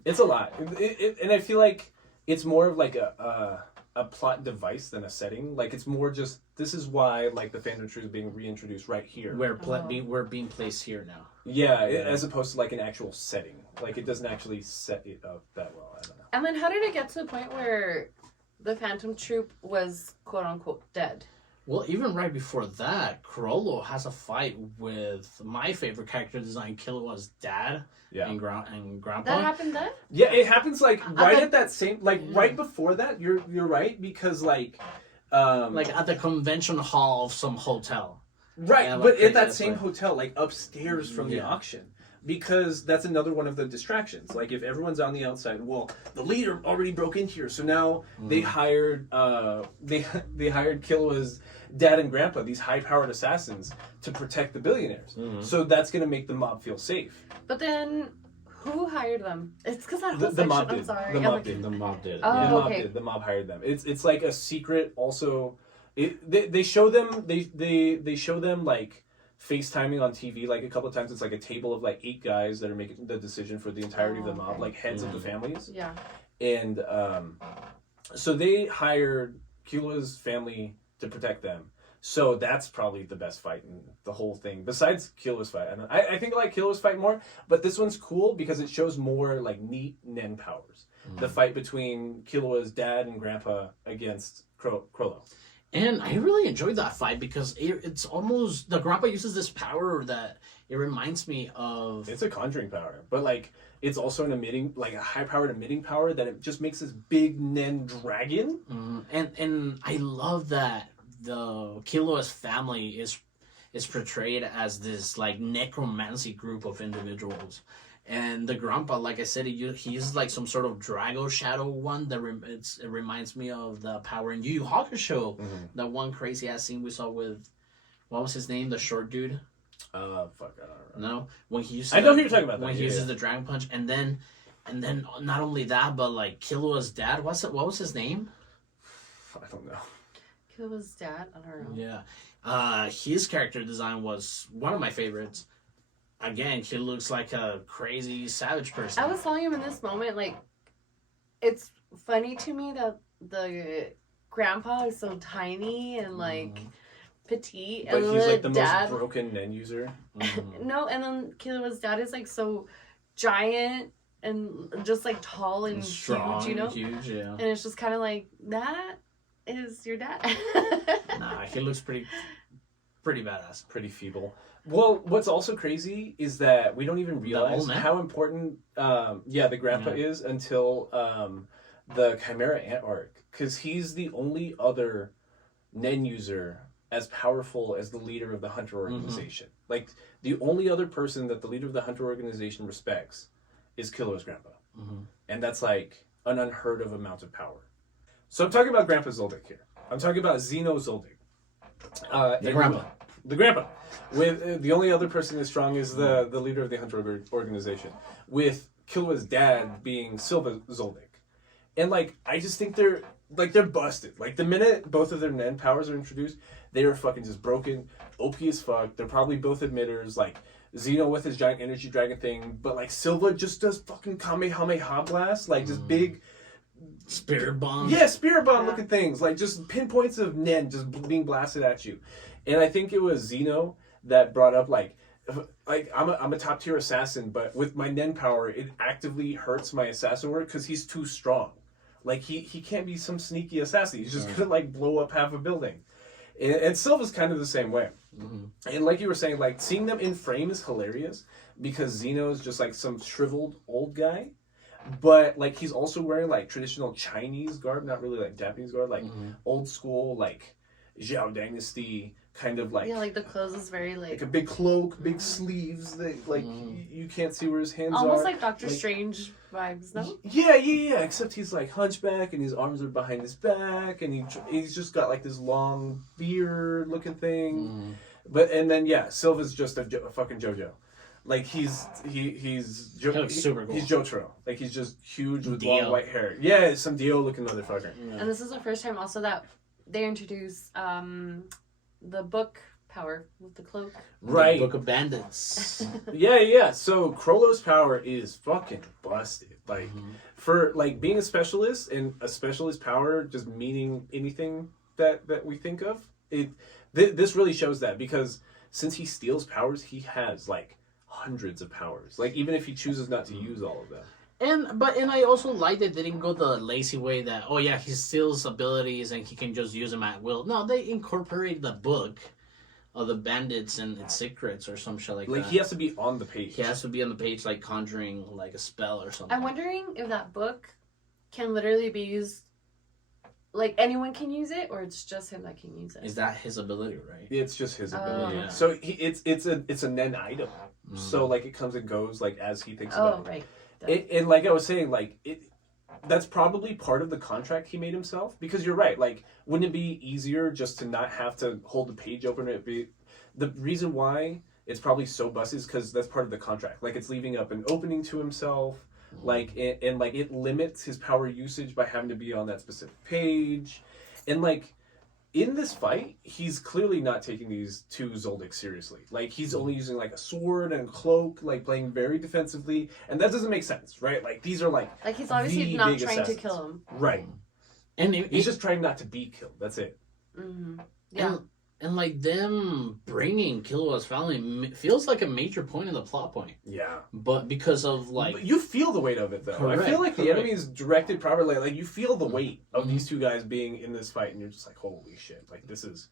It's a lot, and I feel like it's more of like a plot device than a setting. Like it's more just, this is why like the Phantom Troop is being reintroduced right here. We're being placed here now. Yeah, as opposed to like an actual setting. Like it doesn't actually set it up that well. I don't know. And then how did it get to the point where the Phantom Troop was quote unquote dead? Well, even right before that, Chrollo has a fight with my favorite character design, Killua's dad and Grandpa. That happened then? Yeah, it happens like right at that same, like right before that. You're right, because like at the convention hall of some hotel. Right, yeah, but at that same hotel, like upstairs from the Yeah. auction. Because that's another one of the distractions. Like if everyone's on the outside, well, the leader already broke in here, so now they hired they hired Killua's dad and grandpa, these high-powered assassins, to protect the billionaires. So that's gonna make the mob feel safe. But then who hired them? It's because that whole The section, mob did. I'm sorry. The I'm mob like, did. The mob did. Oh, The mob okay. did. The mob hired them. It's like a secret. Also, they show them they show them like FaceTiming on TV like a couple of times. It's like a table of like 8 guys that are making the decision for the entirety of the mob, like heads of the families. Yeah. And so they hired Killua's family to protect them. So that's probably the best fight in the whole thing, besides Killua's fight. I think I like Killua's fight more, but this one's cool because it shows more like neat Nen powers. The fight between Killua's dad and grandpa against Chrollo. And I really enjoyed that fight because it's almost, the grandpa uses this power that it reminds me of. It's a conjuring power, but like it's also an emitting, like a high-powered emitting power that it just makes this big Nen dragon. And I love that the Killua's family is portrayed as this like necromancy group of individuals. And the grandpa, like I said, he's like some sort of Drago shadow one that it reminds me of the power in Yu Yu Hakusho. That one crazy ass scene we saw with, what was his name? The short dude. Fuck, I don't know. No, when he used. I know who you're talking about. When he uses the Dragon Punch, and then not only that, but like Killua's dad. What was his name? I don't know. Killua's dad? I don't know. Yeah, his character design was one of my favorites. Again, he looks like a crazy savage person. I was telling him in this moment, like, it's funny to me that the grandpa is so tiny and like petite, But and he's the like the dad, most broken Nen user. no, and then Killua's dad is like so giant and just like tall and strong, huge, you know, huge, yeah. and it's just kind of like, that is your dad. Nah, he looks pretty badass. Pretty feeble. Well, what's also crazy is that we don't even realize how important, the grandpa is until the Chimera Ant arc, because he's the only other Nen user as powerful as the leader of the Hunter organization. Like, the only other person that the leader of the Hunter organization respects is Killua's grandpa. And that's like an unheard of amount of power. So I'm talking about Grandpa Zoldyck here. I'm talking about Xeno Zoldyck. The grandpa. The grandpa. With the only other person as strong is the leader of the Hunter organization. With Killua's dad being Silva Zoldyck. And like, I just think they're busted. Like, the minute both of their Nen powers are introduced, they are fucking just broken, OP as fuck. They're probably both emitters. Like, Xeno with his giant energy dragon thing, but like Silva just does fucking Kamehameha blast, like just big spirit bomb. Yeah, spirit bomb looking things, like just pinpoints of Nen just being blasted at you. And I think it was Xeno that brought up like I'm a top tier assassin, but with my Nen power, it actively hurts my assassin work because he's too strong. Like he can't be some sneaky assassin. He's just gonna like blow up half a building. And Silva's kind of the same way. And like you were saying, like seeing them in frame is hilarious because Xeno's just like some shriveled old guy. But like he's also wearing like traditional Chinese garb, not really like Japanese garb, like old school, like Zhao Dynasty kind of like. Yeah, like the clothes is very like a big cloak, big sleeves that like you can't see where his hands are. Almost like Doctor Strange vibes, no? Yeah. Except he's like hunchback and his arms are behind his back and he's just got like this long beard looking thing. But and then Silva's just a fucking JoJo. Like he's super cool. He's Jotaro. Like he's just huge with long white hair. Yeah, some Dio looking motherfucker. Yeah. And this is the first time also that they introduce the book power with the cloak. Right. The Book of Bandits. Yeah. So Krollo's power is fucking busted. Like for like being a specialist and a specialist power just meaning anything that we think of. This really shows that because since he steals powers, he has like hundreds of powers. Like even if he chooses not to use all of them. And I also like that they didn't go the lazy way that he steals abilities and he can just use them at will. No, they incorporated the book of the bandits and its secrets or some shit like that. Like he has to be on the page. He has to be on the page like conjuring like a spell or something. I'm wondering if that book can literally be used. Like anyone can use it, or it's just him that can use it. Is that his ability, right? It's just his ability. Yeah. So it's a Nen item. So like it comes and goes like as he thinks about it. Right. And like I was saying, like that's probably part of the contract he made himself. Because you're right. Like, wouldn't it be easier just to not have to hold the page open? The reason why it's probably so busted is because that's part of the contract. Like it's leaving up an opening to himself. Like and like it limits his power usage by having to be on that specific page, and like in this fight, he's clearly not taking these two Zoldyck seriously. Like he's only using like a sword and a cloak, like playing very defensively, and that doesn't make sense, right? Like these are like he's obviously not trying to kill him, right? And he's just trying not to be killed. That's it. Yeah. And like them bringing Killua's family feels like a major point in the plot point. Yeah. But because of like... But you feel the weight of it though. Correct, I feel like the enemy is directed properly. Like you feel the weight of these two guys being in this fight and you're just like, holy shit. Like this is...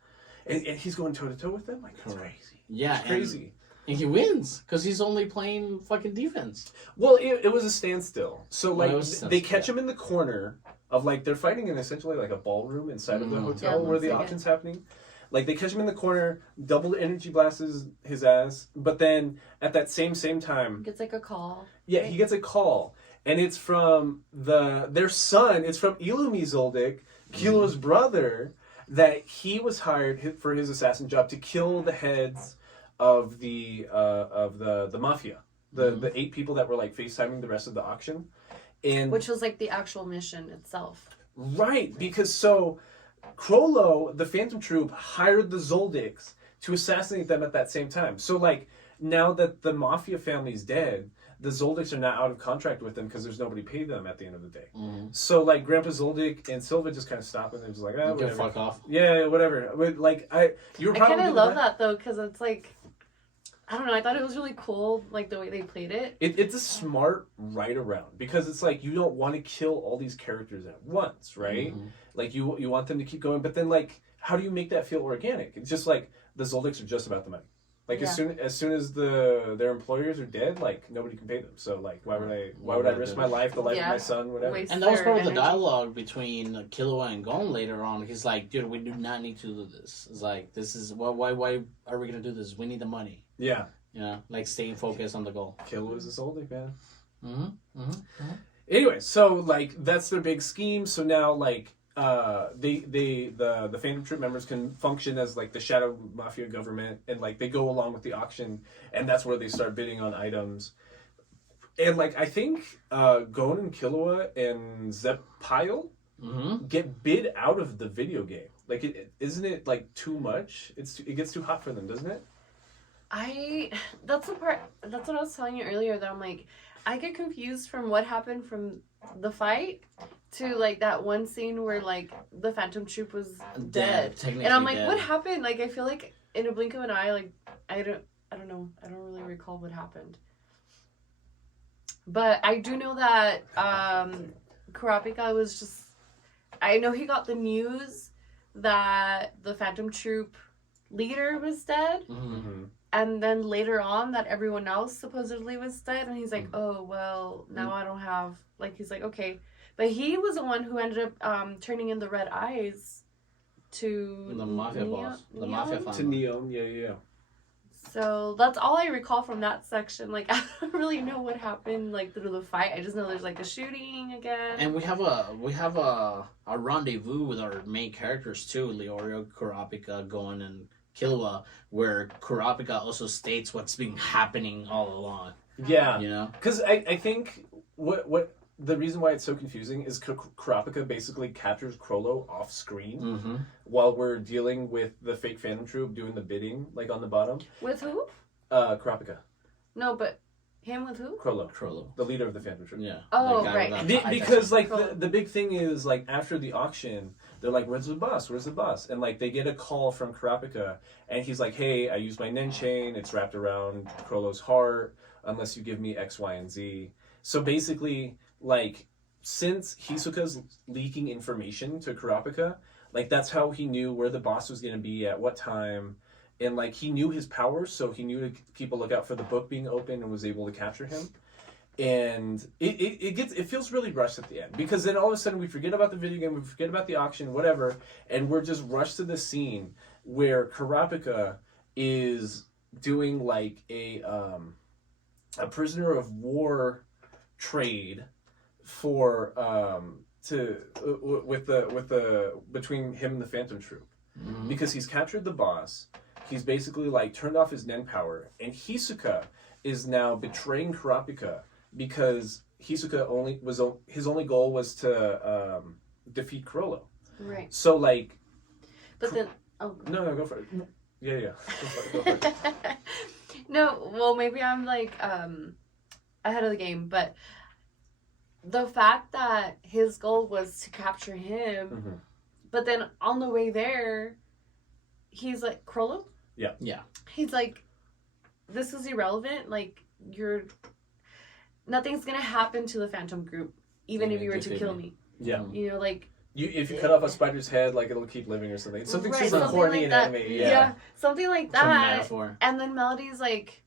And he's going toe to toe with them? Like that's crazy. Yeah. It's crazy. And he wins because he's only playing fucking defense. Well, it was a standstill. So like they catch him in the corner of like... They're fighting in essentially like a ballroom inside of the hotel where the auction's happening. Like, they catch him in the corner, double energy blasts his ass, but then at that same time... Gets, like, a call. Yeah, right? He gets a call. And it's from their son. It's from Illumi Zoldyck, Killua's brother, that he was hired for his assassin job to kill the heads of the mafia. The 8 people that were, like, FaceTiming the rest of the auction. And which was, like, the actual mission itself. Right, because so... Krollo, the Phantom Troop, hired the Zoldicks to assassinate them at that same time. So, like, now that the Mafia family's dead, the Zoldicks are not out of contract with them because there's nobody paid them at the end of the day. So, like, Grandpa Zoldyck and Silva just kind of stop and they're just like, whatever. Fuck off. Yeah, whatever. But, like, I kind of love that, though, because it's like... I don't know, I thought it was really cool, like, the way they played it. It's a smart right around, because it's like, you don't want to kill all these characters at once, right? Like, you want them to keep going, but then, like, how do you make that feel organic? It's just like, the Zoldicks are just about the money. Like as soon as their employers are dead, like nobody can pay them. So like why would I risk my life, the life of my son, whatever? Waste And that was part of the energy. dialogue between Killua and Gon later on. He's like, dude, we do not need to do this. It's like, this is why are we gonna do this? We need the money. Yeah. You know, like staying focused on the goal. Killua's a soldier, man. Mm-hmm. Anyway, so like that's their big scheme. So now like the Phantom Troop members can function as like the shadow mafia government, and like they go along with the auction, and that's where they start bidding on items. And like I think Gon and Killua and Zepile get bid out of the video game. Like isn't it like too much? It gets too hot for them, doesn't it? That's what I was telling you earlier, that I'm like, I get confused from what happened from the fight to like that one scene where like the Phantom Troop was dead. And I'm like, what happened? Like I feel like in a blink of an eye, like I don't know. I don't really recall what happened. But I do know that Kurapika was just, I know he got the news that the Phantom Troop leader was dead. Mm-hmm. And then later on that everyone else supposedly was dead. And he's like, oh, well, now I don't have... Like, he's like, okay. But he was the one who ended up turning in the red eyes to... The mafia boss. The mafia family. To Neon, yeah. So that's all I recall from that section. Like, I don't really know what happened, like, through the fight. I just know there's, like, a shooting again. And we have a rendezvous with our main characters, too. Leorio, Kurapika, Gon, and Killua, where Kurapika also states what's been happening all along. Yeah. You know? Because I think what the reason why it's so confusing is Kurapika basically captures Crollo off screen while we're dealing with the fake Phantom Troop doing the bidding, like on the bottom. With who? Kurapika. No, but him with who? Crollo. The leader of the Phantom Troop. Yeah. Oh, right. Because like the big thing is like after the auction, they're like, where's the boss? And like they get a call from Kurapika, and he's like, hey, I used my Nen chain. It's wrapped around Crollo's heart. Unless you give me X, Y, and Z. So basically, like, since Hisoka's leaking information to Kurapika, like that's how he knew where the boss was going to be at what time. And like he knew his powers, so he knew to keep a lookout for the book being open and was able to capture him. And it feels really rushed at the end, because then all of a sudden we forget about the video game, we forget about the auction, whatever, and we're just rushed to the scene where Kurapika is doing like a prisoner of war trade for between him and the Phantom Troop, because he's captured the boss. He's basically like turned off his Nen power, and Hisoka is now betraying Kurapika because Hisoka his only goal was to defeat Crollo. Right. So like, but then no, go for it. Yeah, go for it. No, well maybe I'm like ahead of the game, but the fact that his goal was to capture him, but then on the way there, he's like, Crollo? Yeah. He's like, this is irrelevant. Like, nothing's gonna happen to the Phantom Group, even if you were to kill me. Yeah. You know, like... If you cut off a spider's head, like, it'll keep living or something. Something right, super corny like and anime. Yeah, something like that. Some metaphor. And then Melody's, like,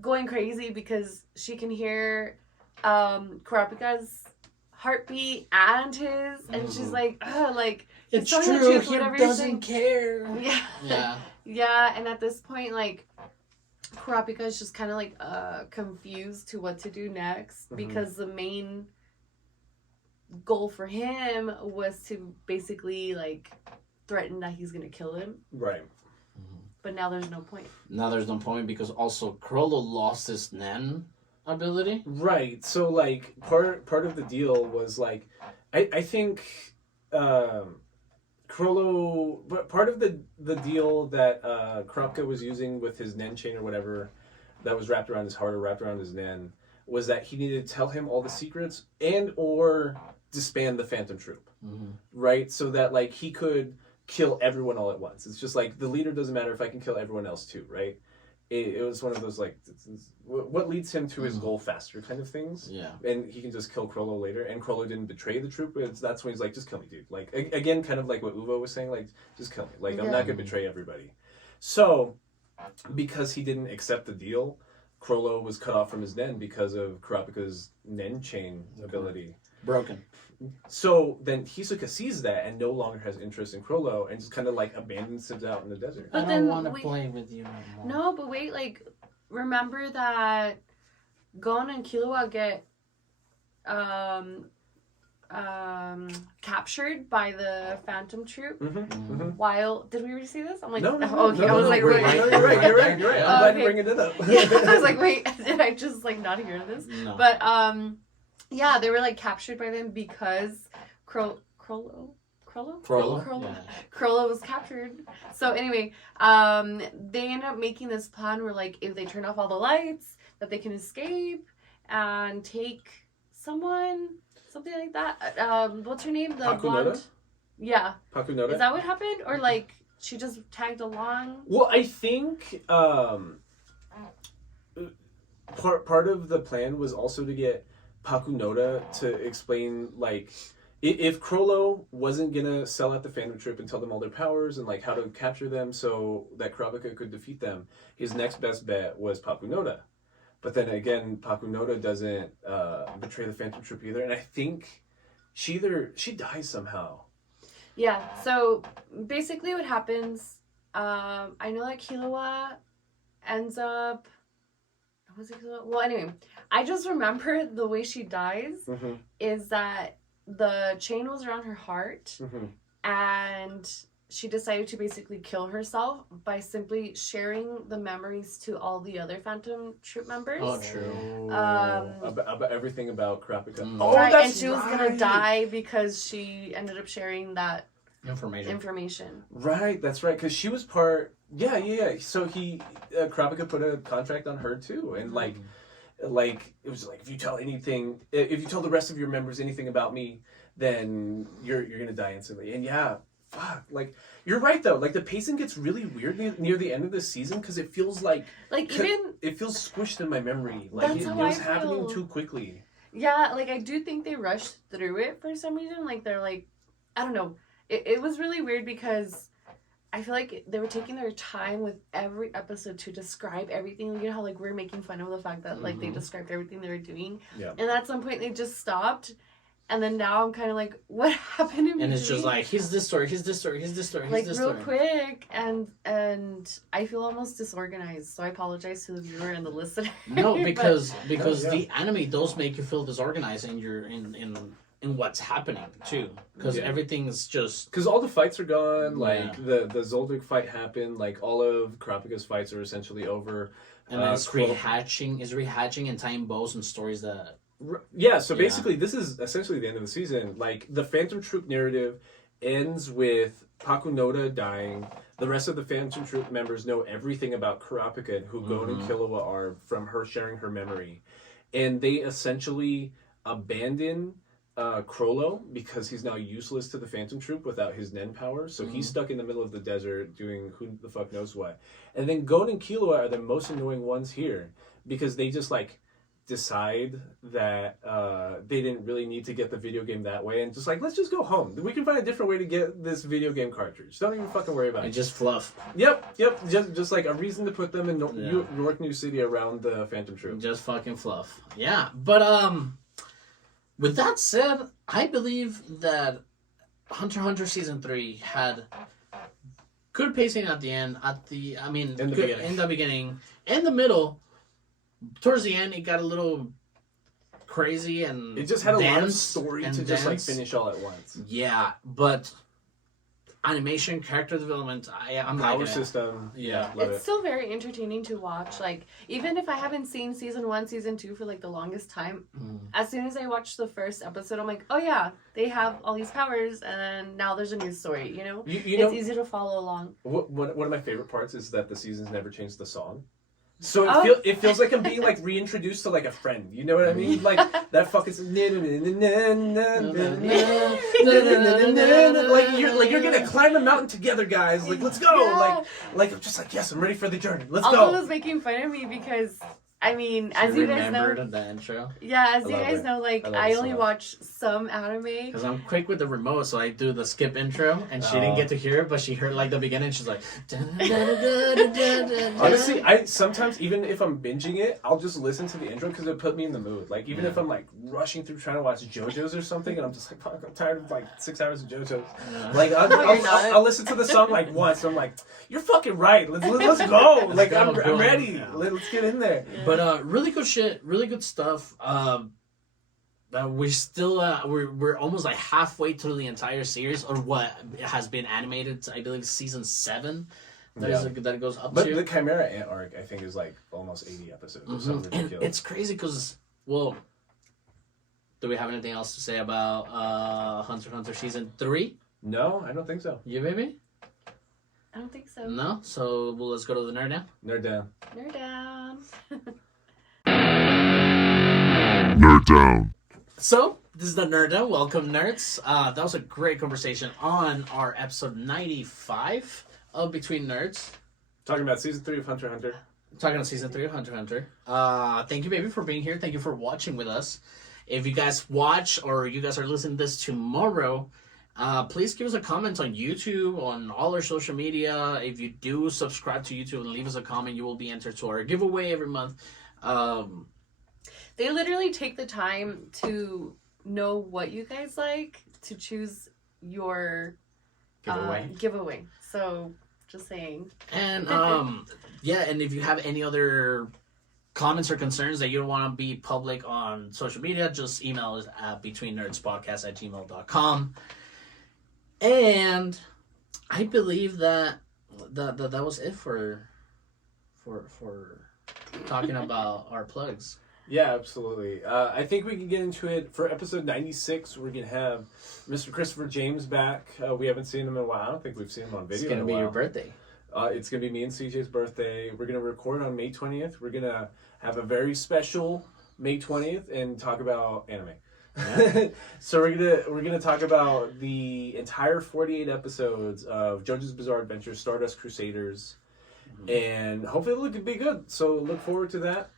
going crazy because she can hear Kurapika's heartbeat and his, and she's like, like... It's true, he doesn't care. Yeah, and at this point, like, Kurapika is just kind of, like, confused to what to do next, because the main goal for him was to basically, like, threaten that he's gonna kill him. Right. But now there's no point. Now there's no point, because also Crollo lost his Nen ability. Right, so, like, part of the deal was, like, I think... Crollo, but part of the deal that Kurapika was using with his Nen chain or whatever that was wrapped around his heart or wrapped around his Nen was that he needed to tell him all the secrets and or disband the Phantom Troop, right? So that like he could kill everyone all at once. It's just like the leader doesn't matter if I can kill everyone else too, right? It was one of those like what leads him to his goal faster kind of things. Yeah, and he can just kill Crollo later. And Crollo didn't betray the troop. That's when he's like, just kill me, dude. Like again, kind of like what Uvo was saying, like just kill me. Like I'm not gonna betray everybody. So because he didn't accept the deal, Chrollo was cut off from his Nen because of Kurapika's Nen chain ability. Broken. So then Hisoka sees that and no longer has interest in Chrollo and just kind of like abandons him out in the desert. I But don't then want to play with you anymore. No, but wait, like, remember that Gon and Killua get captured by the Phantom Troop while... Did we already see this? I'm like, No, okay. no, I was no, like, you're wait. right. You're right. I'm glad you're bringing it up. Yeah, I was like, wait, did I just like not hear this? No. But yeah, they were like captured by them because Chrollo was captured. So anyway, they end up making this plan where like if they turn off all the lights, that they can escape and take someone, something like that. What's her name? The Pakunoda? blonde. Yeah. Pakunoda? Is that what happened, or like she just tagged along? Well, I think part of the plan was also to get Pakunoda to explain like if Chrollo wasn't gonna sell out the Phantom Troop and tell them all their powers and like how to capture them so that Kurapika could defeat them, his next best bet was Pakunoda. But then again, Pakunoda doesn't betray the Phantom Troop either, and I think she dies somehow. Yeah. So basically, what happens? I know that Killua ends up. Was it Killua? Well, anyway, I just remember the way she dies is that the chain was around her heart, and she decided to basically kill herself by simply sharing the memories to all the other Phantom Troop members. Oh, true. About everything about Kurapika. Oh, right, and she was gonna die because she ended up sharing that information. Right, that's right. Because she was part. Yeah. So Kurapika put a contract on her too, and like it was like if you tell the rest of your members anything about me, then you're gonna die instantly. And yeah. Fuck, like you're right though. Like the pacing gets really weird near the end of the season because it feels like even it feels squished in my memory. Like it was happening too quickly. Yeah, like I do think they rushed through it for some reason. Like they're like, I don't know. It was really weird because I feel like they were taking their time with every episode to describe everything. You know how like we're making fun of the fact that like they described everything they were doing. Yeah. And at some point they just stopped. And then now I'm kind of like, what happened in And it's just like, here's this story, here's this story, here's this story, here's this real story. quick, and I feel almost disorganized. So I apologize to the viewer and the listener. No, because the anime does make you feel disorganized, and you're in what's happening too. Because everything's just because all the fights are gone. Like the Zoldyck fight happened. Like all of Kurapika's fights are essentially over. And then it's rehatching and tying bows and stories that. Yeah, so basically this is essentially the end of the season. Like the Phantom Troop narrative ends with Pakunoda dying. The rest of the Phantom Troop members know everything about Kurapika and who Gon and Killua are from her sharing her memory. And they essentially abandon Chrollo because he's now useless to the Phantom Troop without his Nen power. So he's stuck in the middle of the desert doing who the fuck knows what. And then Gon and Killua are the most annoying ones here because they just like decide that they didn't really need to get the video game that way and just like, let's just go home. We can find a different way to get this video game cartridge. Don't even fucking worry about it. And just fluff. Yep. Just like a reason to put them in York New City around the Phantom Troop. Just fucking fluff. Yeah, but with that said, I believe that Hunter x Hunter Season 3 had good pacing at the end. In the beginning. In the middle. Towards the end, it got a little crazy and it just had a lot of story to just like finish all at once. Yeah, but animation, character development, I'm power like system. Yeah, it's still very entertaining to watch. Like even if I haven't seen Season 1, Season 2 for like the longest time, as soon as I watch the first episode, I'm like, oh yeah, they have all these powers, and now there's a new story. You know, it's easy to follow along. One of my favorite parts is that the seasons never changed the song. So it feels like I'm being like reintroduced to like a friend. You know what I mean? Like that fucking like you're gonna climb a mountain together, guys. Like let's go. Like I'm just like yes, I'm ready for the journey. Let's go. Aldo was making fun of me because I mean, She as you guys know, remembered the intro. yeah, as I you love guys it. know, like I love I it so only much. watch some anime. Because I'm quick with the remote, so I do the skip intro, and she didn't get to hear it, but she heard like the beginning. She's like, Honestly, I sometimes, even if I'm binging it, I'll just listen to the intro because it put me in the mood. Like, even if I'm like rushing through trying to watch JoJo's or something, and I'm just like, fuck, I'm tired of like 6 hours of JoJo's. Like, I'll listen to the song like once. I'm like, you're fucking right. Let's go. Like, I'm ready. Yeah. Let's get in there. But really good shit, really good stuff. We're still we're almost like halfway through the entire series, or what has been animated. I believe season 7. That it goes up but to. the Chimera Ant arc, I think, is like almost 80 episodes. Or something And ridiculous. it's crazy because, well, do we have anything else to say about Hunter x Hunter season 3? No, I don't think so. You baby? I don't think so. No. So well, let's go to the nerd now. Nerd down. Nerd down. Nerd down. So, this is the Nerd Down. Welcome, nerds. That was a great conversation on our episode 95 of Between Nerds. Talking about season 3 of Hunter x Hunter. Talking about season 3 of Hunter x Hunter. Thank you, baby, for being here. Thank you for watching with us. If you guys watch or you guys are listening to this tomorrow, please give us a comment on YouTube, on all our social media. If you do subscribe to YouTube and leave us a comment, you will be entered to our giveaway every month. They literally take the time to know what you guys like to choose your giveaway. So, just saying. And yeah, and if you have any other comments or concerns that you don't want to be public on social media, just email us at betweennerdspodcast@gmail.com. And I believe that was it for talking about our plugs. Yeah, absolutely. I think we can get into it. For episode 96, we're going to have Mr. Christopher James back. We haven't seen him in a while. I don't think we've seen him on video. It's going to be your birthday. It's going to be me and CJ's birthday. We're going to record on May 20th. We're going to have a very special May 20th and talk about anime. Yeah. So we're gonna talk about the entire 48 episodes of JoJo's Bizarre Adventure, Stardust Crusaders, and hopefully it'll be good. So look forward to that.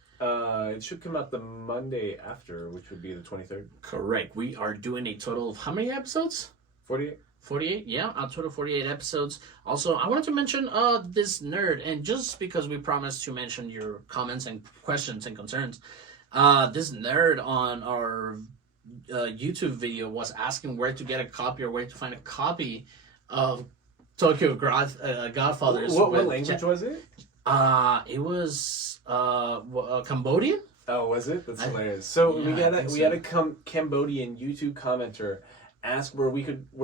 It should come out the Monday after, which would be the 23rd. Correct. We are doing a total of how many episodes? 48. 48, yeah, a total of 48 episodes. Also, I wanted to mention this nerd, and just because we promised to mention your comments and questions and concerns, this nerd on our YouTube video was asking where to get a copy or where to find a copy of Tokyo Godfathers. What language was it? It was Cambodian. Oh, was it? That's hilarious. So yeah, we had a Cambodian YouTube commenter ask where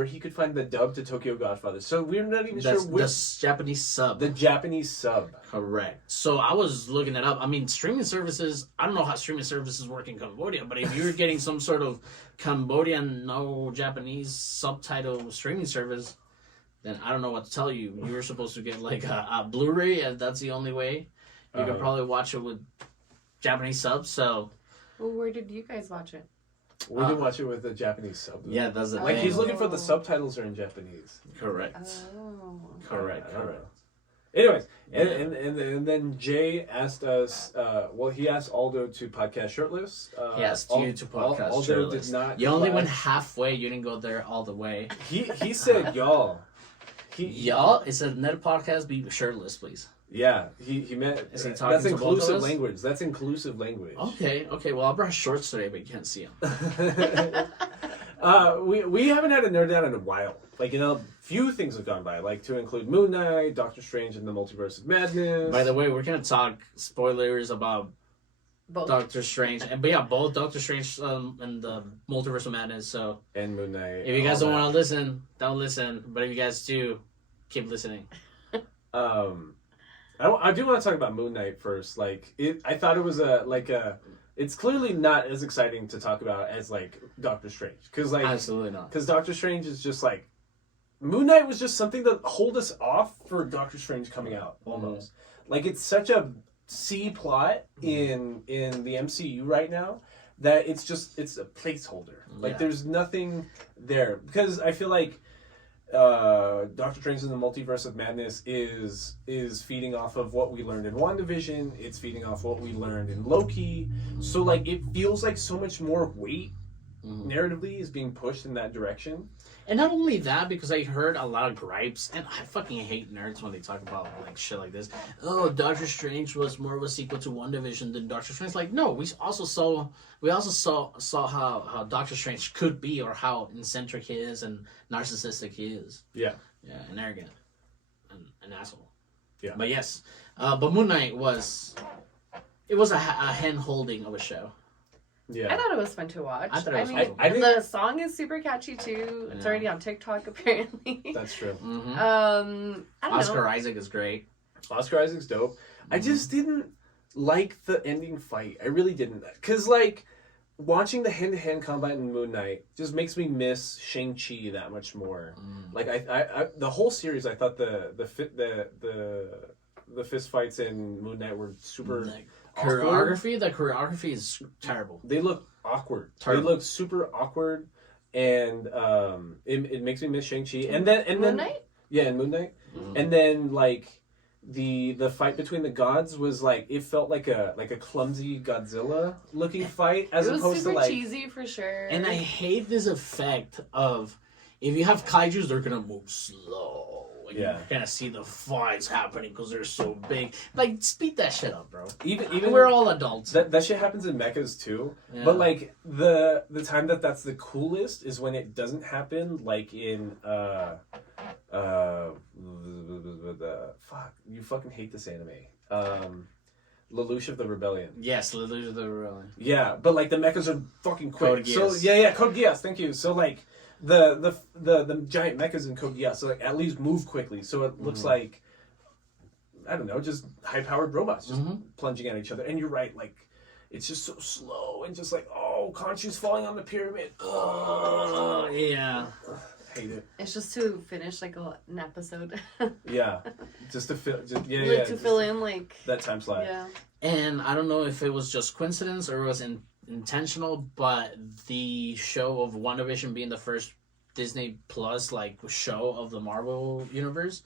he could find the dub to Tokyo Godfathers. So we're not even sure which the Japanese sub. The Japanese sub. Correct. So I was looking it up. I mean, streaming services, I don't know how streaming services work in Cambodia, but if you're getting some sort of Cambodian, no Japanese subtitle streaming service, then I don't know what to tell you. You're supposed to get like a Blu-ray, and that's the only way. You can probably watch it with Japanese subs, so... Well, where did you guys watch it? We didn't watch it with the Japanese sub. Yeah, that's the like thing. he's looking for the subtitles are in Japanese. Correct. Oh. Correct. Anyways, and then Jay asked us. He asked Aldo to podcast shirtless. He asked you to podcast Aldo shirtless. did not. You only went halfway. You didn't go there all the way. He said y'all. Y'all, it's a net podcast. Be shirtless, please. Yeah, he meant. Is he talking that's to both of inclusive us? language. That's inclusive language. Okay. Well, I brought shorts today, but you can't see them. We haven't had a nerd down in a while. Like, few things have gone by, like to include Moon Knight, Doctor Strange, and the Multiverse of Madness. By the way, we're gonna talk spoilers about Both. Doctor Strange, but yeah, both Doctor Strange and the Multiverse of Madness. So and Moon Knight. if you guys don't want to listen, don't listen. But if you guys do, keep listening. I do want to talk about Moon Knight first. Like, I thought it was it's clearly not as exciting to talk about as like Doctor Strange, because like Absolutely not. because Doctor Strange is just like Moon Knight was just something to hold us off for Doctor Strange coming out almost. Like, it's such a C plot in the MCU right now that it's a placeholder. Like, there's nothing there, because I feel like Doctor Strange in the Multiverse of Madness is feeding off of what we learned in WandaVision. It's feeding off what we learned in Loki. So like it feels like so much more weight narratively is being pushed in that direction. And not only that, because I heard a lot of gripes, and I fucking hate nerds when they talk about like shit like this. Oh, Doctor Strange was more of a sequel to WandaVision than Doctor Strange. Like, no, we also saw how Doctor Strange could be, or how eccentric he is and narcissistic he is. Yeah, and arrogant, and an asshole. Yeah, but yes, but Moon Knight was a hand holding of a show. Yeah, I thought it was fun to watch. I think the song is super catchy too. It's already on TikTok apparently. That's true. Mm-hmm. I don't Oscar know. Isaac is great. Oscar Isaac's dope. Mm-hmm. I just didn't like the ending fight. I really didn't, because like watching the hand-to-hand combat in Moon Knight just makes me miss Shang-Chi that much more. Like I the whole series, I thought the fist fights in Moon Knight were super. The choreography is terrible. They look awkward. Terrible. They look super awkward, and it makes me miss Shang-Chi. And then Moon Knight? Yeah, in Moon Knight. And then like the fight between the gods was like, it felt like a clumsy Godzilla looking fight as opposed to like cheesy for sure. And I hate this effect of, if you have kaijus, they're gonna move slow. And you're gonna see the fights happening because they're so big. Like, speed that shit up, bro. Even we're all adults. That shit happens in mechas too. Yeah. But like the time that's the coolest is when it doesn't happen. Like in fuck, you fucking hate this anime. Lelouch of the Rebellion. Yes, Lelouch of the Rebellion. Yeah, but like the mechas are fucking quick. Code Geass. So Code Geass. Thank you. So like the giant mechas in Code Geass, so like at least move quickly. So it looks like, I don't know, just high powered robots just plunging at each other. And you're right, like it's just so slow and just like, oh, Khonshu's falling on the pyramid. Oh yeah. Hate it. It's just to finish like an episode. Yeah, just to fill, fill in like that time slot. Yeah. And I don't know if it was just coincidence or it was intentional, but the show of WandaVision being the first Disney Plus like show of the Marvel universe,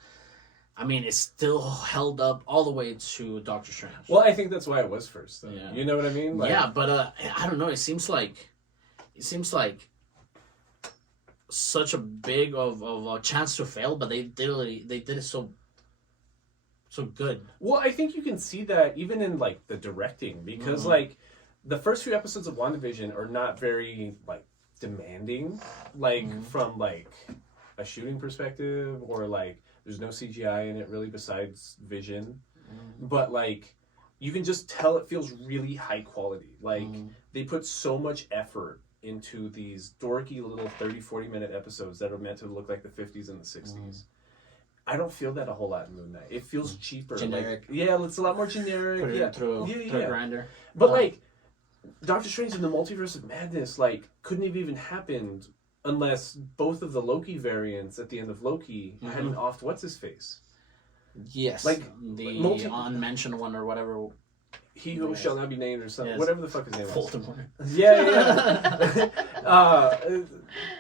I mean, it's still held up all the way to Doctor Strange. Well, I think that's why it was first. Though. Yeah. You know what I mean? Like, yeah, but I don't know. It seems like such a big of a chance to fail, but they did it so good. Well, I think you can see that even in like the directing, because like the first few episodes of WandaVision are not very like demanding, like from like a shooting perspective, or like there's no CGI in it really besides Vision, but like you can just tell it feels really high quality. Like they put so much effort into these dorky little 30-40 minute episodes that are meant to look like the 50s and the 60s. I don't feel that a whole lot in Moon Knight. It feels cheaper. Generic. Like, yeah, it's a lot more generic. Put it through a grinder. But like Doctor Strange in the Multiverse of Madness like couldn't have even happened unless both of the Loki variants at the end of Loki hadn't offed what's his face. Yes. Like the unmentioned one or whatever. He who shall not be named or something. Yes. Whatever the fuck his name was. Voldemort. Yeah.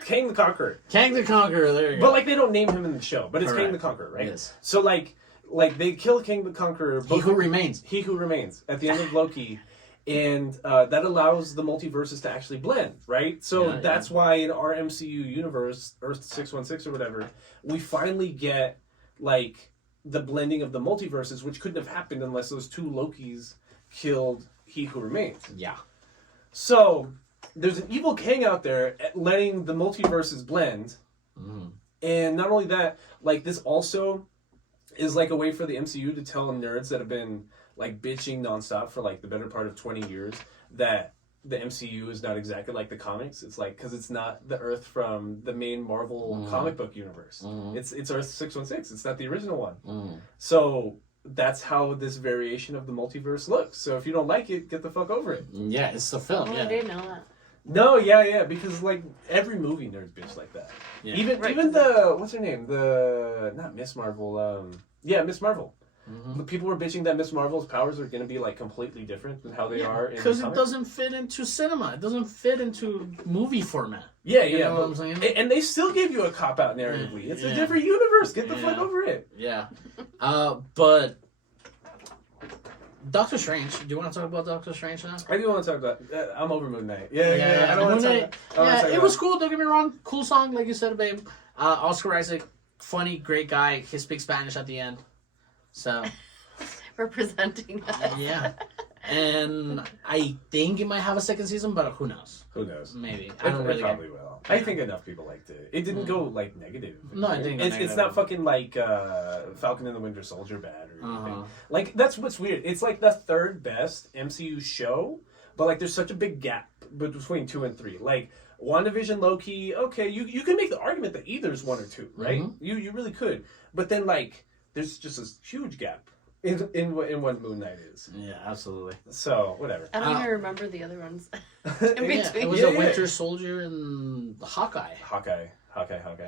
Kang the Conqueror. Kang the Conqueror, there you go. But like they don't name him in the show, but it's Correct. Kang the Conqueror, right? Yes. So like they kill Kang the Conqueror. He who remains. He who remains at the end of Loki. And that allows the multiverses to actually blend, right? So that's why in our MCU universe, Earth 616 or whatever, we finally get like the blending of the multiverses, which couldn't have happened unless those two Lokis killed He Who Remains. Yeah. So there's an evil Kang out there letting the multiverses blend. And not only that, like this also is like a way for the MCU to tell nerds that have been like bitching nonstop for like the better part of 20 years that the MCU is not exactly like the comics. It's like, because it's not the Earth from the main Marvel comic book universe. It's Earth 616. It's not the original one. So that's how this variation of the multiverse looks. So if you don't like it, get the fuck over it. Yeah, it's the film. I didn't know that. No, yeah, because like every movie nerd bitch like that. Yeah. Even the what's her name? The not Miss Marvel. Yeah, Miss Marvel. The people were bitching that Miss Marvel's powers are going to be like completely different than how they are in because the it comics. doesn't fit into cinema. It doesn't fit into movie format. Yeah, You yeah. know what I'm saying? And they still give you a cop out narratively. It's a different universe. Get the fuck over it. Yeah. But Doctor Strange. Do you want to talk about Doctor Strange now? I do want to talk about. I'm over Moon Knight. Yeah. I don't want to talk about. Yeah, it was cool. Don't get me wrong. Cool song, like you said, babe. Oscar Isaac, funny, great guy. He speaks Spanish at the end, so Representing us. yeah. And I think it might have a second season, but who knows? Who knows? Maybe. I don't really. Probably will. I think enough people liked it. It didn't go like negative. No, it didn't go It's negative. not fucking like Falcon and the Winter Soldier bad or anything. Uh-huh. Like that's what's weird. It's like the third best MCU show, but like there's such a big gap between 2 and 3. Like WandaVision, Loki. Okay, you can make the argument that either's 1 or 2, right? Mm-hmm. You really could. But then like there's just this huge gap in what Moon Knight is. Yeah, absolutely. So whatever. I don't even remember the other ones. In Yeah, between. it was a Winter Soldier and Hawkeye. Hawkeye.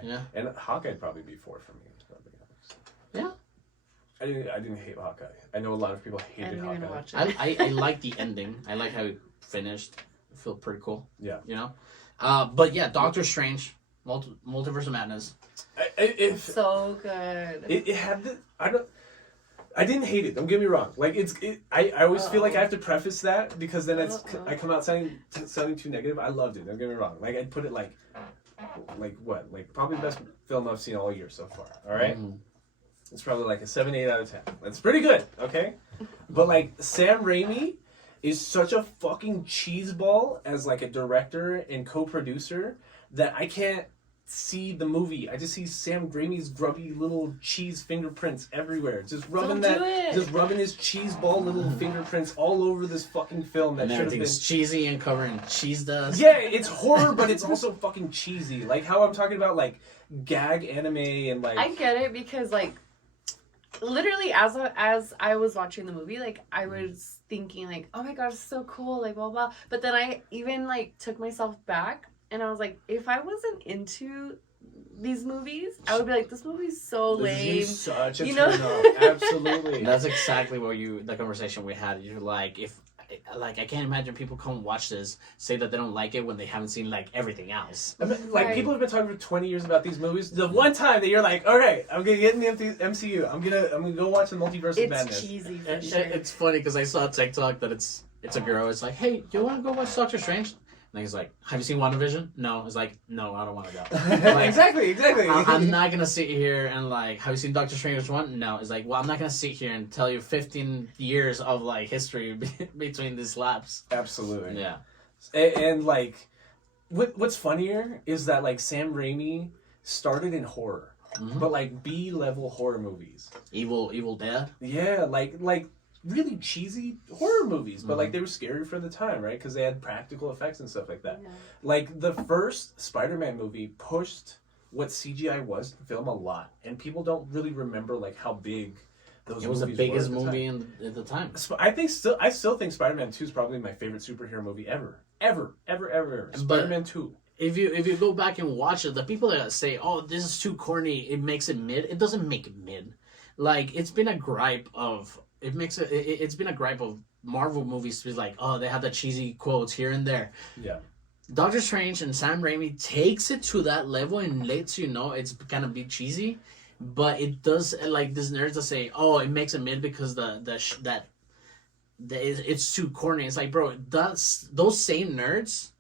Yeah. And Hawkeye'd probably be 4 for me. To be honest. Yeah. I didn't hate Hawkeye. I know a lot of people I hated didn't even Hawkeye. watch it. I like the ending. I like how it finished. It felt pretty cool. Yeah. You know? But yeah, Doctor Strange, Multiverse of Madness. So good. It had the I didn't hate it. Don't get me wrong. Like I always feel like I have to preface that because then I come out sounding too negative. I loved it. Don't get me wrong. Like I'd put it like what? Like probably the best film I've seen all year so far. All right? It's probably like a 7, 8 out of 10. That's pretty good. Okay, but like Sam Raimi is such a fucking cheeseball as like a director and co-producer that I can't see the movie. I just see Sam Raimi's grubby little cheese fingerprints everywhere. Just rubbing just rubbing his cheese ball little fingerprints all over this fucking film that And should have been everything's cheesy and covered in cheese dust. Yeah, it's horror, but it's also fucking cheesy. Like how I'm talking about like gag anime and like I get it because like literally as I was watching the movie, like I was thinking like, oh my god, it's so cool, like blah blah. But then I even like took myself back and I was like, if I wasn't into these movies, I would be like, this movie's so lame. Such a you know? turn off. Absolutely. That's exactly what the conversation we had. You're like, I can't imagine people come watch this, say that they don't like it when they haven't seen like everything else. I mean, like people have been talking for 20 years about these movies. The one time that you're like, all right, I'm gonna get in the MCU. I'm gonna go watch the Multiverse of Madness. It's cheesy for sure. It's funny because I saw a TikTok that it's a girl. It's like, hey, do you want to go watch Doctor Strange? And he's like, have you seen WandaVision? No. It's like, no, I don't want to go. Like, exactly. I'm not going to sit here and like, have you seen Doctor Strange 1? No. It's like, well, I'm not going to sit here and tell you 15 years of like history between these laps. Absolutely. Yeah. And like, what's funnier is that like Sam Raimi started in horror, but like B-level horror movies. Evil Dead? Yeah, like really cheesy horror movies, but like they were scary for the time, right? Because they had practical effects and stuff like that. Yeah. Like the first Spider-Man movie pushed what CGI was to film a lot, and people don't really remember like how big those. It was the movies biggest were at the movie time. at the time. I still think Spider-Man 2 is probably my favorite superhero movie ever. Spider-Man 2. If you go back and watch it, the people that say, "Oh, this is too corny," it makes it mid. It doesn't make it mid. Like it's been a gripe of. It's been a gripe of Marvel movies to be like, oh, they have the cheesy quotes here and there. Yeah. Doctor Strange and Sam Raimi takes it to that level and lets you know it's gonna be cheesy, but it does like these nerds that say, oh, it makes it mid because it's too corny. It's like, bro, those same nerds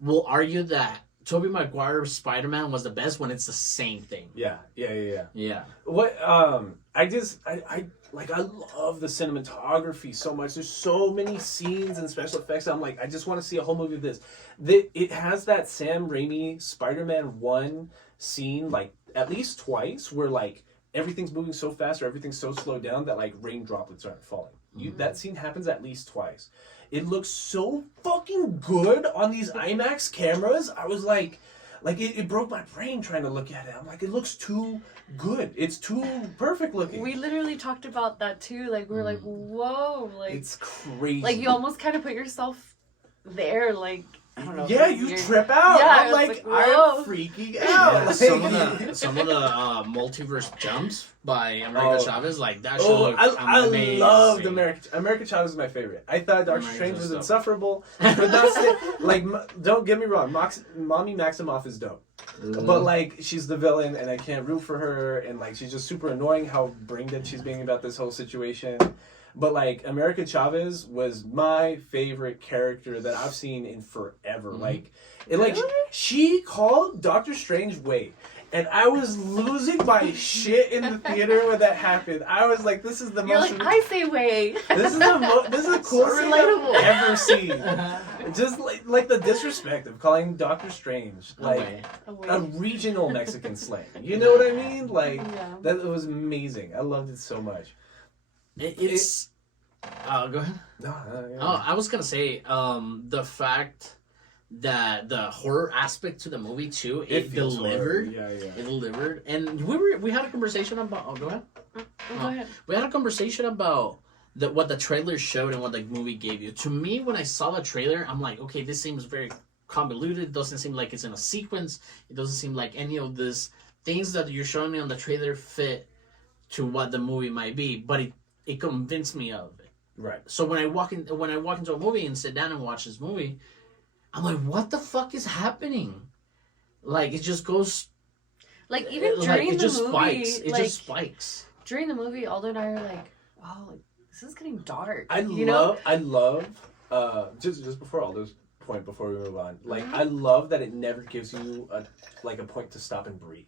will argue that Tobey Maguire's Spider-Man was the best when it's the same thing. Yeah. Yeah. What I love the cinematography so much. There's so many scenes and special effects. I'm like, I just want to see a whole movie of this. It has that Sam Raimi Spider-Man 1 scene like at least twice where like everything's moving so fast or everything's so slowed down that like rain droplets aren't falling. That scene happens at least twice. It looks so fucking good on these IMAX cameras. I was like it broke my brain trying to look at it. I'm like, it looks too good. It's too perfect looking. We literally talked about that too. Like we were like, whoa, like it's crazy. like you almost kind of put yourself there. Like I don't know. Yeah, you trip out. Yeah, I'm like whoa. I'm freaking out. some of the multiverse jumps by America Chavez, like that show looked amazing. I loved America Chavez is my favorite. I thought Doctor Strange was insufferable, but that's it. Like, don't get me wrong, Mommy Maximoff is dope. But like, she's the villain, and I can't root for her, and like, she's just super annoying how brain dead she's being about this whole situation. But like, America Chavez was my favorite character that I've seen in forever. Like, she called Doctor Strange Wade. And I was losing my shit in the theater when that happened. I was like, "This is the most." You're like, I say way. This is the coolest thing I've ever seen. Just like the disrespect of calling Doctor Strange like a regional Mexican slang. You know what I mean? Like that was amazing. I loved it so much. It's. Go ahead. No, I was gonna say the fact that the horror aspect to the movie too, it delivered. It delivered, and we had a conversation about. Oh, go ahead. Go ahead. We had a conversation about what the trailer showed and what the movie gave you. To me, when I saw the trailer, I'm like, okay, this seems very convoluted. It doesn't seem like it's in a sequence. It doesn't seem like any of these things that you're showing me on the trailer fit to what the movie might be. But it convinced me of it. Right. So when I walk into a movie and sit down and watch this movie, I'm like, what the fuck is happening? Like, it just goes... Like, even during the movie... It just spikes. During the movie, Aldo and I are like, wow, like, this is getting dark. I love, just before Aldo's point, before we move on, like, I love that it never gives you a point to stop and breathe.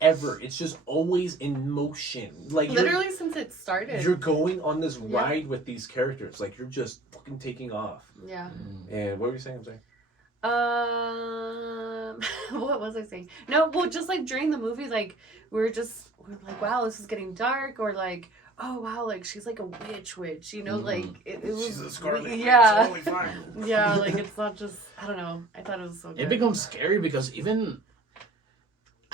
Ever. It's just always in motion. Like, literally since it started. You're going on this ride with these characters. Like, you're just fucking taking off. Yeah. And what were you saying? I'm sorry. What was I saying? No, well, just like during the movie, like we're like, wow, this is getting dark, or like, oh wow, like she's like a witch, you know, like it was. She's a scarlet witch. Yeah. Holy fire. Yeah, like it's not just. I don't know. I thought it was so good. It becomes scary because even.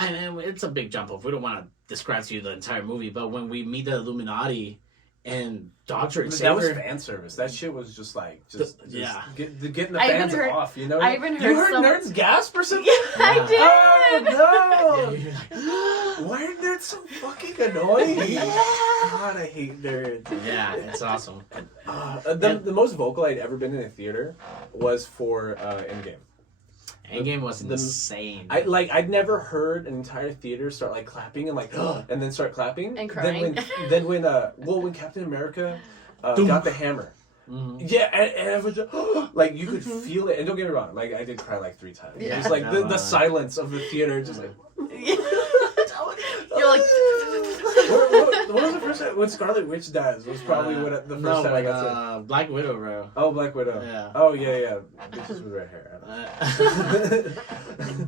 And it's a big jump off. We don't want to describe to you the entire movie, but when we meet the Illuminati and Dr. Xavier... That was fan service. That shit was just like, getting the fans off, you know? I even heard you heard nerds gasp or something? Yeah, I did! Oh, no! Yeah, you're like, why are nerds so fucking annoying? God, I hate nerds. Yeah, it's awesome. The most vocal I'd ever been in a theater was for Endgame. Endgame was insane. I'd never heard an entire theater start like clapping and like and then start clapping and crying. Then when Captain America got the hammer, yeah, and everyone just, like you could feel it. And don't get me wrong, like I did cry like 3 times. Yeah. Just like the silence of the theater, just like you're like. what was the first time when Scarlet Witch dies? Was probably the first time I got Black Widow, bro. Oh, Black Widow. Yeah. Oh yeah. Bitches with red hair.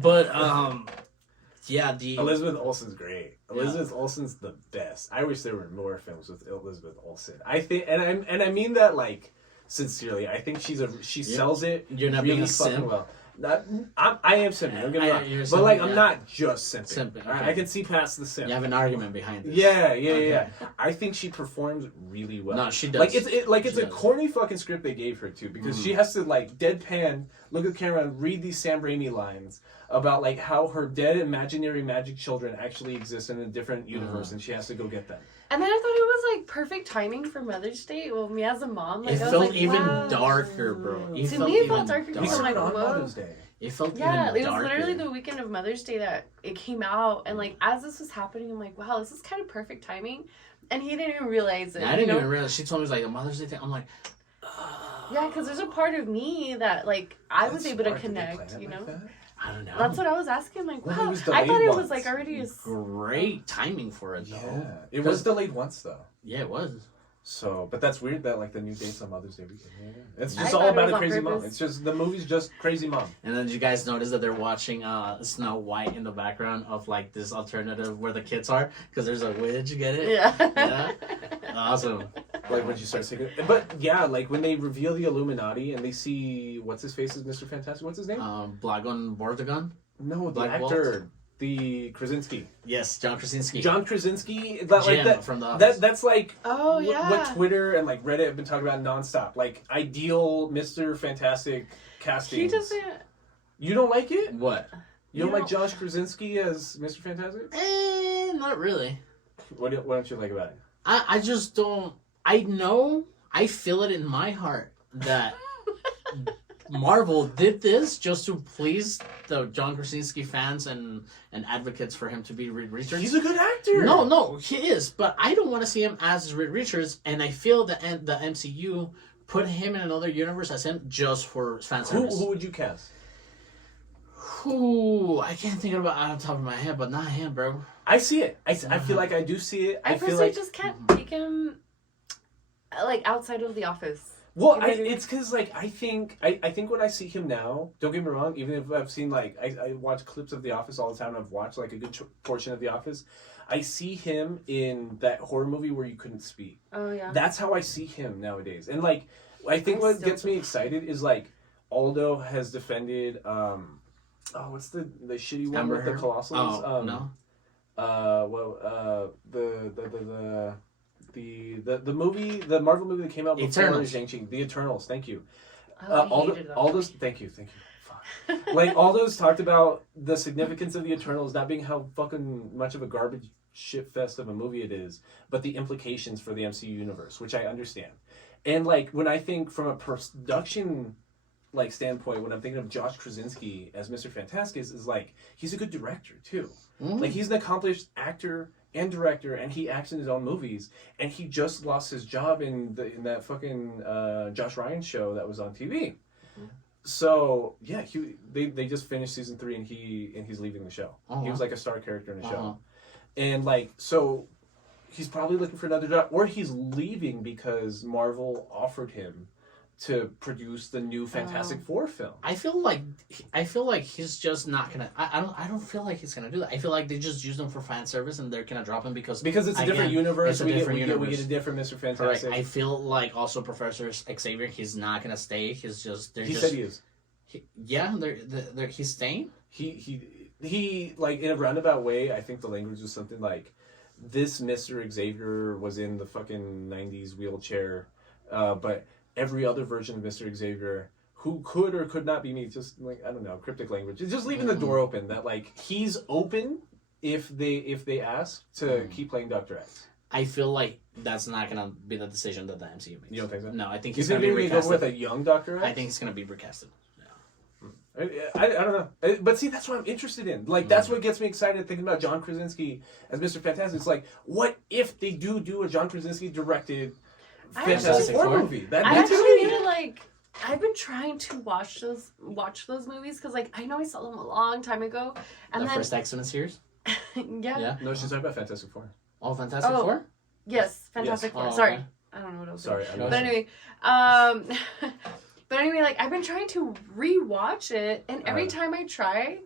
But the Elizabeth Olsen's great. Elizabeth Olsen's the best. I wish there were more films with Elizabeth Olsen. I think, and I mean that like sincerely. I think she sells it. You're not really being a fucking simp? well. I am simping. Don't get me wrong. You're But like, simping, I'm not just simping. Simping, All right? okay. I can see past the simp. You have an argument behind this. Yeah. I think she performs really well. No, she does. Like it's She a does. corny fucking script they gave her too, because she has to like deadpan, look at the camera, and read these Sam Raimi lines about like how her dead imaginary magic children actually exist in a different universe, and she has to go get them. And then I thought it was like perfect timing for Mother's Day. Well, me as a mom, like It I was felt like, even wow. darker, bro. To me, it felt darker because I'm like, on whoa. Mother's Day. It felt Yeah, even it was darker. literally the weekend of Mother's Day that it came out, and like as this was happening, I'm like, wow, this is kind of perfect timing, and he didn't even realize it. I didn't even realize. She told me it was like a Mother's Day thing. I'm like, Yeah, because there's a part of me that like I was able to connect, you know. I don't know. That's what I was asking. I'm like, Well, it wow, was I thought delayed it was once. like already. Great timing for it, though. Yeah, it was delayed once though. Yeah, it was. So, but that's weird that like the new date's on Mother's Day weekend. Yeah. It's I just thought all it about was a on crazy mom. purpose. It's just the movie's just crazy mom. And then did you guys notice that they're watching Snow White in the background of like this alternative where the kids are? Because there's a witch, get it? Yeah. Yeah? Awesome. Like when she starts singing. But yeah, like when they reveal the Illuminati and they see what's his face is Mr. Fantastic. What's his name? Blagon Bordagon? No, the Black actor, the Krasinski. Yes, John Krasinski. John Krasinski. Jim Like that from The Office. that's like Oh yeah. what Twitter and like Reddit have been talking about nonstop. Like ideal Mr. Fantastic casting. He doesn't. You don't like it? What? You don't like Josh Krasinski as Mr. Fantastic? Not really. What don't you like about it? I just don't. I feel it in my heart that Marvel did this just to please the John Krasinski fans and advocates for him to be Reed Richards. He's a good actor. No, he is, but I don't want to see him as Reed Richards, and I feel that the MCU put him in another universe as him just for fan service. Who would you cast? I can't think about it on top of my head, but not him, bro. I see it. I feel like I do see it. I feel personally like just can't take him like outside of The Office. Well, it's because like I think when I see him now, don't get me wrong. Even if I've seen like I watch clips of The Office all the time, and I've watched like a good portion of The Office. I see him in that horror movie where you couldn't speak. Oh yeah. That's how I see him nowadays, and like I think what gets me excited is like Aldo has defended. What's the shitty one with the Colossals? Oh, no. The movie, the Marvel movie that came out before Shang-Chi, The Eternals. Thank you. All those. Thank you. Fuck. Like all those talked about the significance of the Eternals not being how fucking much of a garbage shit fest of a movie it is, but the implications for the MCU universe, which I understand. And like when I think from a production like standpoint, when I'm thinking of Josh Krasinski as Mr. Fantastic, is like he's a good director too. Like he's an accomplished actor and director, and he acts in his own movies. And he just lost his job in that fucking Josh Ryan show that was on TV. So yeah, they just finished season 3, and he's leaving the show. He was like a star character in the show, and like so he's probably looking for another job, or he's leaving because Marvel offered him to produce the new Fantastic Four film. I feel like he's just not gonna. I don't feel like he's gonna do that. I feel like they just use him for fan service, and they're gonna drop him because it's a different universe. It's a different universe. We get a different Mr. Fantastic. Correct. I feel like also Professor Xavier. He's not gonna stay. He said he is. He's staying. He like in a roundabout way. I think the language was something like, "This Mr. Xavier was in the fucking 90s wheelchair, but." Every other version of Mr. Xavier who could or could not be me, just like I don't know, cryptic language. It's just leaving the door open that like he's open if they ask to keep playing Dr. X. I feel like that's not gonna be the decision that the MCU makes. You don't think so? No, I think he's gonna be recasted. Go with a young Dr. X? I think he's gonna be recasted. Yeah. I don't know, but see, that's what I'm interested in. Like that's what gets me excited thinking about John Krasinski as Mr. Fantastic. It's like, what if they do a John Krasinski directed Fantastic Four movie? I've been trying to watch those movies because like I know I saw them a long time ago. And then first X-Men series. Yeah. No, she's talking about Fantastic Four. Oh, Fantastic Four. Yes, Fantastic Four. Oh, Sorry, okay. I don't know what I was saying. But anyway, like I've been trying to rewatch it, and every time I try,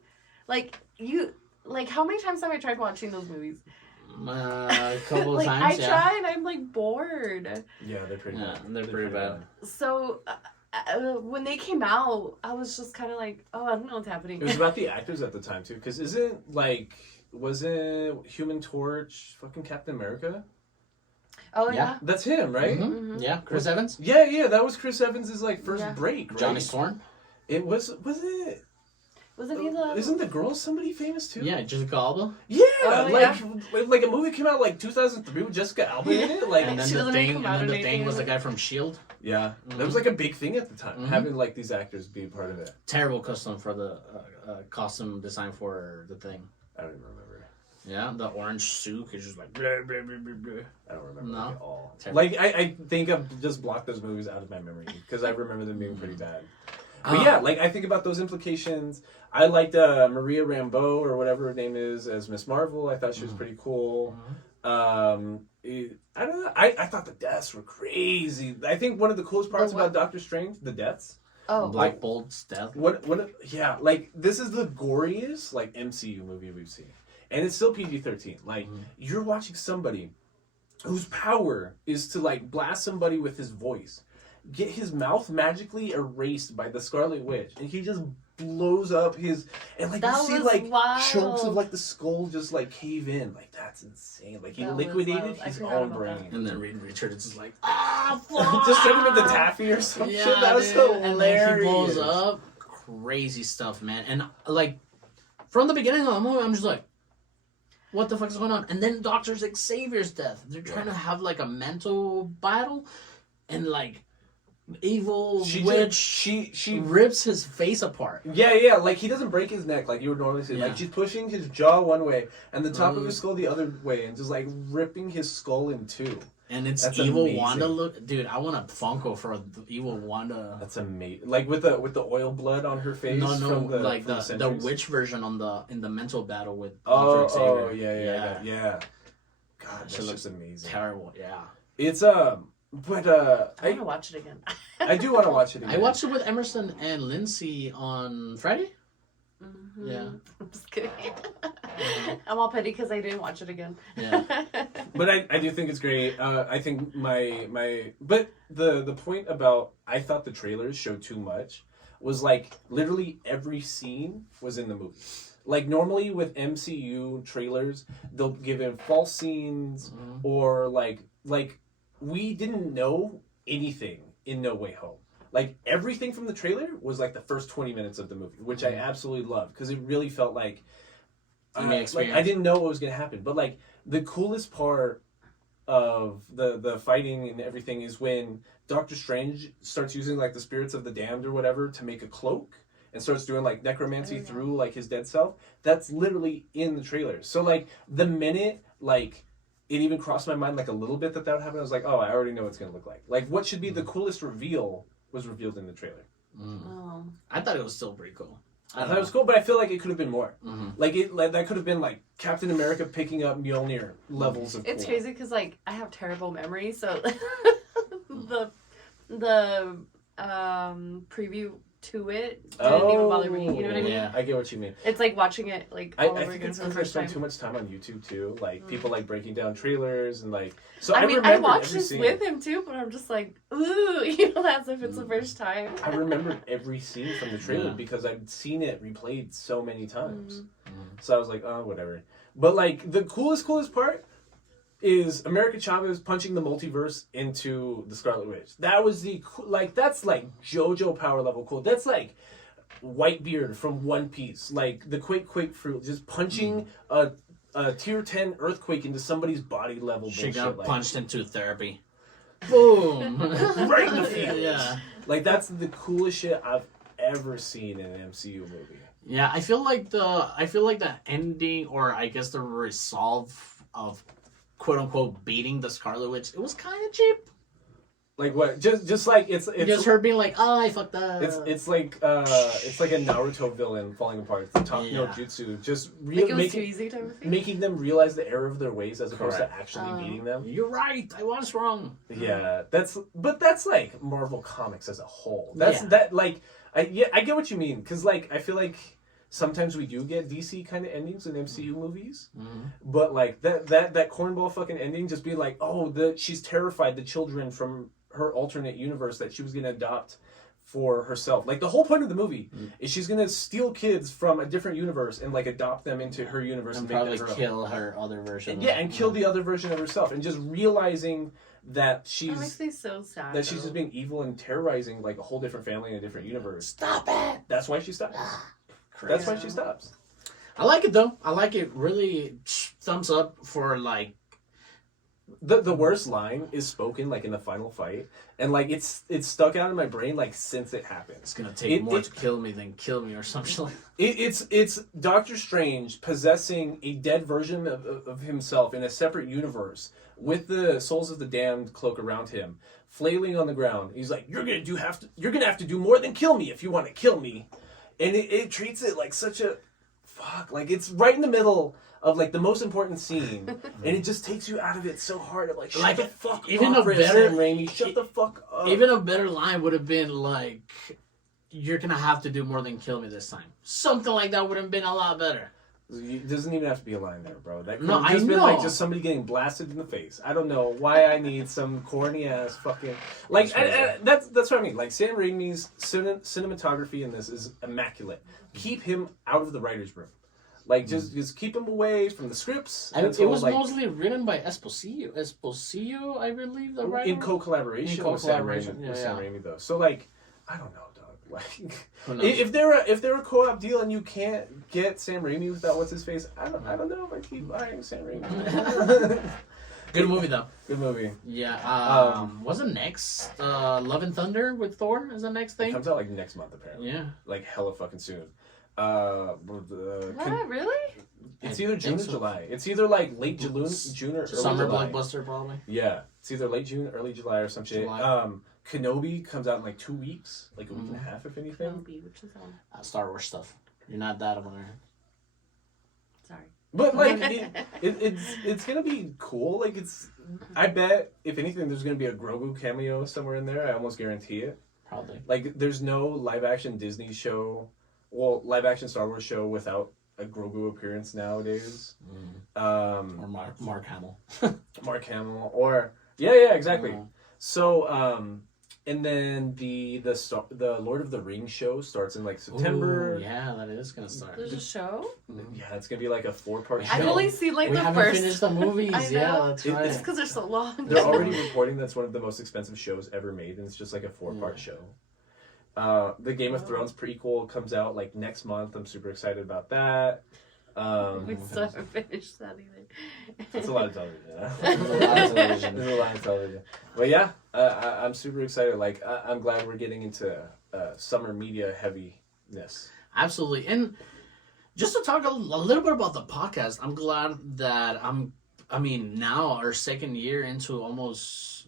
how many times have I tried watching those movies? A couple of times. I try and I'm like bored. Yeah, they're pretty bad. They're pretty bad. So when they came out, I was just kind of like, oh, I don't know what's happening. It was about the actors at the time too, because wasn't Human Torch fucking Captain America? Oh yeah, that's him, right? Mm-hmm. Yeah, Chris Evans. Yeah, that was Chris Evans' like first break. Right? Johnny Storm. It was it? Wasn't he the? Isn't the girl somebody famous too? Yeah, Jessica Alba. Yeah, like a movie came out like 2003 with Jessica Alba in it. Like, and then the thing was the guy from Shield. Yeah, that was like a big thing at the time, having like these actors be part of it. Terrible custom for the costume design for the thing. I don't even remember. Yeah, the orange suit is just like blah, blah, blah, blah, blah. I don't remember at all. Like I think I've just blocked those movies out of my memory because I remember them being pretty bad. But yeah, like I think about those implications. I liked Maria Rambeau or whatever her name is as Miss Marvel. I thought she was pretty cool. I don't know. I thought the deaths were crazy. I think one of the coolest parts about Doctor Strange, the deaths. Oh, Black Bolt's death. Yeah, like this is the goriest like MCU movie we've seen, and it's still PG-13. Like you're watching somebody whose power is to like blast somebody with his voice, get his mouth magically erased by the Scarlet Witch, and he just blows up his and like you see like chunks of like the skull just like cave in. Like that's insane. Like he liquidated his own brain. And then Reed Richards is like just turned him into taffy or some shit. That was hilarious. And then he blows up. Crazy stuff, man. And like From the beginning of the movie, I'm just like, what the fuck is going on? And then Dr. Xavier's death. They're trying to have like a mental battle, and like evil witch she rips his face apart. Yeah, like he doesn't break his neck like you would normally see. Like she's pushing his jaw one way and the top of his skull the other way, and just like ripping his skull in two. And it's That's evil amazing. Wanda look, dude. I want a Funko for the evil Wanda. That's amazing. Like with the oil blood on her face. No, from like from the witch version in the mental battle with Dr. Xavier. Yeah. God, that looks amazing. Terrible. Yeah. It's but I want to watch it again. I do want to watch it again. I watched it with Emerson and Lindsay on Friday. Mm-hmm. Yeah. I'm just kidding. I'm all petty because I didn't watch it again. Yeah. But I do think it's great. I think but the point about I thought the trailers showed too much was like literally every scene was in the movie. Like normally with MCU trailers, they'll give in false scenes or like we didn't know anything in No Way Home. Like everything from the trailer was like the first 20 minutes of the movie, which I absolutely loved because it really felt like I didn't know what was going to happen. But like the coolest part of the fighting and everything is when Doctor Strange starts using like the spirits of the damned or whatever to make a cloak and starts doing like necromancy through like his dead self. That's literally in the trailer. So like the minute like it even crossed my mind like a little bit that would happen, I was like, oh, I already know what it's going to look like. Like what should be the coolest reveal was revealed in the trailer. Oh. I thought it was still pretty cool. I thought it was cool, but I feel like it could have been more. Like that could have been like Captain America picking up Mjolnir levels of. It's cool. crazy because like I have terrible memory, so the preview to it didn't even bother me. You know what I mean? Yeah. I get what you mean. It's like watching it like all I over think again it's for the because I first spend time. too much time on YouTube too. Like people like breaking down trailers and like. So I mean, I remembered watched every this scene. with him too, but I'm just like, ooh, you know, as if it's the first time. I remembered every scene from the trailer because I'd seen it replayed so many times. So I was like, oh, whatever. But like the coolest part is America Chavez punching the multiverse into the Scarlet Witch. That was that's like JoJo power level cool. That's like Whitebeard from One Piece, like the Quake fruit, just punching a tier 10 earthquake into somebody's body level. She bullshit. got Like, punched into therapy. Boom! right in the field. Yeah. Like that's the coolest shit I've ever seen in an MCU movie. Yeah, I feel like the ending, or I guess the resolve of quote unquote beating the Scarlet Witch, it was kind of cheap. Like what? Just like it's Just her being like, "Oh, I fucked up." It's like a Naruto villain falling apart. It's the top no jutsu. Just Like it was too easy type of thing. making them realize the error of their ways as opposed to Correct. actually beating them. You're right. I was wrong. Yeah, that's like Marvel Comics as a whole. That's Yeah. that like I get what you mean because like I feel like sometimes we do get DC kind of endings in MCU movies, but like that cornball fucking ending, just being like, oh, she's terrified the children from her alternate universe that she was gonna adopt for herself. Like the whole point of the movie is she's gonna steal kids from a different universe and like adopt them into her universe And and make probably them her own. kill her other version. And kill the other version of herself, and just realizing that That makes me so sad. she's just being evil and terrorizing like a whole different family in a different universe. Stop it. That's why she stops. That's why she stops. I like it though. I like it. Really, thumbs up for like. The worst line is spoken like in the final fight, and like it's stuck out in my brain like since it happened. It's gonna take more to kill me than kill me or something. It's Doctor Strange possessing a dead version of himself in a separate universe with the souls of the damned cloak around him, flailing on the ground. He's like, you're gonna have to do more than kill me if you want to kill me, and it treats it like such a fuck. Like it's right in the middle of like the most important scene, and it just takes you out of it so hard. Of like, shut the fuck even up, a better Sam Raimi, shut the fuck up. Even a better line would have been like, "You're gonna have to do more than kill me this time." Something like that would have been a lot better. It doesn't even have to be a line there, bro. That could No, have just I been know. like just somebody getting blasted in the face. I don't know why I need some corny ass fucking like. That's what I mean. Like Sam Raimi's cinematography in this is immaculate. Keep him out of the writer's room. Like just keep him away from the scripts. It was mostly written by Esposito, I believe, the writer. In co-collaboration with Sam Raimi, though. So like, I don't know, dog. Like, Who knows? if they're a co-op deal and you can't get Sam Raimi without what's his face, I don't know if I keep buying Sam Raimi. Good movie though. Good movie. Yeah. Wasn't next Love and Thunder with Thor? Is the next It thing? comes out like next month apparently. Yeah. Like hella fucking soon. What? Really? It's I either June think or so. July. It's either like late June or early Summer July. blockbuster probably. Yeah, it's either late June, early July, or some shit. July. Kenobi comes out in like 2 weeks, like a week and a half, if anything. Kenobi, which is on. Star Wars stuff. You're not that aware. Sorry. But like, it's gonna be cool. Like I bet if anything, there's gonna be a Grogu cameo somewhere in there. I almost guarantee it. Probably. Like, there's no live action Disney show, live action Star Wars show without a Grogu appearance nowadays. Or Mark Hamill. Mark Hamill, or yeah, exactly. Uh-huh. So, and then the Lord of the Rings show starts in like September. Ooh, yeah, that is gonna start. There's a show? Yeah, it's gonna be like a 4-part show. I've only seen like We the haven't first. finished the movies. I Yeah, know. that's It- right. Just because they're so long. They're already reporting that's one of the most expensive shows ever made, and it's just like a 4-part show. The Game of Thrones prequel comes out like next month. I'm super excited about that. We still haven't finished that either. It's a lot of television. There's a lot of television. There's a lot of television. But yeah, I'm super excited. Like, I'm glad we're getting into summer media heaviness. Absolutely. And just to talk a little bit about the podcast, I'm glad that now our second year into almost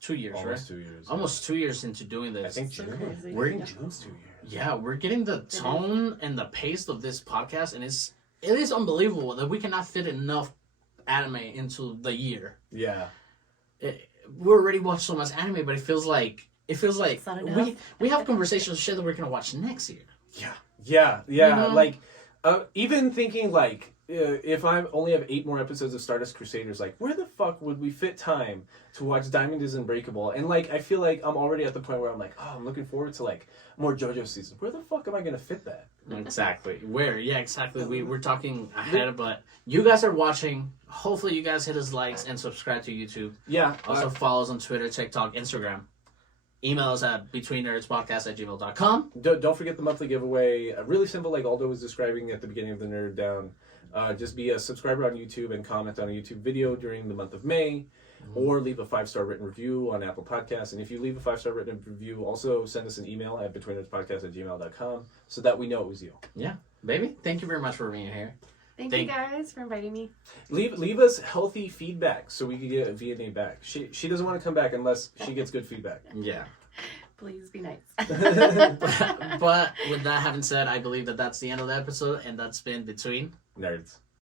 2 years, right? Almost 2 years. Almost 2 years into doing this. I think So June. crazy. We're in June's 2 years. Yeah, we're getting the tone and the pace of this podcast, and it is unbelievable that we cannot fit enough anime into the year. Yeah. We already watched so much anime, but it feels like It's not enough. we have conversations of shit that we're gonna watch next year. Yeah. You know? Like, even thinking like, if I only have 8 more episodes of Stardust Crusaders, like, where the fuck would we fit time to watch Diamond is Unbreakable? And like, I feel like I'm already at the point where I'm like, oh, I'm looking forward to like more JoJo seasons. Where the fuck am I gonna fit that? Exactly. Where? Yeah, exactly. We're talking ahead, but you guys are watching. Hopefully, you guys hit us likes and subscribe to YouTube. Yeah. Also, follow us on Twitter, TikTok, Instagram. Email us at betweennerdspodcast@gmail.com. Don't forget the monthly giveaway. Really simple, like Aldo was describing at the beginning of the Nerd Down. Just be a subscriber on YouTube and comment on a YouTube video during the month of May, or leave a 5-star written review on Apple Podcasts. And if you leave a 5-star written review, also send us an email at betweennerdspodcast@gmail.com so that we know it was you. Yeah, baby. Thank you very much for being here. Thank you guys for inviting me. Leave us healthy feedback so we can get Vianney back. She doesn't want to come back unless she gets good feedback. Yeah. Please be nice. But with that having said, I believe that that's the end of the episode, and that's been Between Nerds.